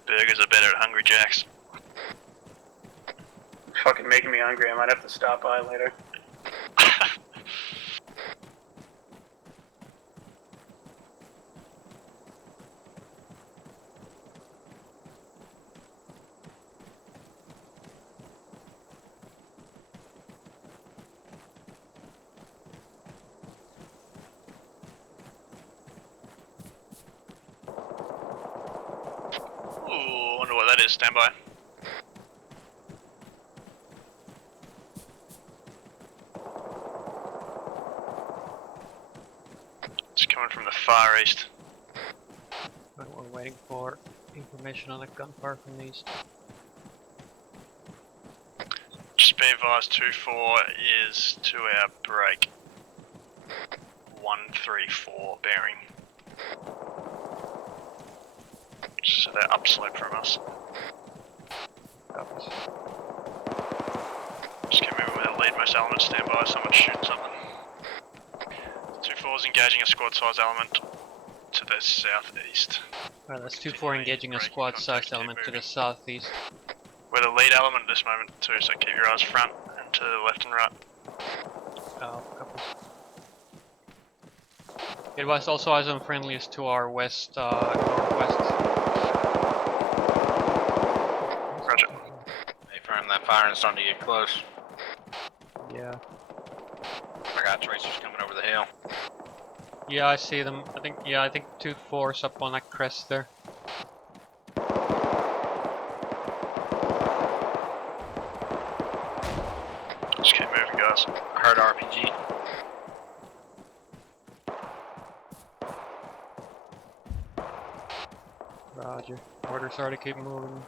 Burgers are better at Hungry Jacks. Fucking making me hungry. I might have to stop by later. wonder what that is. Stand by. It's coming from the far east. We're waiting for information on the gunfire from the east. Just be advised, 2-4 is to our break. 134 bearing. So they're upslope from us. Just came over with a lead most element, stand by, someone's shooting something. 2-4 is engaging a squad size element to the southeast. Alright, that's 2-4 engaging a squad size element to the southeast. We're the lead element at this moment too, so keep your eyes front and to the left and right. It was also eyes on friendlies to our west, northwest. Roger. Hey, firm, that firing's starting to get close. Yeah. I got tracers coming over the hill. Yeah, I see them. I think 2-4's up on that crest there. Just keep moving, guys. I heard RPG. Roger. Orders are to keep moving.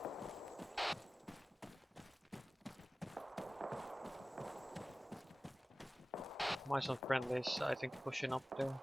Myself friendlies, I think, pushing up there.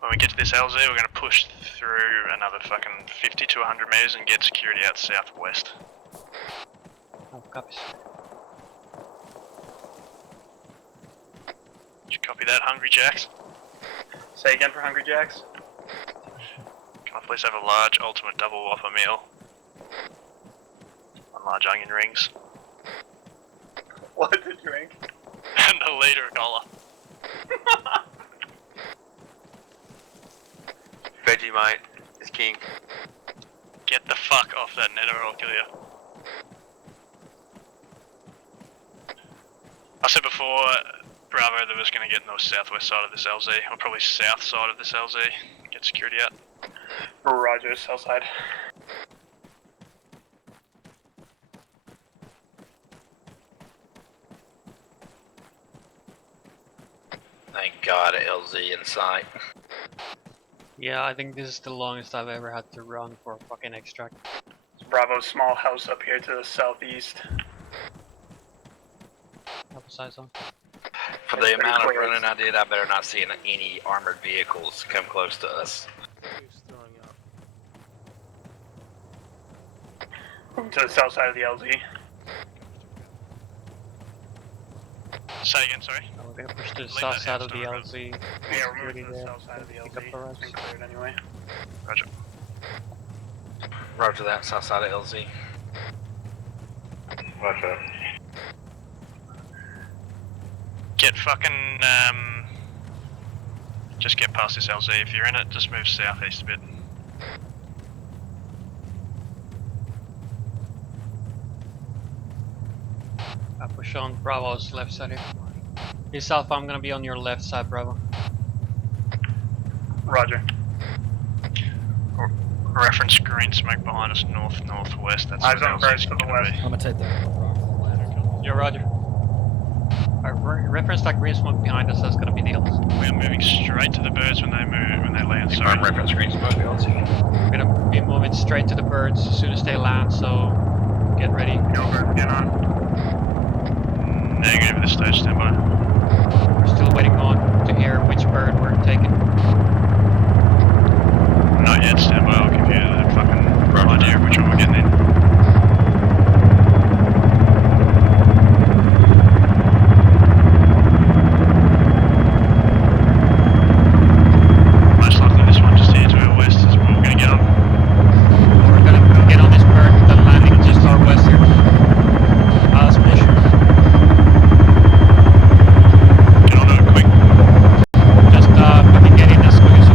When we get to this LZ, we're going to push through another fucking 50 to 100 meters and get security out southwest. Oh, copies. Did you copy that, Hungry Jacks? Say again for Hungry Jacks. Can I please have a large ultimate double whopper meal? On large onion rings. What to drink? And a liter of cola. Vegemite is king. Get the fuck off that net or I'll kill you. I said before, Bravo, that was going to get north southwest side of this LZ, or probably south side of this LZ. Get security out. Roger, south side. Thank God, a LZ in sight. Yeah, I think this is the longest I've ever had to run for a fucking extract. Bravo, small house up here to the southeast. Size on. For the amount of running I did, I better not see any armored vehicles come close to us. To the south side of the LZ. Say again, sorry. We're gonna push to the south side of the LZ. Yeah, we're moving to the south side of the LZ. Pick up the rest. Been cleared anyway. Roger. Roger that, south side of LZ. Roger. Get fucking, just get past this LZ. If you're in it, just move southeast a bit. I push on Bravo's left side here. East Alpha, I'm gonna be on your left side, Bravo. Roger. Reference green smoke behind us, northwest. That's eyes on first to the west. I'm gonna take that. Yeah, Roger. Reference that green smoke behind us, that's gonna be the LZ. We are moving straight to the birds when they move, when they land. Sorry. Reference green smoke, LZ. We're gonna be moving straight to the birds as soon as they land, so get ready. Go bird, get on. Negative at this stage, stand by. We're still waiting on to hear which bird we're taking. Not yet, stand by. I'll give you the fucking idea of which one we're getting in. Most likely this one just here to our west is where we're going to get on. We're gonna get on this bird with the landing just to our west here. Splish. Get on to it quick. Just fucking get in as quick as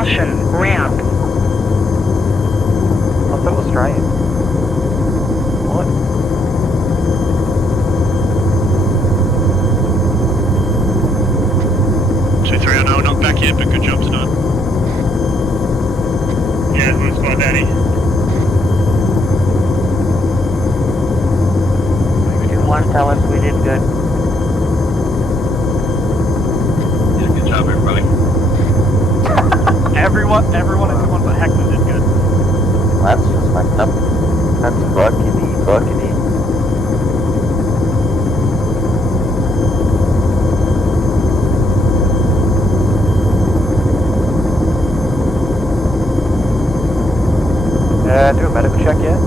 Caution, ramp. I thought it was Australian. What? 2309, not back yet, but good job tonight. Yeah, one squad daddy. 2-1, tell us we did good. Yeah, good job, everybody. Everyone in 2-1 but Heckman did good. That's just fucked up. That's buckety. Do a medical check yet?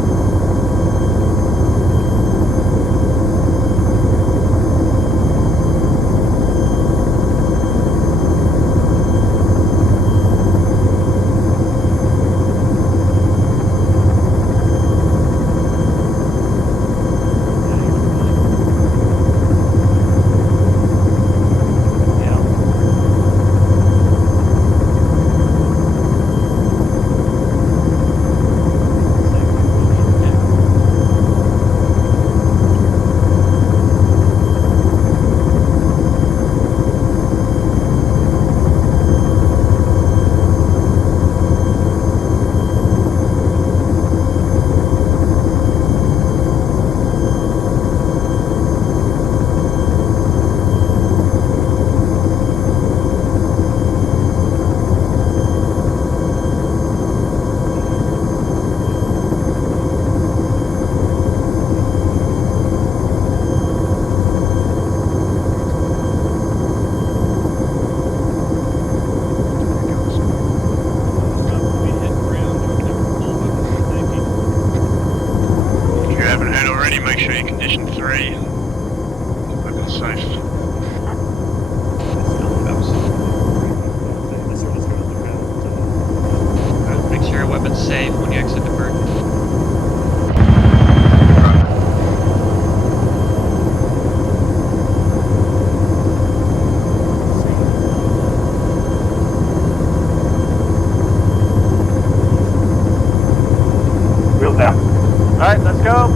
Make sure you condition 3. Looking safe. Make sure your weapon's safe when you exit the bird. Wheels down. Alright, let's go.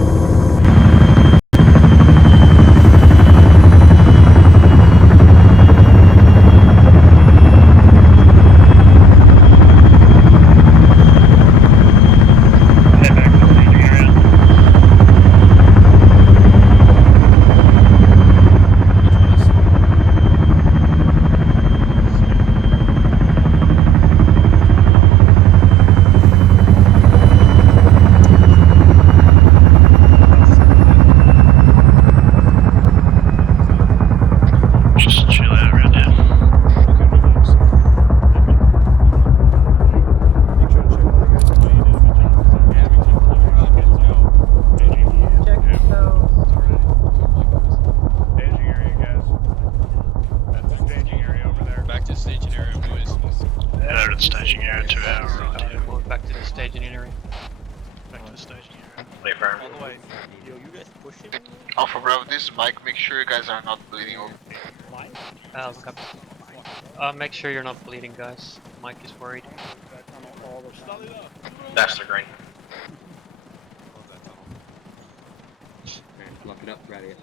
Just chill out around here. Staging area, guys. That's the staging area over there. Back to staging area, boys. Head over to the staging area to our right. Going back to the staging area. Back to the staging area. Play firm. All the way. Yo, you guys pushing? Alpha Bravo, this is Mike. Make sure you guys are not bleeding over. Look up. Make sure you're not bleeding, guys. Mike is worried. That's the green. Lock it up, ready.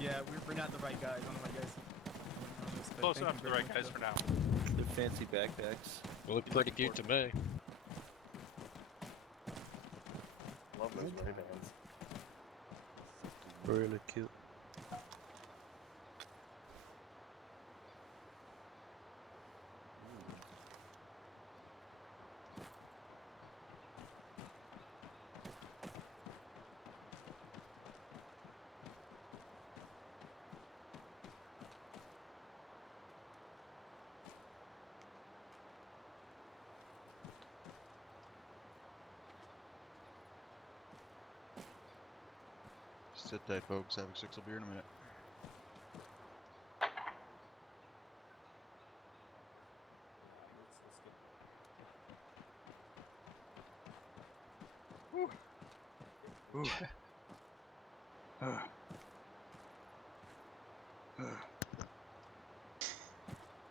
Yeah, we're not the right guys. I don't know why guys. Close enough to the right guys for now. The fancy backpacks. Look pretty cute to me. Love those Ray-Bans. Really cute. Sit tight, folks. Havoc 6 will be here in a minute.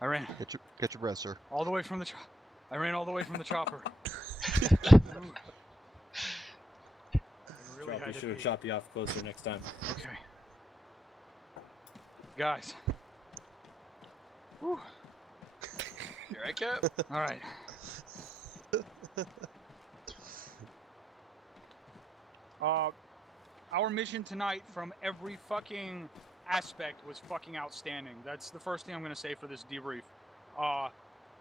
I ran. Get your breath, sir. All the way from the truck. I ran all the way from the chopper. Really We should have chopped you off closer next time. Okay. Guys. Whew. You right, Cap? All right. Our mission tonight from every fucking aspect was fucking outstanding. That's the first thing I'm going to say for this debrief.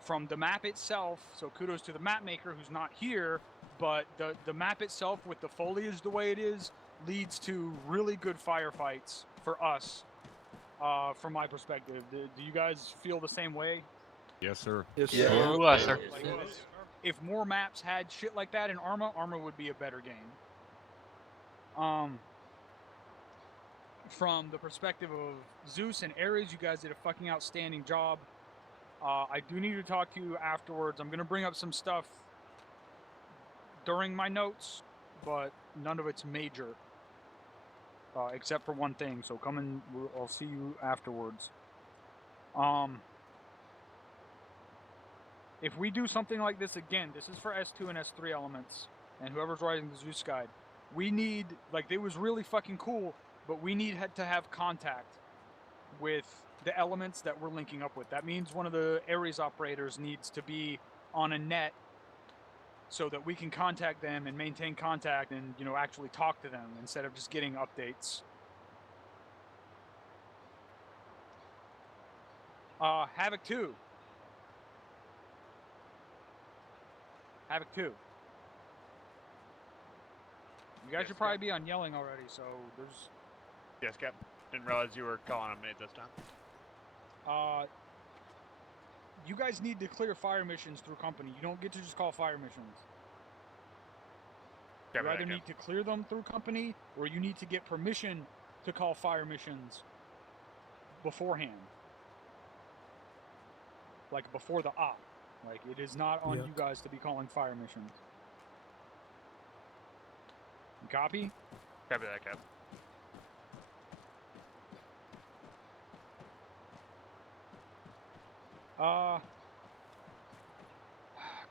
From the map itself, so kudos to the map maker who's not here, but the map itself with the foliage the way it is leads to really good firefights for us, from my perspective. Do you guys feel the same way? Yes, sir. Yes, sir. Sir. Like, if more maps had shit like that in ArmA would be a better game. From the perspective of Zeus and Ares, you guys did a fucking outstanding job. I do need to talk to you afterwards. I'm going to bring up some stuff during my notes, but none of it's major. Except for one thing, so come and I'll see you afterwards. If we do something like this again, this is for S2 and S3 elements, and whoever's writing the Zeus guide, we need, like, it was really fucking cool, but we need to have contact with the elements that we're linking up with. That means one of the Ares operators needs to be on a net so that we can contact them and maintain contact and, you know, actually talk to them instead of just getting updates. Havoc 2. Havoc 2. You guys should probably be on yelling already, so there's... Yes, Cap. Didn't realize you were calling on me this time. You guys need to clear fire missions through company. You don't get to just call fire missions. You either need to clear them through company, or you need to get permission to call fire missions beforehand. Like, before the op. Like, it is not on you guys to be calling fire missions. Copy? Copy that, Cap.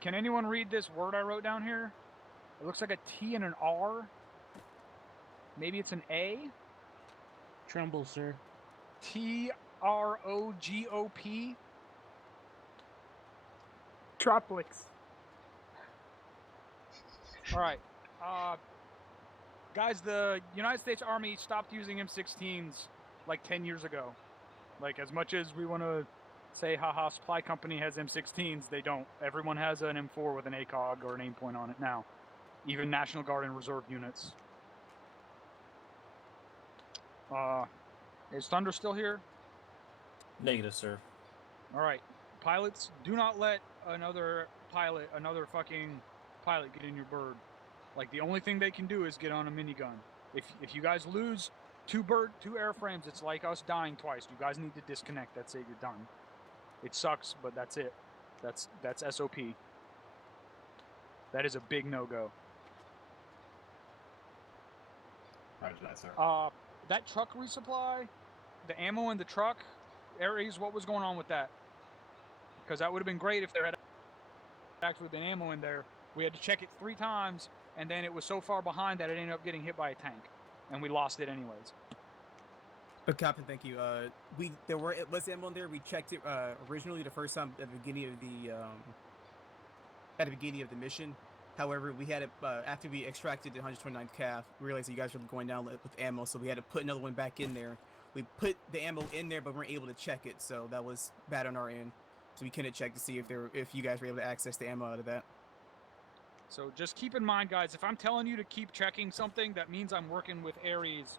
Can anyone read this word I wrote down here? It looks like a T and an R. Maybe it's an A? Trumbull, sir. Trogop? Tropics. Alright. Guys, the United States Army stopped using M16s like 10 years ago. Like, as much as we want to say, haha, supply company has M16s, they don't. Everyone has an M4 with an ACOG or an aim point on it now. Even National Guard and Reserve units. Is Thunder still here? Negative, sir. Alright. Pilots, do not let another fucking pilot get in your bird. Like, the only thing they can do is get on a minigun. If you guys lose two airframes, it's like us dying twice. You guys need to disconnect. That's it. You're done. It sucks, but that's it. That's SOP. That is a big no-go. Roger that, sir. That truck resupply, the ammo in the truck, Ares, what was going on with that? Because that would have been great if there had actually been ammo in there. We had to check it 3 times, and then it was so far behind that it ended up getting hit by a tank, and we lost it anyways. But Captain, thank you. There was ammo in there. We checked it originally the first time at the beginning of the mission. However, we had it after we extracted the 129th calf. We realized you guys were going down with ammo, so we had to put another one back in there. We put the ammo in there, but weren't able to check it, so that was bad on our end. So we couldn't check to see if you guys were able to access the ammo out of that. So just keep in mind, guys, if I'm telling you to keep checking something, that means I'm working with Ares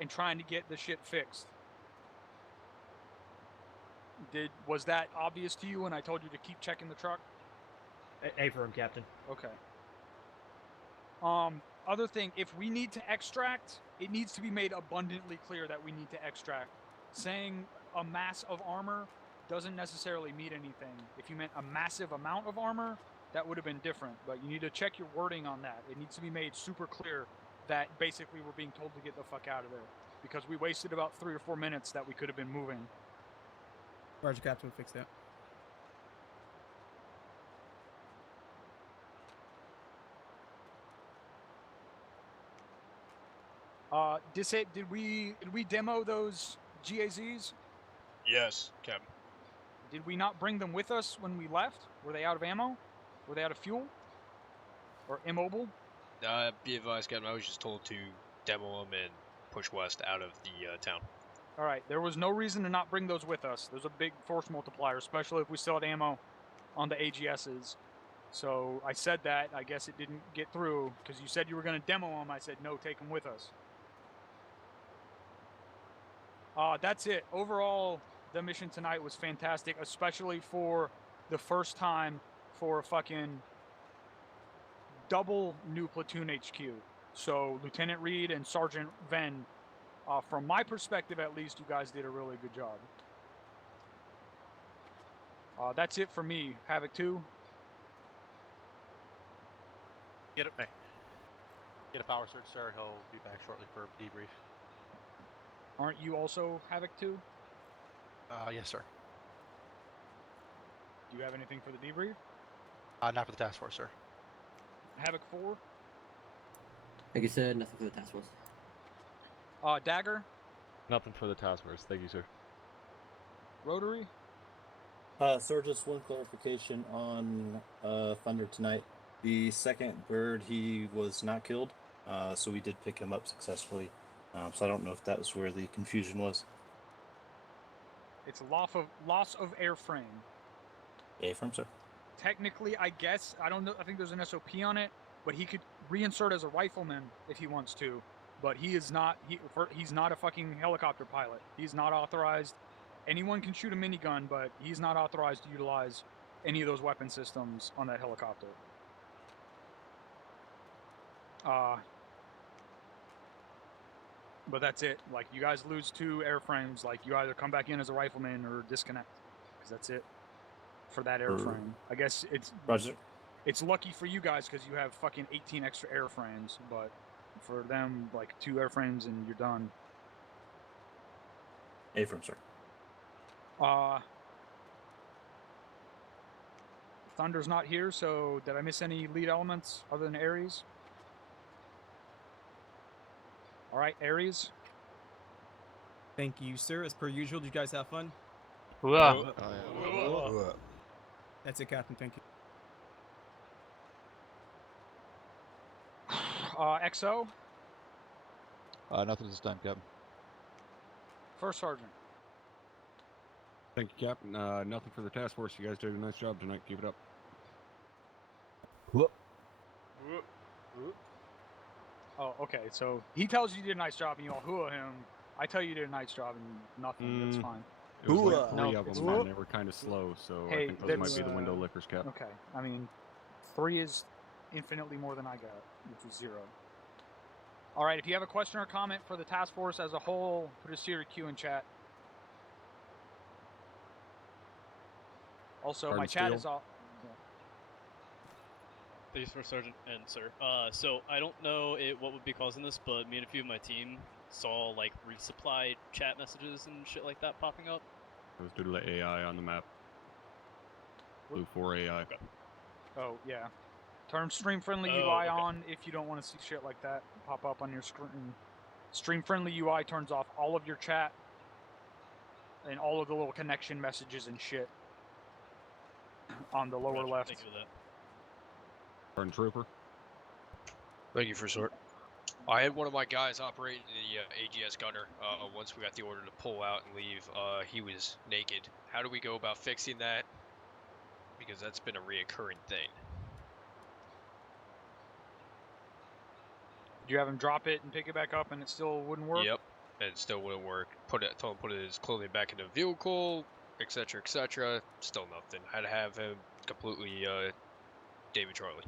and trying to get the shit fixed. Was that obvious to you when I told you to keep checking the truck? A for him, Captain. Okay. Other thing, if we need to extract, it needs to be made abundantly clear that we need to extract. Saying a mass of armor doesn't necessarily mean anything. If you meant a massive amount of armor, that would have been different. But you need to check your wording on that. It needs to be made super clear that basically we're being told to get the fuck out of there. Because we wasted about 3 or 4 minutes that we could have been moving. Roger, Captain, we'll fix that. Did we demo those GAZs? Yes, Captain. Did we not bring them with us when we left? Were they out of ammo? Were they out of fuel? Or immobile? Be advised, Captain. I was just told to demo them and push west out of the town. All right. There was no reason to not bring those with us. There's a big force multiplier, especially if we still had ammo on the AGSs. So I said that. I guess it didn't get through because you said you were going to demo them. I said no, take them with us. That's it. Overall, the mission tonight was fantastic, especially for the first time for a fucking double new platoon HQ. So Lieutenant Reed and Sergeant Venn, from my perspective at least, you guys did a really good job. That's it for me. Havoc 2. Get a power surge, sir. He'll be back shortly for debrief. Aren't you also Havoc 2? Yes, sir. Do you have anything for the debrief? Not for the task force, sir. Havoc 4? Like I said, nothing for the task force. Dagger? Nothing for the task force. Thank you, sir. Rotary? Sir, just one clarification on Thunder tonight. The second bird, he was not killed, so we did pick him up successfully. So I don't know if that was where the confusion was. It's loss of airframe. Affirm, sir. Technically, I guess, I don't know, I think there's an SOP on it, but he could reinsert as a rifleman if he wants to. But he is not, he's not a fucking helicopter pilot. He's not authorized. Anyone can shoot a minigun, but he's not authorized to utilize any of those weapon systems on that helicopter. But that's it. Like, you guys lose 2 airframes. Like, you either come back in as a rifleman or disconnect. Because that's it for that airframe. I guess it's... Roger. It's lucky for you guys because you have fucking 18 extra airframes. But for them, like, 2 airframes and you're done. Affirm, sir. Thunder's not here, so did I miss any lead elements other than Ares? All right, Ares. Thank you, sir. As per usual, did you guys have fun? That's it, Captain. Thank you. XO. Nothing this time, Captain. First Sergeant. Thank you, Captain. Nothing for the task force. You guys did a nice job tonight. Keep it up. Whoop. Oh, okay. So he tells you did a nice job, and you all hooah him. I tell you did a nice job, and nothing. That's fine. It was like 3 of them, and they were kind of slow, so Hey, I think those might be the that's, window lickers, Cap. Okay. I mean, 3 is infinitely more than I got, which was 0. All right. If you have a question or comment for the task force as a whole, put a Siri Q in chat. Also, my chat is all. Thanks for Sergeant and sir. So I don't know what would be causing this, but me and a few of my team saw like resupply chat messages and shit like that popping up. It was due to the AI on the map. Blue 4 AI. Okay. Oh, yeah. Turn stream friendly UI on if you don't want to see shit like that pop up on your screen. Stream friendly UI turns off all of your chat and all of the little connection messages and shit on the lower left. Thank you for that. Turn Trooper. Thank you for sort. I had one of my guys operating the AGS gunner. Once we got the order to pull out and leave, he was naked. How do we go about fixing that? Because that's been a reoccurring thing. Did you have him drop it and pick it back up and it still wouldn't work? Yep, and it still wouldn't work. Told him put his clothing back in the vehicle, etc., etc. Still nothing. I had to have him completely David Charlie.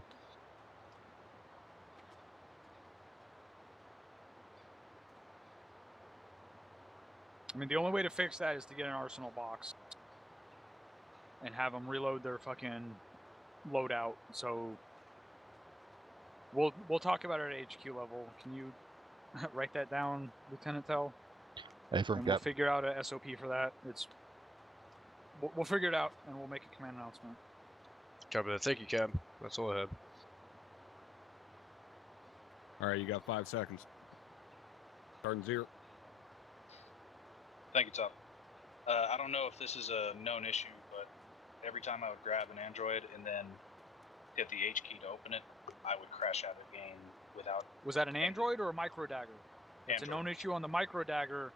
I mean, the only way to fix that is to get an arsenal box and have them reload their fucking loadout. So we'll talk about it at HQ level. Can you write that down, Lieutenant Tell? And we'll figure out a SOP for that. We'll figure it out and we'll make a command announcement. Copy that. Thank you, Cab. That's all I had. Alright, you got 5 seconds. Sergeant Zero. Thank you, Top. I don't know if this is a known issue, but every time I would grab an Android and then hit the H key to open it, I would crash out of the game without... Was that an Android or a micro dagger? It's a Android. known issue on the micro dagger.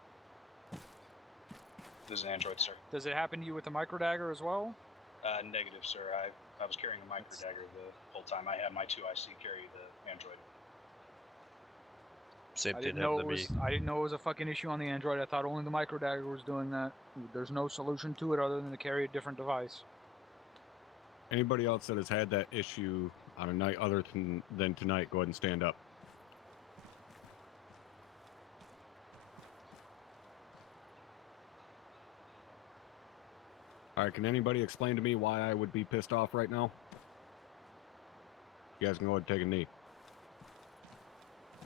This is an Android, sir. Does it happen to you with the micro dagger as well? Negative, sir. I was carrying a micro dagger the whole time. I had my 2IC carry the Android. Same I thing didn't know happened it to was. me. I didn't know it was a fucking issue on the Android. I thought only the micro dagger was doing that. There's no solution to it other than to carry a different device. Anybody else that has had that issue on a night other than tonight, go ahead and stand up. All right, can anybody explain to me why I would be pissed off right now? You guys can go ahead and take a knee.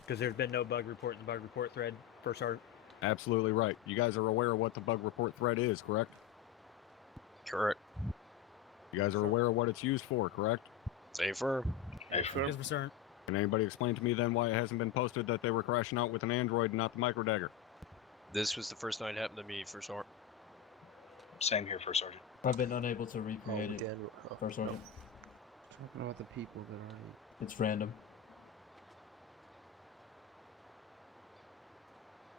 Because there's been no bug report in the bug report thread, First Sergeant. Absolutely right. You guys are aware of what the bug report thread is, correct? Correct. You guys are aware of what it's used for, correct? Safer. Yes, sir. Can anybody explain to me then why it hasn't been posted that they were crashing out with an Android and not the micro dagger? This was the first night it happened to me, First Sergeant. Same here, First Sergeant. I've been unable to recreate it, again. First Sergeant. Talking about the people that already... It's random.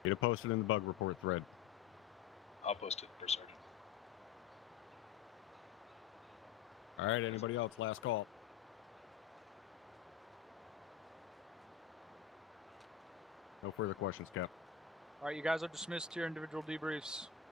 Get it posted in the bug report thread. I'll post it, First Sergeant. All right, anybody else? Last call. No further questions, Cap. All right, you guys are dismissed to your individual debriefs.